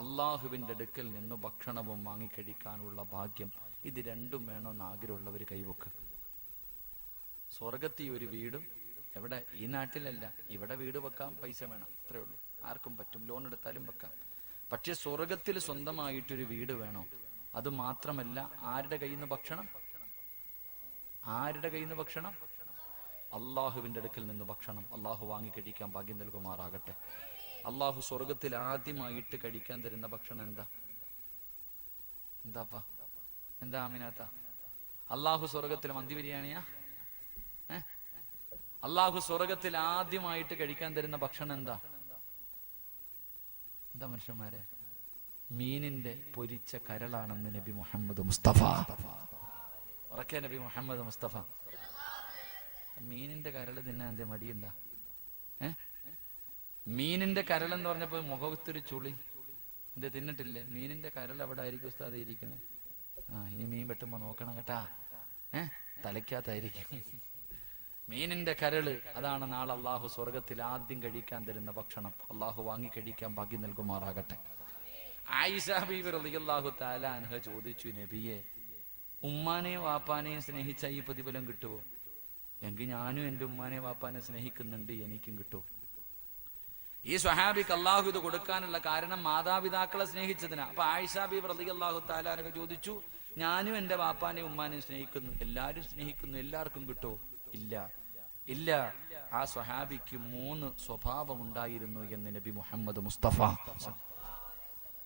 അള്ളാഹുവിൻ്റെ അടുക്കൽ നിന്ന് ഭക്ഷണവും വാങ്ങിക്കഴിക്കാനുള്ള ഭാഗ്യം, ഇത് രണ്ടും വേണമെന്ന് ആഗ്രഹമുള്ളവർ കൈവക്ക്. സ്വർഗത്തിൽ ഒരു വീടും, എവിടെ? ഈ നാട്ടിലല്ല, ഇവിടെ വീട് വെക്കാം, പൈസ വേണം, അത്രേ ഉള്ളൂ. ആർക്കും പറ്റും, ലോൺ എടുത്താലും വെക്കാം. പക്ഷെ സ്വർഗത്തിൽ സ്വന്തമായിട്ടൊരു വീട് വേണോ? അത് മാത്രമല്ല, ആരുടെ കയ്യിൽ നിന്ന് ഭക്ഷണം? ആരുടെ കയ്യിൽ നിന്ന് ഭക്ഷണം? അള്ളാഹുവിൻ്റെ അടുക്കൽ നിന്ന് ഭക്ഷണം. അള്ളാഹു വാങ്ങിക്കഴിക്കാൻ ഭാഗ്യം നൽകുമാറാകട്ടെ. അള്ളാഹു സ്വർഗത്തിൽ ആദ്യമായിട്ട് കഴിക്കാൻ തരുന്ന ഭക്ഷണം എന്താപ്പാ? എന്താ ആമിനാത്ത? അള്ളാഹു സ്വർഗത്തിൽ മന്തി ബിരിയാണിയാ? അള്ളാഹു സ്വർഗത്തിൽ ആദ്യമായിട്ട് കഴിക്കാൻ തരുന്ന ഭക്ഷണം എന്താ മനുഷ്യന്മാരെ? മീനിന്റെ പൊരിച്ച കരളാണെന്ന് നബി മുഹമ്മദ് മുസ്തഫ. ഉറക്കെ നബി മുഹമ്മദ് മുസ്തഫ. മീനിന്റെ കരൾ തിന്നാൻ എന്തേ മടിയുണ്ടാ? മീനിന്റെ കരൾ എന്ന് പറഞ്ഞപ്പോ മുഖത്തൊരു ചുളി. എന്തേ തിന്നിട്ടില്ലേ? മീനിന്റെ കരൾ എവിടെ ആയിരിക്കും ഉസ്താദ് ഇരിക്കുന്നത്? ഇനി മീൻ വെട്ടുമ്പോ നോക്കണം കേട്ടാ, തലയ്ക്കകത്തായിരിക്കും മീനിന്റെ കരള്. അതാണ് നാളെ അള്ളാഹു സ്വർഗത്തിൽ ആദ്യം കഴിക്കാൻ തരുന്ന ഭക്ഷണം. അള്ളാഹു വാങ്ങി കഴിക്കാൻ ഭാഗ്യം നൽകുമാറാകട്ടെ. ആയിഷ ബീവി റളിയല്ലാഹു തആല അൻഹ ചോദിച്ചു, നബിയെ, ഉമ്മാനെയും വാപ്പാനെയും സ്നേഹിച്ച ഈ പ്രതിഫലം കിട്ടുമോ? എങ്കിൽ ഞാനും എൻ്റെ ഉമ്മാനെയും വാപ്പാനെ സ്നേഹിക്കുന്നുണ്ട്, എനിക്കും കിട്ടുമോ? ഈ സ്വഹാബിക്ക് അള്ളാഹു ഇത് കൊടുക്കാനുള്ള കാരണം മാതാപിതാക്കളെ സ്നേഹിച്ചതിനാ. അപ്പൊ ആയിഷ ബീവി റളിയല്ലാഹു തആല അൻഹ ചോദിച്ചു, ഞാനും എൻ്റെ വാപ്പാനെയും ഉമ്മാനെയും സ്നേഹിക്കുന്നു, എല്ലാവരും സ്നേഹിക്കുന്നു, എല്ലാവർക്കും കിട്ടുമോ? ഇല്ല, ഇല്ല. ആ സ്വഹാബിക്ക് 3 സ്വഭാവം ഉണ്ടായിരുന്നു എന്ന് നബി മുഹമ്മദ് മുസ്തഫ.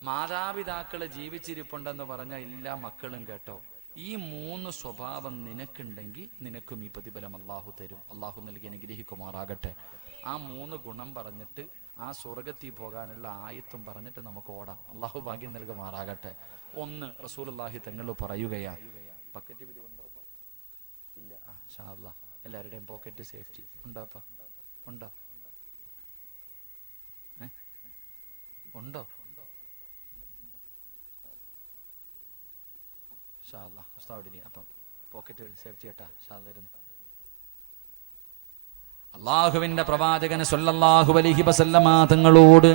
മാതാപിതാക്കള് ജീവിച്ചിരിപ്പുണ്ടെന്ന് പറഞ്ഞ എല്ലാ മക്കളും കേട്ടോ, ഈ 3 സ്വഭാവം നിനക്കുണ്ടെങ്കിൽ നിനക്കും ഈ പ്രതിഫലം അള്ളാഹു തരും. അള്ളാഹു നൽകി അനുഗ്രഹിക്കുമാറാകട്ടെ. ആ 3 ഗുണം പറഞ്ഞിട്ട് ആ സ്വർഗത്തിൽ പോകാനുള്ള ആയത്തും പറഞ്ഞിട്ട് നമുക്ക് ഓടാം. അള്ളാഹു ഭാഗ്യം നൽകുമാറാകട്ടെ. 1, റസൂലുള്ളാഹി തങ്ങൾ പറയുകയാ, പക്കറ്റ് പിരിവുണ്ടോ? ഇല്ല. ഇൻഷാ അല്ലാഹ് എല്ലാവരുടെയും പോക്കറ്റ് സേഫ്റ്റി ഉണ്ടോപ്പാ? ഉണ്ടോ? ഉണ്ടോ? അപ്പം പോക്കറ്റ് സേഫ്റ്റി കേട്ടാ ഷാദായിരുന്നു. അള്ളാഹുവിന്റെ പ്രവാചകൻ സല്ലല്ലാഹു അലൈഹി വസല്ലമ തങ്ങളോട്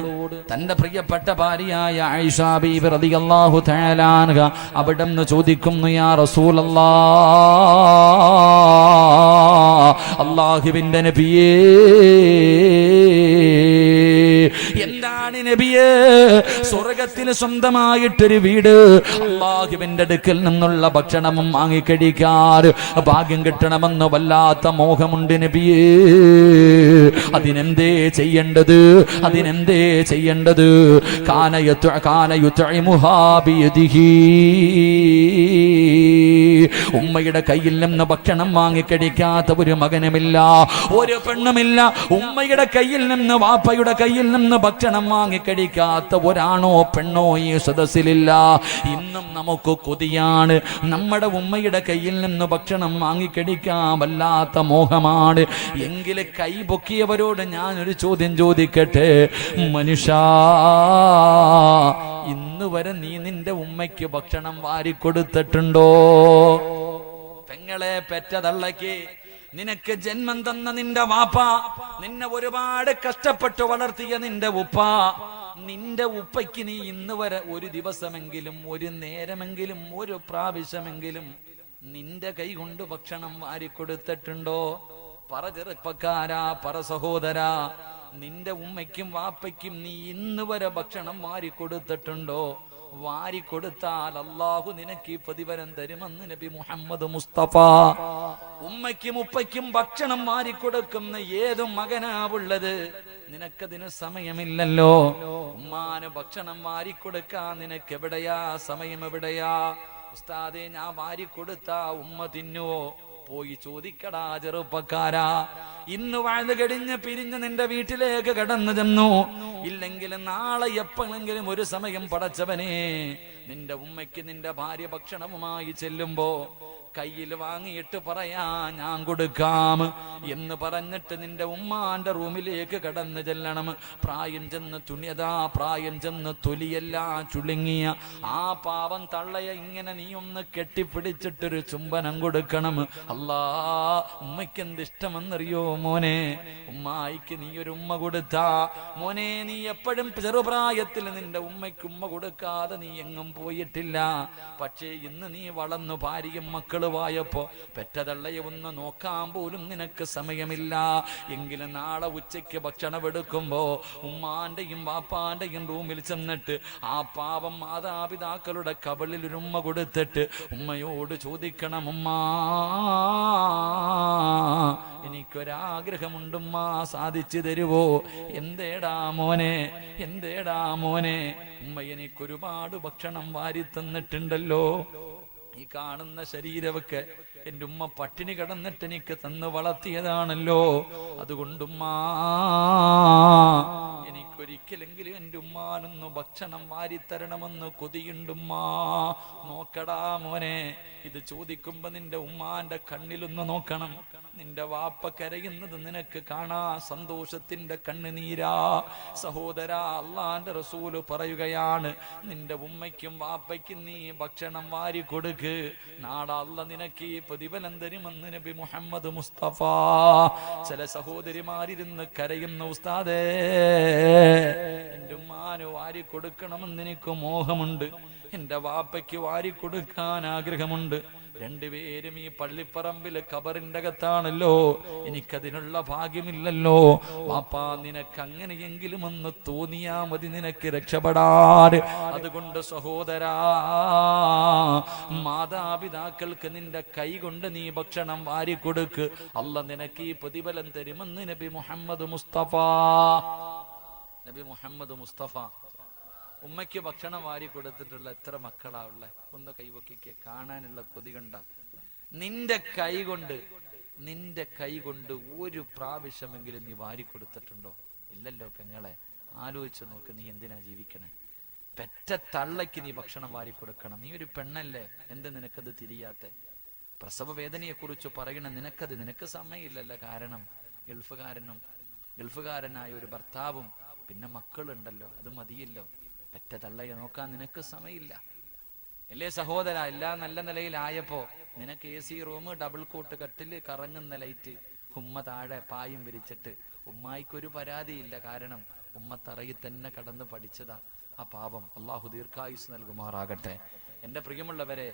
തന്റെ പ്രിയപ്പെട്ട ഭാര്യയായ ആയിഷ ബീബി റളിയല്ലാഹു തആല അൻഹ അവിടുന്ന് ചോദിക്കുന്നു, യാ റസൂലല്ലാഹ്, അള്ളാഹുവിന്റെ നബിയേ, എന്താണ് നബിയേ സ്വർഗത്തിൽ സ്വന്തമായിട്ടൊരു വീട്, അള്ളാഹുവിന്റെ അടുക്കൽ നിന്നുള്ള ഭക്ഷണവും വാങ്ങിക്കഴിക്കാൻ ഭാഗ്യം കിട്ടണമെന്ന് വല്ലാത്ത മോഹമുണ്ട് നബിയേ, അതിനെന്തേ ചെയ്യേണ്ടത്? അതിനെന്തേ ചെയ്യേണ്ടത്? ഉമ്മയുടെ കയ്യിൽ നിന്ന് ഭക്ഷണം വാങ്ങിക്കഴിക്കാത്ത ഒരു മകനുമില്ല, ഒരു പെണ്ണുമില്ല. ഉമ്മയുടെ കയ്യിൽ നിന്ന് വാപ്പയുടെ കയ്യിൽ നിന്ന് ഭക്ഷണം വാങ്ങിക്കഴിക്കാത്ത ഒരാണോ പെണ്ണോ ഈ സദസ്സിലില്ല. ഇന്നും നമുക്ക് കൊതിയാണ്, നമ്മുടെ ഉമ്മയുടെ കയ്യിൽ നിന്ന് ഭക്ഷണം വാങ്ങിക്കഴിക്കാൻ വല്ലാത്ത മോഹമാണ്. എങ്കിൽ കൈ പൊക്കിയവരോട് ഞാനൊരു ചോദ്യം ചോദിക്കട്ടെ, മനുഷ്യ, ഇന്ന് വരെ നീ നിന്റെ ഉമ്മയ്ക്ക് ഭക്ഷണം വാരിക്കൊടുത്തിട്ടുണ്ടോ? പെങ്ങളെ പെറ്റ തള്ളയ്ക്ക്, നിനക്ക് ജന്മം തന്ന നിന്റെ വാപ്പ, നിന്നെ ഒരുപാട് കഷ്ടപ്പെട്ട് വളർത്തിയ നിന്റെ ഉപ്പ, നിന്റെ ഉപ്പയ്ക്ക് നീ ഇന്ന് വരെ ഒരു ദിവസമെങ്കിലും, ഒരു നേരമെങ്കിലും, ഒരു പ്രാവശ്യമെങ്കിലും നിന്റെ കൈ കൊണ്ട് ഭക്ഷണം വാരിക്കൊടുത്തിട്ടുണ്ടോ? പറ ചെറുപ്പക്കാരാ, പറ സഹോദരാ, നിന്റെ ഉമ്മയ്ക്കും വാപ്പയ്ക്കും നീ ഇന്ന് വരെ ഭക്ഷണം വാരിക്കൊടുത്തിട്ടുണ്ടോ? വാരിക്കൊടുത്താൽ അള്ളാഹു നിനക്ക് ഈ പ്രതിഫലം തരുമെന്ന് നബി മുഹമ്മദ് മുസ്തഫ. ഉമ്മയ്ക്കും ഉപ്പയ്ക്കും ഭക്ഷണം വാരിക്കൊടുക്കുന്ന ഏതു മകനാവുള്ളത്? നിനക്കതിന് സമയമില്ലല്ലോ. ഉമ്മാന് ഭക്ഷണം വാരിക്കൊടുക്കാൻ നിനക്ക് എവിടെയാ സമയം? എവിടെയാ? ഉസ്താദേ, ഞാൻ വാരിക്കൊടുത്താ ഉമ്മ തിന്നുവോ? പോയി ചോദിക്കടാ ചെറുപ്പക്കാരാ. ഇന്ന് വാഴ്ന്നു കഴിഞ്ഞ് പിരിഞ്ഞ് നിന്റെ വീട്ടിലേക്ക് കടന്നു ചെന്നു, ഇല്ലെങ്കിൽ നാളെ എപ്പോഴെങ്കിലും ഒരു സമയം പടച്ചവനെ നിന്റെ ഉമ്മയ്ക്ക് നിന്റെ ഭാര്യ ഭക്ഷണവുമായി ചെല്ലുമ്പോ കയ്യിൽ വാങ്ങിയിട്ട് പറയാ ഞാൻ കൊടുക്കാം എന്ന് പറഞ്ഞിട്ട് നിന്റെ ഉമ്മാന്റെ റൂമിലേക്ക് കടന്നു ചെല്ലണം. പ്രായം ചെന്ന് തുണിയതാ, പ്രായം ചെന്ന് തൊലിയെല്ലാം ചുളുങ്ങിയ ആ പാവം തള്ളയെ ഇങ്ങനെ നീ ഒന്ന് കെട്ടിപ്പിടിച്ചിട്ടൊരു ചുംബനം കൊടുക്കണം. അല്ലാ, ഉമ്മയ്ക്ക് എന്ത് ഇഷ്ടമെന്നറിയോ മോനെ? ഉമ്മായിക്ക് നീ ഒരു ഉമ്മ കൊടുത്താ മോനെ, നീ എപ്പോഴും ചെറുപ്രായത്തിൽ നിന്റെ ഉമ്മയ്ക്ക് ഉമ്മ കൊടുക്കാതെ നീ എങ്ങും പോയിട്ടില്ല. പക്ഷേ ഇന്ന് നീ വളർന്നു ഭാര്യയും മക്കളുമായപ്പോ പെറ്റതള്ളയെ ഒന്ന് നോക്കാൻ പോലും നിനക്ക് സമയമില്ല. എങ്കിലും നാളെ ഉച്ചയ്ക്ക് ഭക്ഷണം എടുക്കുമ്പോ ഉമ്മാന്റെയും വാപ്പാന്റെയും റൂമിൽ ചെന്നിട്ട് ആ പാവം മാതാപിതാക്കളുടെ കവളിൽ ഒരു ഉമ്മ കൊടുത്തിട്ട് ഉമ്മയോട് ചോദിക്കണം, ഉമ്മാ, എനിക്കൊരാഗ്രഹമുണ്ടുമ്മ, സാധിച്ചു തരുവോ? എന്തേടാ മോനെ, എന്തേടാ മോനെ? ഉമ്മ എനിക്കൊരുപാട് ഭക്ഷണം വാരി തന്നിട്ടുണ്ടല്ലോ. ഈ കാണുന്ന ശരീരമൊക്കെ എൻ്റെ ഉമ്മ പട്ടിണി കിടന്നിട്ട് എനിക്ക് തന്ന് വളർത്തിയതാണല്ലോ. അതുകൊണ്ടുമ്മാ, എനിക്കൊരിക്കലെങ്കിലും എൻ്റെ ഉമ്മാനൊന്ന് ഭക്ഷണം വാരിത്തരണമെന്ന് കൊതിയുണ്ടുമ്മാ. നോക്കടാ മോനെ, ഇത് ചോദിക്കുമ്പോ നിന്റെ ഉമ്മാന്റെ കണ്ണിലൊന്ന് നോക്കണം. നിന്റെ വാപ്പ കരയുന്നത് നിനക്ക് കാണാ, സന്തോഷത്തിന്റെ കണ്ണുനീരാ. സഹോദരാ, അള്ളാന്റെ റസൂല് പറയുകയാണ്, നിന്റെ ഉമ്മയ്ക്കും വാപ്പയ്ക്കും നീ ഭക്ഷണം വാരി കൊടുക്ക്, നാളെ അള്ള നിനക്ക് ഈ പ്രതിഫലം തരുമെന്ന് നബി മുഹമ്മദ് മുസ്തഫ. ചില സഹോദരിമാരിരുന്ന് കരയുന്ന, ഉസ്താദേ, എന്റെ ഉമ്മാന് വാരി കൊടുക്കണമെന്ന് എനിക്ക് മോഹമുണ്ട്, എന്റെ വാപ്പയ്ക്ക് വാരി കൊടുക്കാൻ ആഗ്രഹമുണ്ട്. രണ്ടുപേരും ഈ പള്ളിപ്പറമ്പിൽ ഖബറിന്റെ അകത്താണല്ലോ, എനിക്കതിനുള്ള ഭാഗ്യമില്ലല്ലോ. വാപ്പാ, നിനക്ക് അങ്ങനെയെങ്കിലും ഒന്ന് തോന്നിയാ മതി നിനക്ക് രക്ഷപ്പെടാൻ. അതുകൊണ്ട് സഹോദരാ, മാതാപിതാക്കൾക്ക് നിന്റെ കൈ കൊണ്ട് നീ ഭക്ഷണം വാരിക്കൊടുക്ക്, അല്ല നിനക്ക് ഈ പ്രതിഫലം തരുമെന്ന് നബി മുഹമ്മദ് മുസ്തഫ. നബി മുഹമ്മദ് മുസ്തഫ ഉമ്മയ്ക്ക് ഭക്ഷണം വാരി കൊടുത്തിട്ടുള്ള എത്ര മക്കളാ ഉള്ളെ? ഒന്ന് കൈവക്കിക്ക്, കാണാനുള്ള കൊതി കണ്ട. നിന്റെ കൈ കൊണ്ട് ഒരു പ്രാവശ്യമെങ്കിലും നീ വാരി കൊടുത്തിട്ടുണ്ടോ? ഇല്ലല്ലോ പെങ്ങളെ. ആലോചിച്ച് നോക്ക്, നീ എന്തിനാ ജീവിക്കണേ? പെറ്റ തള്ളയ്ക്ക് നീ ഭക്ഷണം വാരി കൊടുക്കണം. നീ ഒരു പെണ്ണല്ലേ, എന്ത് നിനക്കത് തിരിയാത്തെ? പ്രസവ വേദനയെ കുറിച്ച് പറയണ നിനക്ക് സമയമില്ലല്ലോ. കാരണം ഗൾഫുകാരനായ ഒരു ഭർത്താവും പിന്നെ മക്കളുണ്ടല്ലോ, അത് മതിയല്ലോ. പെറ്റ തള്ളയെ നോക്കാൻ നിനക്ക് സമയമില്ല അല്ലേ സഹോദര? എല്ലാം നല്ല നിലയിലായപ്പോ നിനക്ക് AC റൂം, ഡബിൾ കോട്ട് കട്ടില്, കറങ്ങുന്ന ലൈറ്റ്, ഉമ്മ താഴെ പായും വിരിച്ചിട്ട്. ഉമ്മായിക്കൊരു പരാതിയില്ല, കാരണം ഉമ്മ തറയിൽ തന്നെ കടന്ന് പഠിച്ചതാ. ആ പാവം അള്ളാഹു ദീർഘായുസ് നൽകുമാറാകട്ടെ. എൻ്റെ പ്രിയമുള്ളവരെ,